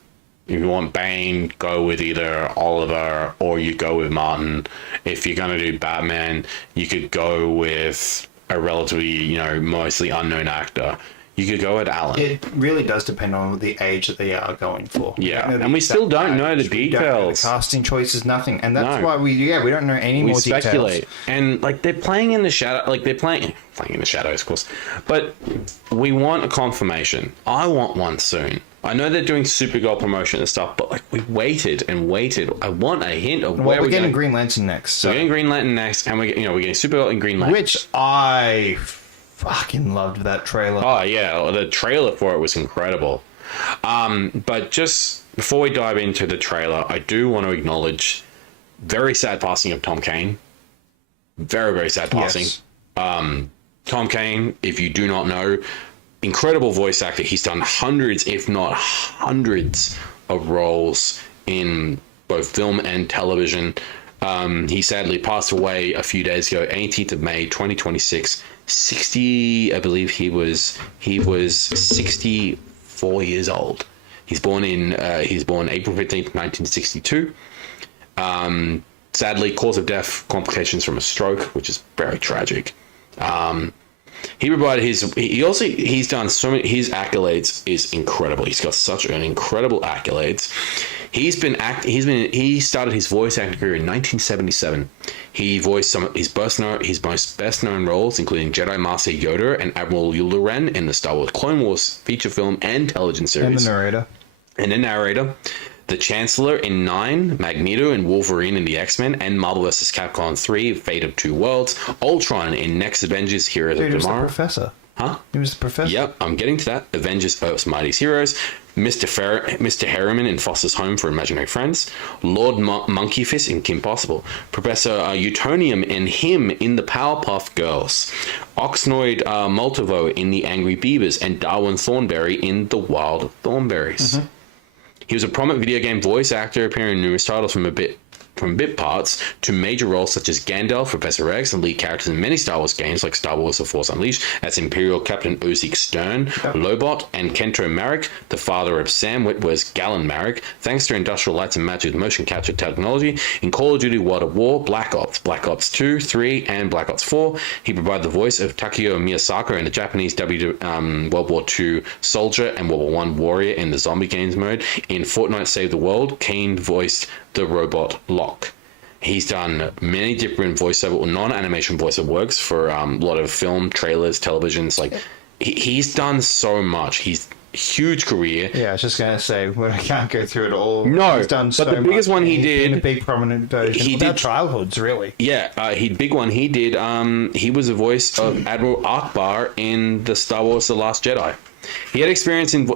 If you want Bane, go with either Oliver or you go with Martin. If you're going to do Batman, you could go with a relatively, mostly unknown actor. You could go with Alan. It really does depend on the age that they are going for. Yeah, and we still don't know the We don't know details. the casting choices, nothing, and that's why we don't know any more speculate. details. And they're playing in the shadow, they're playing in the shadows, of course. But we want a confirmation. I want one soon. I know they're doing Supergirl promotion and stuff, but we waited and waited. I want a hint of where we're getting Green Lantern next. So. We're getting Green Lantern next, and we're getting Supergirl and Green Lantern, which I fucking loved that trailer. Oh yeah, the trailer for it was incredible. But just before we dive into the trailer, I do want to acknowledge very sad passing of Tom Kane. Very, very sad passing. Yes. Tom Kane, if you do not know, incredible voice actor. He's done hundreds, if not hundreds, of roles in both film and television. He sadly passed away a few days ago, 18th of May, 2026. 60, I believe he was 64 years old. He's born April 15th, 1962. Sadly, cause of death, complications from a stroke, which is very tragic. He provided he's done so many, his accolades is incredible. He's got such an incredible accolades. He started his voice acting career in 1977. He voiced some of his most best known roles, including Jedi Master Yoda and Admiral Yulda Ren in the Star Wars Clone Wars feature film and television series. And the narrator. The Chancellor in 9, Magneto and Wolverine in the X-Men, and Marvel vs. Capcom 3, Fate of Two Worlds, Ultron in Next Avengers Heroes of Tomorrow. He was the professor. Huh? He was the professor. Yep, I'm getting to that. Avengers Earth's Mightiest Heroes, Mr. Harriman in Foster's Home for Imaginary Friends, Lord Monkeyfist in Kim Possible, Professor Utonium and him in the Powerpuff Girls, Oxnoid Multivo in The Angry Beavers, and Darwin Thornberry in The Wild Thornberries. Mm-hmm. He was a prominent video game voice actor, appearing in numerous titles from bit parts to major roles such as Gandalf, Professor X, and lead characters in many Star Wars games like Star Wars The Force Unleashed as Imperial Captain Uzik Stern, Lobot, and Kento Marek, the father of Sam Witwer's Galen Marek, thanks to Industrial Lights and Magic motion capture technology in Call of Duty World at War, Black Ops 2, 3, and Black Ops 4. He provided the voice of Takeo Miyasaka in the Japanese World War II soldier and World War I warrior in the zombie games mode. In Fortnite Save the World, Kane voiced the robot Locke. He's done many different voiceover or non-animation voiceover works for a lot of film, trailers, televisions. Like he's done so much. He's huge career. Yeah, I was just gonna say, well, I can't go through it all. No, he's done so but the biggest much. one he He's did, been a big prominent version. He Without did childhoods, really. Yeah, big one. He did. He was the voice of Admiral Akbar in the Star Wars: The Last Jedi. He had experience in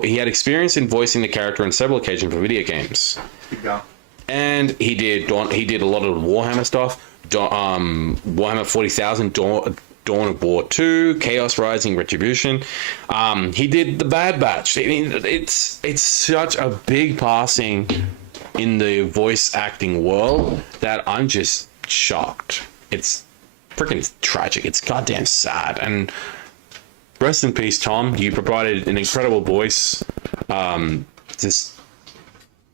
voicing the character on several occasions for video games. Yeah. And he did a lot of Warhammer stuff. Warhammer 40,000, Dawn of War 2, Chaos Rising, Retribution. He did the Bad Batch. I mean, it's such a big passing in the voice acting world that I'm just shocked. It's freaking tragic. It's goddamn sad. And rest in peace, Tom. You provided an incredible voice. Just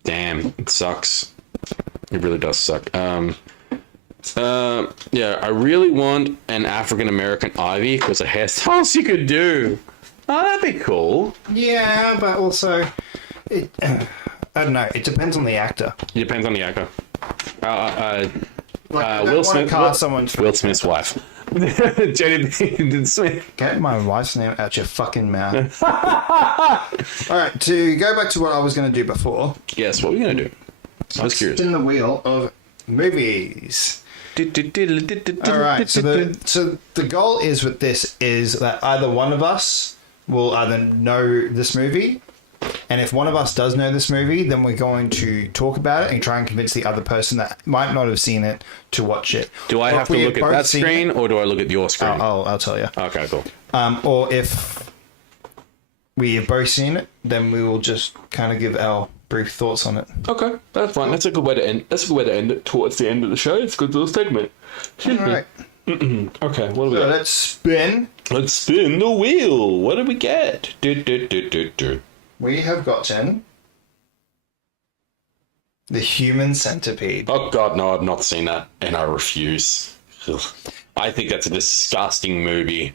damn, it sucks. It really does suck. Yeah, I really want an African American Ivy because of hairstyles you could do. Oh, that'd be cool. Yeah, but also, I don't know. It depends on the actor. It depends on the actor. Will Smith. Will Smith's wife. Jada Smith. Get my wife's name out your fucking mouth. Alright, to go back to what I was going to do before. Yes, what are we going to do? I was curious. Spin the wheel of movies. Alright, so the goal is with this is that either one of us will either know this movie, and if one of us does know this movie, then we're going to talk about it and try and convince the other person that might not have seen it to watch it. Do I have to look at that screen, or do I look at your screen? I'll tell you. Okay, cool. Or if we have both seen it, then we will just kind of give our brief thoughts on it. Okay, that's fine. That's a good way to end. That's a good way to end it towards the end of the show. It's a good little segment. Alright. Okay, what do we got? Let's spin. Let's spin the wheel. What did we get? We have gotten The Human Centipede. Oh god, no, I've not seen that, and I refuse. Ugh. I think that's a disgusting movie.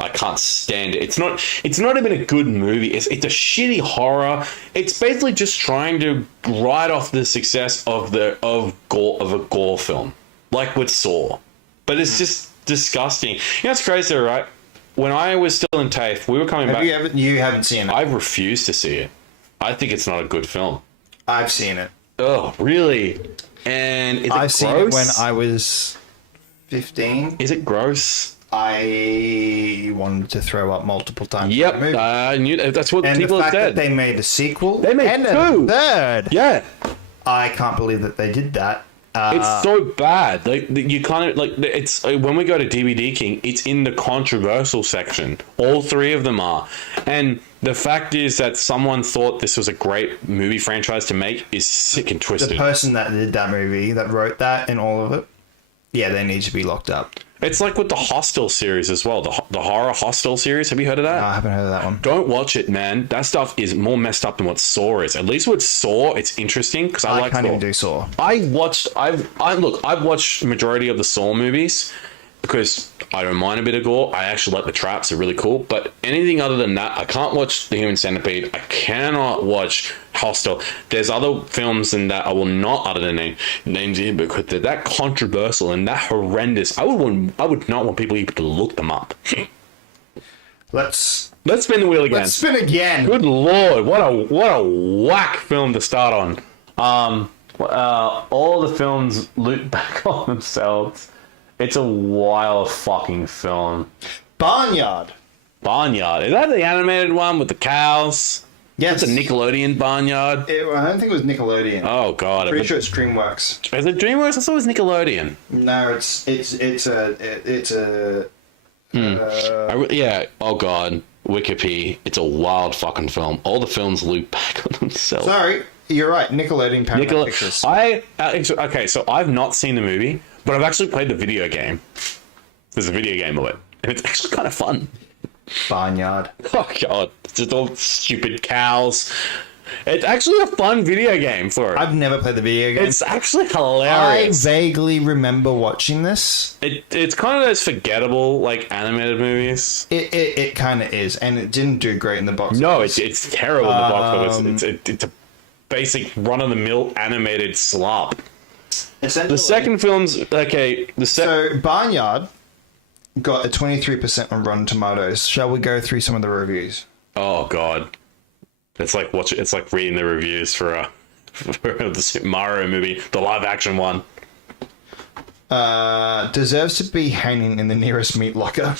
I can't stand it. It's not even a good movie. It's a shitty horror. It's basically just trying to ride off the success of a gore film, like with Saw. But it's just disgusting. You know, it's crazy, right? When I was still in TAFE, we were coming back. You haven't seen it? I refuse to see it. I think it's not a good film. I've seen it. Oh, really? And is it I've seen gross? it when I was 15. Is it gross? I wanted to throw up multiple times. Yep, I knew that's what and people the have fact said. that they made a sequel. They made and two. a third. Yeah, I can't believe that they did that. it's so bad. Like you kind of like it's when we go to DVD King, it's in the controversial section. All three of them are, and the fact is that someone thought this was a great movie franchise to make is sick and twisted. The person that did that movie, that wrote that and all of it, yeah, they need to be locked up. It's like with the Hostel series as well. The horror Hostel series. Have you heard of that? No, I haven't heard of that one. Don't watch it, man. That stuff is more messed up than what Saw is. At least with Saw, it's interesting because I like can't Saw. even do Saw. I've watched the majority of the Saw movies because I don't mind a bit of gore. I actually like the traps; they're really cool. But anything other than that, I can't watch The Human Centipede. I cannot watch Hostel. There's other films in that I will not utter the names here because they're that controversial and that horrendous. I would not want people even to look them up. Let's spin the wheel again. Let's spin again. Good lord, what a whack film to start on. All the films loop back on themselves. It's a wild fucking film. Barnyard. Barnyard. Is that the animated one with the cows? Yes. That's a Nickelodeon Barnyard. I don't think it was Nickelodeon. Oh god. Pretty sure it's DreamWorks. Is it DreamWorks? I thought it was Nickelodeon. No, it's a Yeah. Oh god. Wikipedia. It's a wild fucking film. All the films loop back on themselves. Sorry, you're right. Nickelodeon Paramount Pictures. Okay, so I've not seen the movie, but I've actually played the video game. There's a video game of it, and it's actually kind of fun. Barnyard. Oh god, it's just all stupid cows. It's actually a fun video game for it. I've never played the video game. It's actually I hilarious. vaguely remember watching this. It's kind of those forgettable like animated movies. It kind of is, and it didn't do great in the box No, office. it's terrible in the box office. It's a basic run-of-the-mill animated slop. The second film's okay. So Barnyard got a 23% on Rotten Tomatoes. Shall we go through some of the reviews? Oh god, it's like It's like reading the reviews for the Super Mario movie, the live-action one. Deserves to be hanging in the nearest meat locker.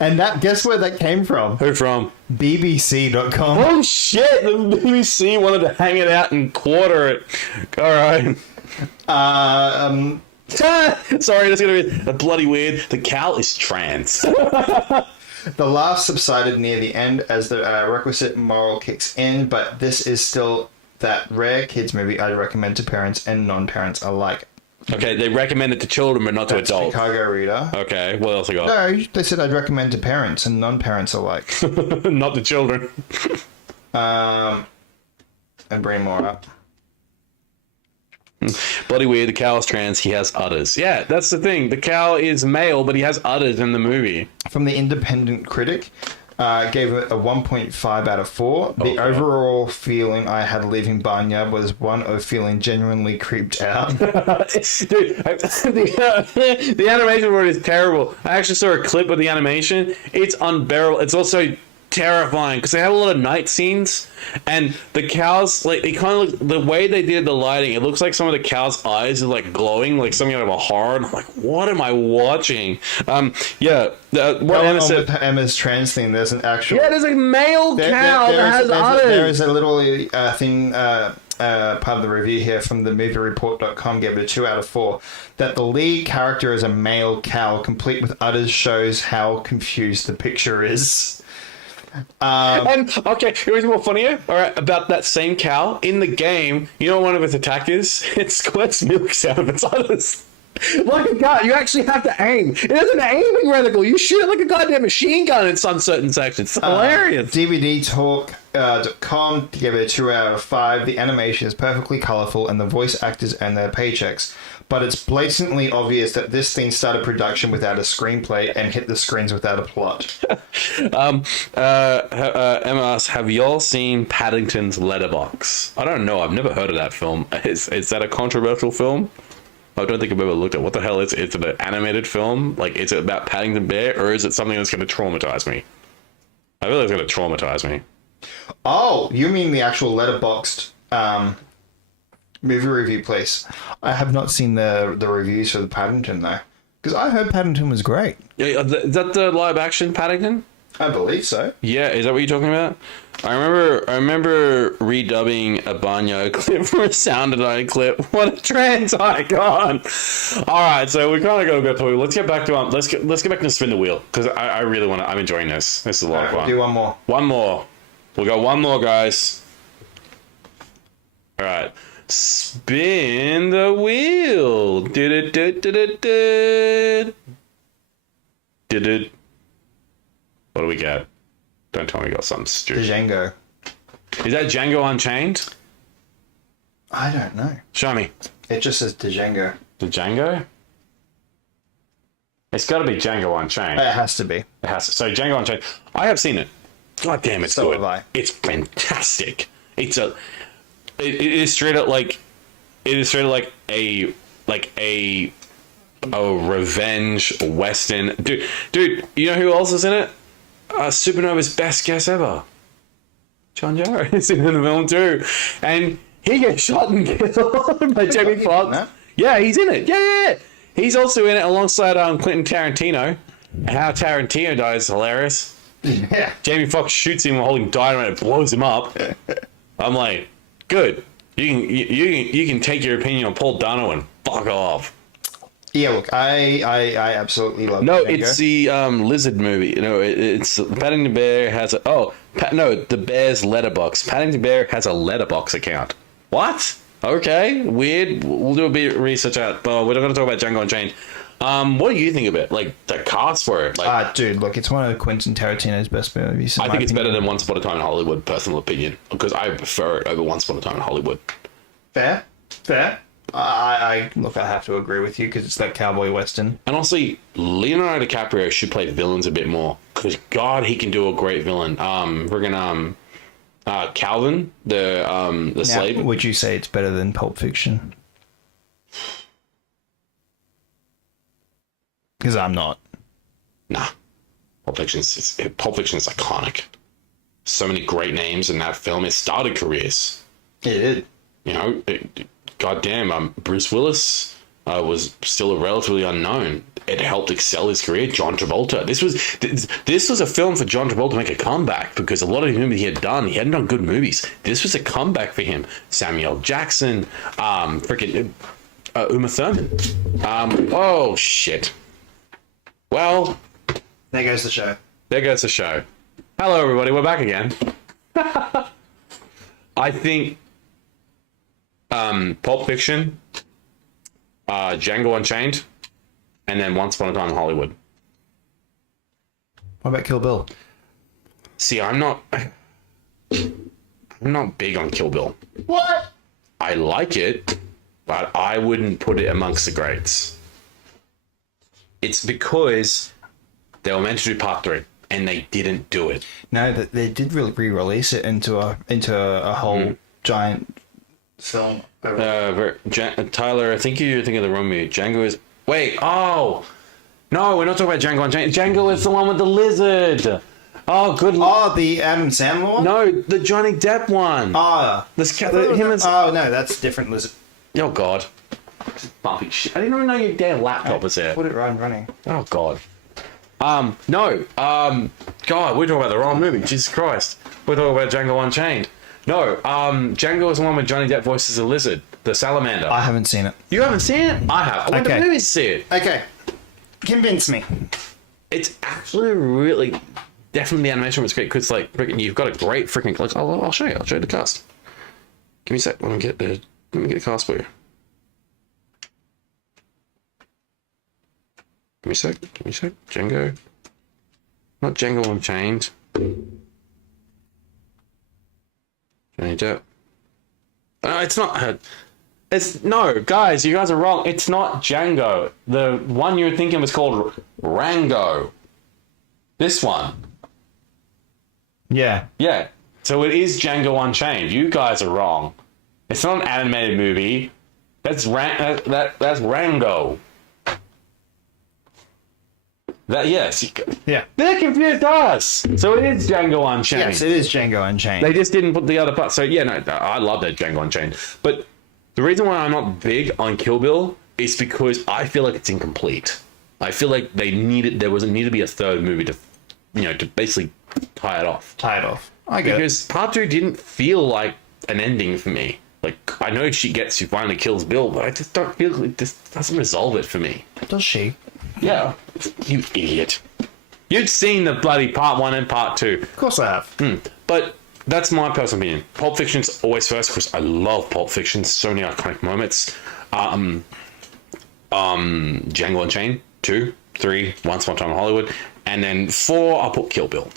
And guess where that came from? Who from? BBC.com. Oh shit! The BBC wanted to hang it out and quarter it. All right. Sorry, that's gonna be bloody weird. The cow is trans. The laugh subsided near the end as the requisite moral kicks in, but this is still that rare kids movie I'd recommend to parents and non-parents alike. Okay, they recommend it to children, but not to That's adults. Chicago Reader. Okay, what else I got? No, they said I'd recommend to parents and non-parents alike. Not the children. And bring more up. Bloody weird. The cow is trans. He has udders. Yeah, that's the thing. The cow is male, but he has udders in the movie. From the Independent Critic, Gave it a 1.5 out of 4. The overall feeling I had leaving Barnyard was one of feeling genuinely creeped out. Dude, the animation for it is terrible. I actually saw a clip of the animation. It's unbearable. It's also terrifying because they have a lot of night scenes, and the cows, like, they kind of look, the way they did the lighting, it looks like some of the cows' eyes are like glowing, like something out of a horror. And I'm like, what am I watching? What Emma said. With Emma's trans thing, there's an actual. Yeah, there's a male cow that has udders. There is a little thing. Part of the review here from the moviereport.com gave it a 2 out of 4. That the lead character is a male cow, complete with udders, shows how confused the picture is. And okay, here's more funnier. All right, about that same cow in the game, you know what one of its attack is? It squirts milk out of its udders. Like a gun, you actually have to aim. It has an aiming reticle. You shoot it like a goddamn machine gun in some certain sections. It's hilarious. DVDtalk.com gave it a 2 out of 5. The animation is perfectly colourful and the voice actors earn their paychecks. But it's blatantly obvious that this thing started production without a screenplay and hit the screens without a plot. Emma asks, have y'all seen Paddington's Letterbox? I don't know. I've never heard of that film. Is that a controversial film? I don't think I've ever looked at what the hell is it. Is it an animated film? Like, is it about Paddington Bear, or is it something that's going to traumatize me? I feel like it's going to traumatize me. Oh, you mean the actual Letterboxd movie review place? I have not seen the reviews for the Paddington though, because I heard Paddington was great. Yeah, is that the live action Paddington? I believe so. Yeah, is that what you're talking about? I remember redubbing a Banyo clip for a Sound and Eye clip. What a trans icon! All right, so we kind of got to go through. Let's get back to let's get back to spin the wheel, because I really want to. I'm enjoying this. This is a lot of fun. We'll do one more. One more. We'll go one more, guys. All right. Spin the wheel. What do we get? Don't tell me we got something stupid. Django. Is that Django Unchained? I don't know. Show me. It just says Django. The Django? It's got to be Django Unchained. It has to be. It has to. So Django Unchained. I have seen it. God damn, it's So good. have I. It's fantastic. It is straight up like a revenge western. Dude, you know who else is in it? Supernova's best guess ever. John Jarrett is in the film too, and he gets shot and killed by Jamie Foxx. No? Yeah, he's in it. Yeah. He's also in it alongside Quentin Tarantino. And how Tarantino dies is hilarious. Yeah. Jamie Foxx shoots him while holding dynamite and blows him up. I'm like, good. You can take your opinion on Paul Dano and fuck off. Yeah, look, I absolutely love No, Django. it's the lizard movie. You know, it's Paddington Bear has a the Bear's letterbox. Paddington Bear has a letterbox account. What? Okay, weird. We'll do a bit of research out, but we're not going to talk about Django Unchained. What do you think of it? Like the cast for it? Like, dude, look, it's one of Quentin Tarantino's best movies. I think it's better than Once Upon a Time in Hollywood. Personal opinion, because I prefer it over Once Upon a Time in Hollywood. Fair. I have to agree with you because it's that cowboy western. And honestly, Leonardo DiCaprio should play villains a bit more, because God, he can do a great villain. Calvin, the slave. Would you say it's better than Pulp Fiction? Because I'm not. Nah, Pulp Fiction's iconic. So many great names in that film. It started careers. It did. You know, goddamn. Bruce Willis was still a relatively unknown. It helped excel his career. John Travolta. This was a film for John Travolta to make a comeback, because a lot of the movies he hadn't done good movies. This was a comeback for him. Samuel Jackson, Uma Thurman. Oh shit. Well, there goes the show. There goes the show. Hello, everybody. We're back again. I think Pulp Fiction, Django Unchained, and then Once Upon a Time in Hollywood. What about Kill Bill? See, I'm not big on Kill Bill. What? I like it, but I wouldn't put it amongst the greats. It's because they were meant to do part 3. and they didn't do it. No, that they did really re-release it into a whole giant film. Tyler, I think you're thinking of the wrong movie. Django is... Wait, oh! No, we're not talking about Django Unchained. Django is the one with the lizard! Oh, good... Oh, the Adam Sandler one? No, the Johnny Depp one. Oh. Oh, no, that's different lizard. Oh, God. Bumpy shit. I didn't even know your damn laptop was there. Put it right in running. Oh, God. No. God, we're talking about the wrong movie. Jesus Christ. We're talking about Django Unchained. No, Django is the one where Johnny Depp voices a lizard. The salamander. I haven't seen it. You haven't seen it? I have. I went to the movies to see it. Okay. Convince me. It's actually really... Definitely the animation was great because, like, you've got a great freaking... Like, I'll show you. I'll show you the cast. Give me a sec. Let me get the cast for you. Give me a sec. Django. Not Django Unchained. Johnny Depp. No, it's not. No, guys, you guys are wrong. It's not Django. The one you were thinking was called Rango. This one. Yeah. Yeah. So it is Django Unchained. You guys are wrong. It's not an animated movie. That's Rango. Yes. Yeah. They confused us. So it is Django Unchained. Yes, it is Django Unchained. They just didn't put the other part. So yeah, no, I love that Django Unchained. But the reason why I'm not big on Kill Bill is because I feel like it's incomplete. I feel like there need to be a third movie to basically tie it off. I get because part 2 didn't feel like an ending for me. Like, I know she finally kills Bill, but I just don't feel like this doesn't resolve it for me. Does she? Yeah. You idiot. You've seen the bloody part 1 and part 2. Of course I have. But that's my personal opinion. Pulp Fiction's always first because I love Pulp Fiction. So many iconic moments. Django Unchained, 2, 3, Once Upon a Time in Hollywood, and then 4, I'll put Kill Bill.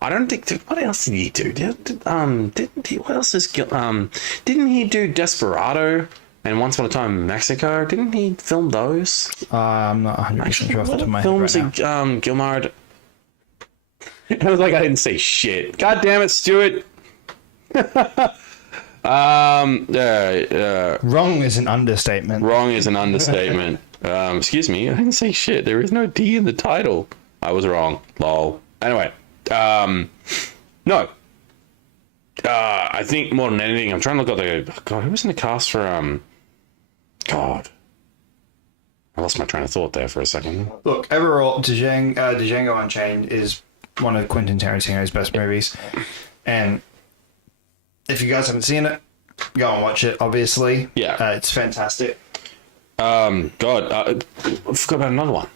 I don't think. What else did he do? Didn't he? What else is? Didn't he do Desperado and Once Upon a Time in Mexico? Didn't he film those? I'm not 100% sure off the top of my head right now. Gilmar. I was like, I didn't say shit. God damn it, Stuart. Wrong is an understatement. Wrong is an understatement. Excuse me, I didn't say shit. There is no D in the title. I was wrong. Lol. Anyway, no. I think more than anything, I'm trying to look at the... God, who was in the cast for, God. I lost my train of thought there for a second. Look, overall, Django Unchained is one of Quentin Tarantino's best movies. And if you guys haven't seen it, go and watch it, obviously. Yeah. It's fantastic. God, I forgot about another one.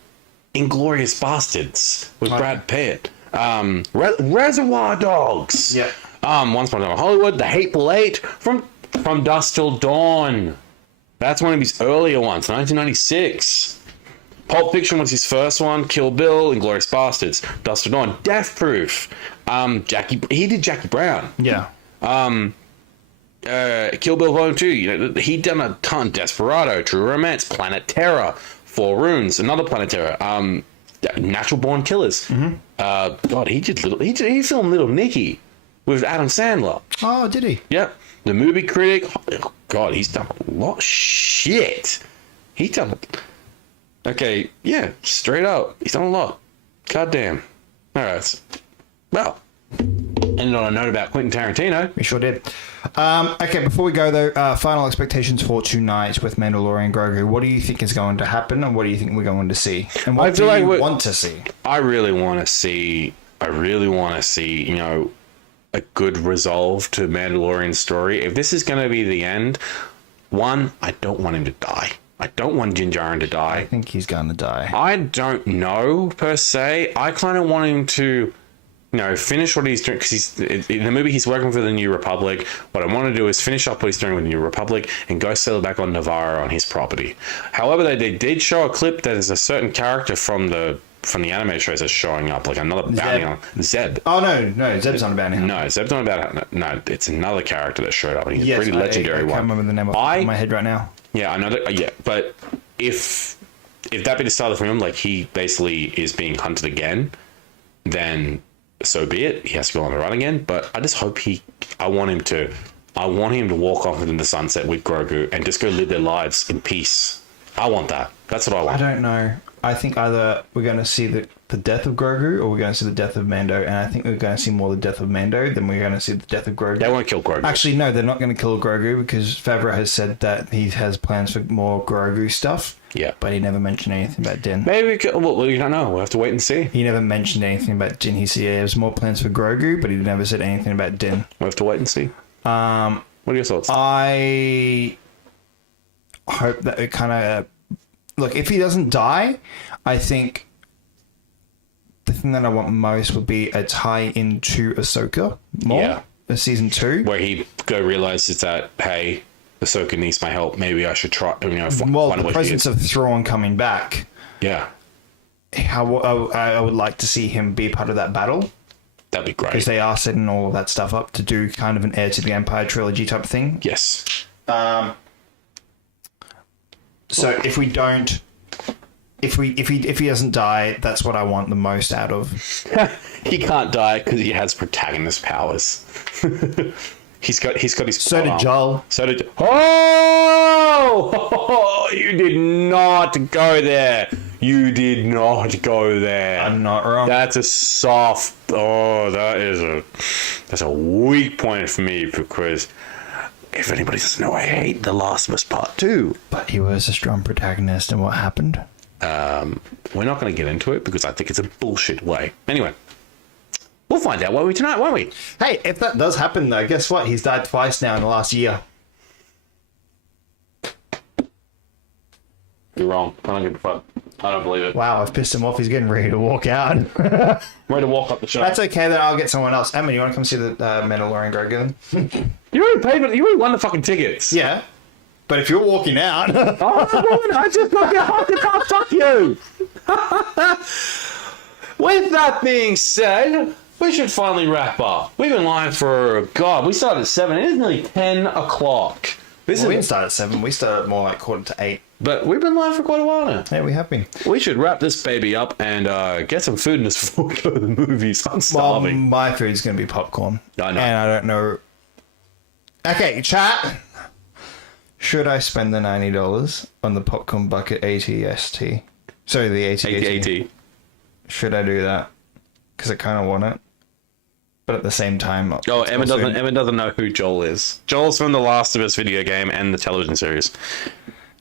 Inglourious Bastards with Brad Pitt. Reservoir Dogs. Yeah. Once Upon a Time in Hollywood, The Hateful Eight, From Dusk Till Dawn. That's one of his earlier ones, 1996. Pulp Fiction was his first one. Kill Bill, Inglourious Bastards, Dusk Till Dawn, Death Proof. He did Jackie Brown. Yeah. Kill Bill Volume 2. He'd done a ton. Desperado, True Romance, Planet Terror, Four Runes, another Planet Terror. Natural Born Killers. Mm-hmm. God, he filmed Little Nicky with Adam Sandler. Oh, did he? Yep. The Movie Critic. Oh, God, he's done a lot of shit. He's done... Okay, yeah, straight up. He's done a lot. Goddamn. All right. Well, ended on a note about Quentin Tarantino. We sure did. Okay, before we go, though, final expectations for tonight with Mandalorian Grogu. What do you think is going to happen, and what do you think we're going to see? And what do you want to see? I really want to see, a good resolve to Mandalorian's story. If this is going to be the end, one, I don't want him to die. I don't want Din Djarin to die. I think he's going to die. I don't know, per se. I kind of want him to... finish what he's doing, because in the movie he's working for the New Republic. What I want to do is finish up what he's doing with the New Republic and go settle back on Navarro on his property. However, they did show a clip that there's a certain character from the anime shows that's showing up, like another bounty hunter. Zeb. Oh no, Zeb's on a bounty hunter. No, Zeb's not a bounty hunter. No, it's another character that showed up, and he's a pretty legendary one. I can't remember the name off my head right now. Yeah, I know that. Yeah, but if that be the start of the film, like he basically is being hunted again. then so be it. He has to go on the run again. But I just hope I want him to walk off into the sunset with Grogu and just go live their lives in peace. I want that. That's what I want. I don't know. I think either we're going to see the death of Grogu or we're going to see the death of Mando. And I think we're going to see more the death of Mando than we're going to see the death of Grogu. They won't kill Grogu. Actually, no, they're not going to kill Grogu because Favreau has said that he has plans for more Grogu stuff. Yeah. But he never mentioned anything about Din. Maybe we could, well, you don't know. We'll have to wait and see. He never mentioned anything about Din. He said he has more plans for Grogu, but he never said anything about Din. We'll have to wait and see. What are your thoughts? I hope that it kind of... Look, if he doesn't die, I think the thing that I want most would be a tie into Ahsoka more. Yeah. Season 2. Where he realizes that, hey, Ahsoka needs my help. Maybe I should try, Well, find the a way presence of Thrawn coming back, Yeah. I would like to see him be part of that battle. That'd be great. Because they are setting all of that stuff up to do kind of an Heir to the Empire trilogy type thing. Yes. So if he doesn't die, that's what I want the most out of. He can't die because he has protagonist powers. he's got his. So did Joel. So did. Oh! You did not go there. You did not go there. I'm not wrong. That's a soft. Oh, that's a weak point for me because if anybody doesn't know, I hate The Last of Us Part 2. But he was a strong protagonist, and what happened? We're not going to get into it because I think it's a bullshit way. Anyway, we'll find out, won't we, tonight, won't we? Hey, if that does happen, though, guess what? He's died twice now in the last year. You're wrong. I don't give a fuck. I don't believe it. Wow, I've pissed him off. He's getting ready to walk out. Ready to walk up the show. That's okay, then I'll get someone else. Emma, you want to come see the Mandalorian Grogu then? You already paid for it. You already won the fucking tickets. Yeah. But if you're walking out... I just fuck you. With that being said, we should finally wrap up. We've been live for, God, we started at 7. It is nearly 10 o'clock. We didn't start at 7. We started more like 7:45. But we've been live for quite a while now. Yeah, we have been. We should wrap this baby up and get some food in us before we go to the movies. I'm starving. Well, my food's going to be popcorn. I know. And I don't know... Okay, chat. Should I spend the $90 on the popcorn bucket ATST? Sorry, the AT-AT. AT. Should I do that? Because I kind of want it. But at the same time... Oh, Emma doesn't know who Joel is. Joel's from the Last of Us video game and the television series.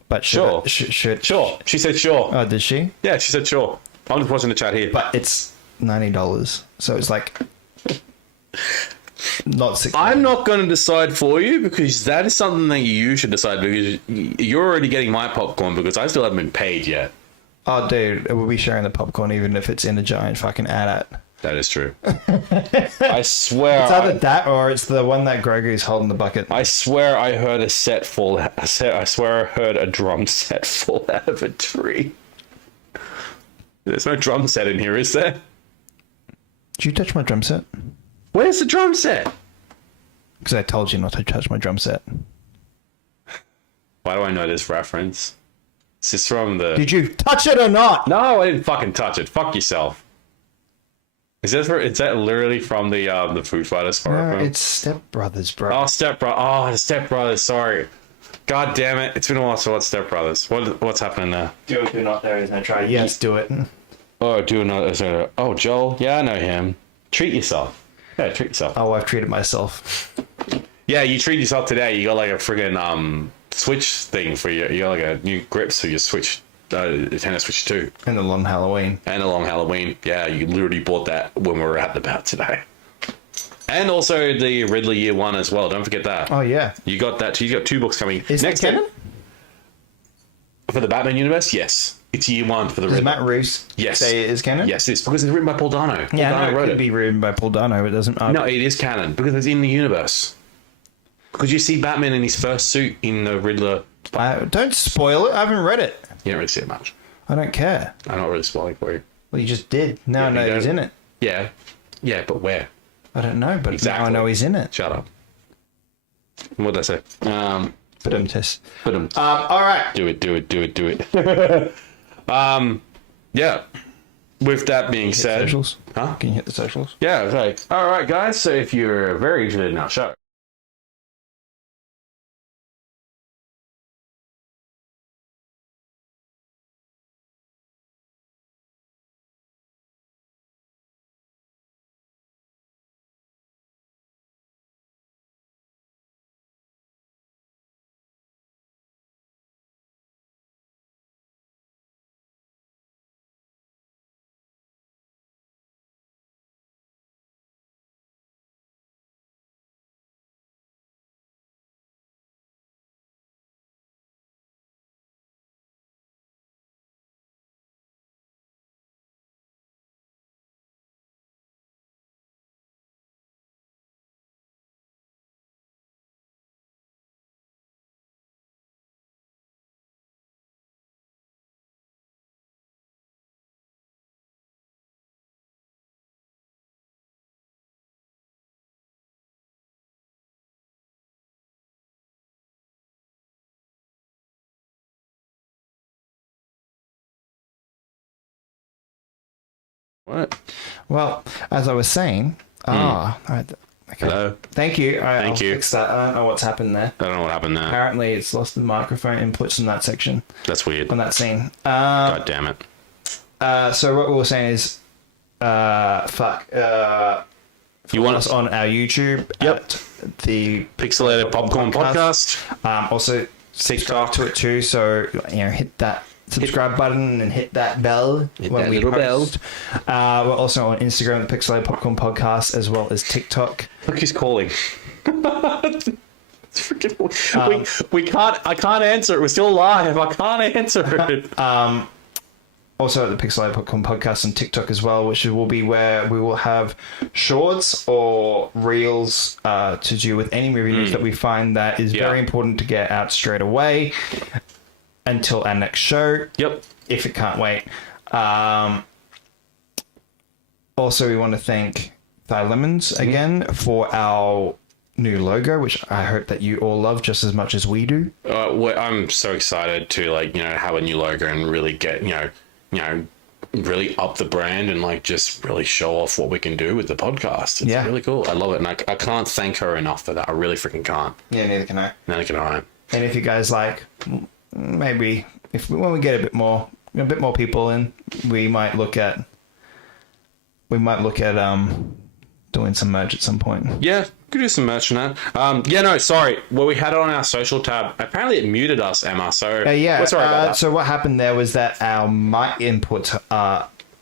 But Sure. Sure. She said sure. Oh, did she? Yeah, she said sure. I'm just watching the chat here. But it's $90. So it's like... Not 60. I'm not going to decide for you because that is something that you should decide because you're already getting my popcorn because I still haven't been paid yet. Oh, dude, we'll be sharing the popcorn even if it's in a giant fucking AT-AT. That is true. I swear. It's either that or it's the one that Grogu's holding the bucket. I swear I heard I swear I heard a drum set fall out of a tree. There's no drum set in here, is there? Did you touch my drum set? Where's the drum set? Because I told you not to touch my drum set. Why do I know this reference? Is this from the... Did you touch it or not? No, I didn't fucking touch it. Fuck yourself. Is that literally from the Foo Fighters horror No, film? it's Step Brothers, bro. Oh, Step Brothers. Sorry. God damn it. It's been a while since I watched Step Brothers. What's happening now? Do it, do not. There is no try. Yes, do it. Oh, do another. Oh, Joel. Yeah, I know him. Treat yourself. Yeah, treat yourself. Oh, I've treated myself. Yeah, you treat yourself today. You got like a friggin' Switch thing for you. You got like a new grips for your Switch, Nintendo Switch 2. And the long Halloween. And a long Halloween. Yeah, you literally bought that when we were out and about today. And also the Ridley Year 1 as well. Don't forget that. Oh, yeah. You got that. You got 2 books coming. Is it canon? For the Batman universe, yes. It's Year 1 for the Does Riddler. Matt Reeves say it is canon? Yes, it's because it's written by Paul Dano. Paul Dano it wrote could be written by Paul Dano. It doesn't... No, it is canon because it's in the universe. Because you see Batman in his first suit in the Riddler. Don't spoil it. I haven't read it. You don't really see it much. I don't care. I'm not really spoiling for you. Well, you just did. Now I know he's in it. Yeah. Yeah, but where? I don't know, but Exactly. now I know he's in it. Shut up. What did I say? Ba-dum-tis. All right. Do it. Yeah. with that being said, Socials? huh? Can you hit the socials? Yeah, okay. All right, guys. So if you're very interested in our show, what? Well, as I was saying, okay. Hello. Thank you. I'll you. fix that. I don't know what's happened there. I don't know what happened there. Apparently, it's lost the microphone inputs in that section, That's weird. on that scene. God damn it. So what we were saying is, You want us us on our YouTube at the Pixelated Popcorn Podcast? Also, subscribe to it too. So hit that subscribe button and hit that bell Hit when that we little post. We're also on Instagram, the Pixelated Popcorn Podcast, as well as TikTok. Look who's calling. It's freaking, we can't. I can't answer it. We're still live. I can't answer it. Also at the Pixelated Popcorn Podcast on TikTok as well, which will be where we will have shorts or reels to do with any movie news that we find that is very important to get out straight away until our next show. Yep. If it can't wait. Also, we want to thank Thigh Lemons again for our new logo, which I hope that you all love just as much as we do. I'm so excited to have a new logo and really get really up the brand and just really show off what we can do with the podcast. It's really cool. I love it, and I can't thank her enough for that. I really freaking can't. Yeah, neither can I. Neither can I. And if you guys maybe when we get a bit more people in, we might look at doing some merch at some point. Yeah, could do some merch on that. Sorry. Well, we had it on our social tab. Apparently, it muted us, Emma. So we're sorry about that. So what happened there was that our mic inputs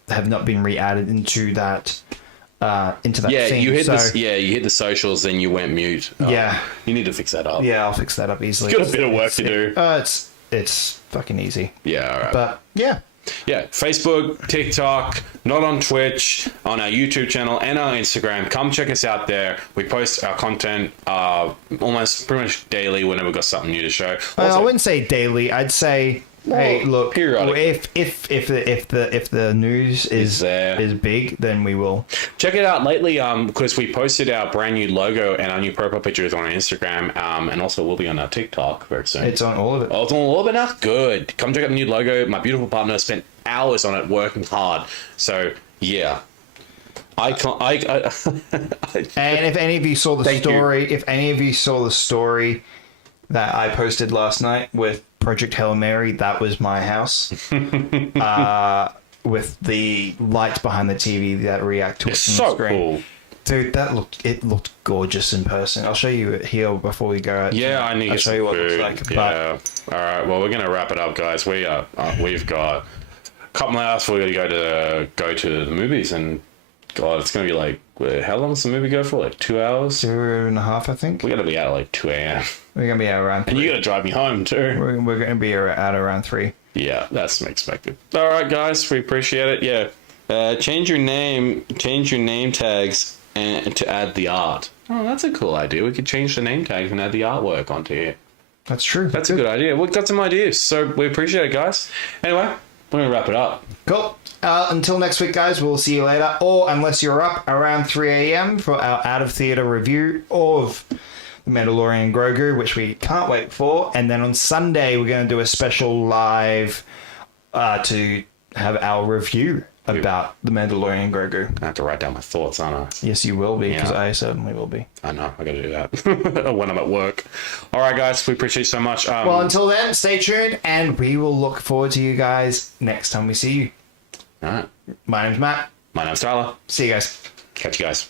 have not been re-added into that scene. You hit you hit the socials, then you went mute. You need to fix that up. Yeah, I'll fix that up easily. It's got a bit of work to do. It's fucking easy. Yeah, all right. But yeah. Yeah, Facebook, TikTok, not on Twitch, on our YouTube channel and our Instagram. Come check us out there. We post our content almost pretty much daily whenever we've got something new to show. Also, I wouldn't say daily. I'd say, hey, look, periodic. if the news is big, then we will check it out lately. Because we posted our brand new logo and our new profile pictures on our Instagram. And also we'll be on our TikTok very soon. It's on all of it. Oh, it's on all of it now. Good. Come check out the new logo. My beautiful partner spent hours on it, working hard. So yeah. And if any of you saw the story that I posted last night with Project Hail Mary, that was my house. With the lights behind the TV that react to it on the screen. Cool. Dude, it looked gorgeous in person. I'll show you it here before we go out. Yeah, I need to show you what it looks like. Yeah. All right. Well, we're gonna wrap it up, guys. We've got a couple of hours before we gotta go to the movies, and God, it's gonna be how long does the movie go for? 2 hours? 2.5, I think. We gotta be out at 2 a.m. We're gonna be out around 3. And you gotta drive me home too. We're gonna be out around 3. Yeah, that's expected. All right, guys, we appreciate it. Yeah, change your name tags and to add the art. Oh, that's a cool idea. We could change the name tags and add the artwork onto here. That's true. That's a good idea. We've got some ideas, so we appreciate it, guys. Anyway, we're gonna wrap it up. Cool. Until next week, guys, we'll see you later. Or unless you're up around 3 a.m. for our out-of-theater review of The Mandalorian Grogu, which we can't wait for. And then on Sunday, we're going to do a special live to have our review about the Mandalorian Grogu. I have to write down my thoughts, aren't I? Yes, you will be, because Yeah. I certainly will be. I know, I gotta do that when I'm at work. All right, guys, we appreciate you so much. Well, until then, stay tuned, and we will look forward to you guys next time we see you. all right. My name's Matt. My name's Tyler. See you guys. Catch you guys.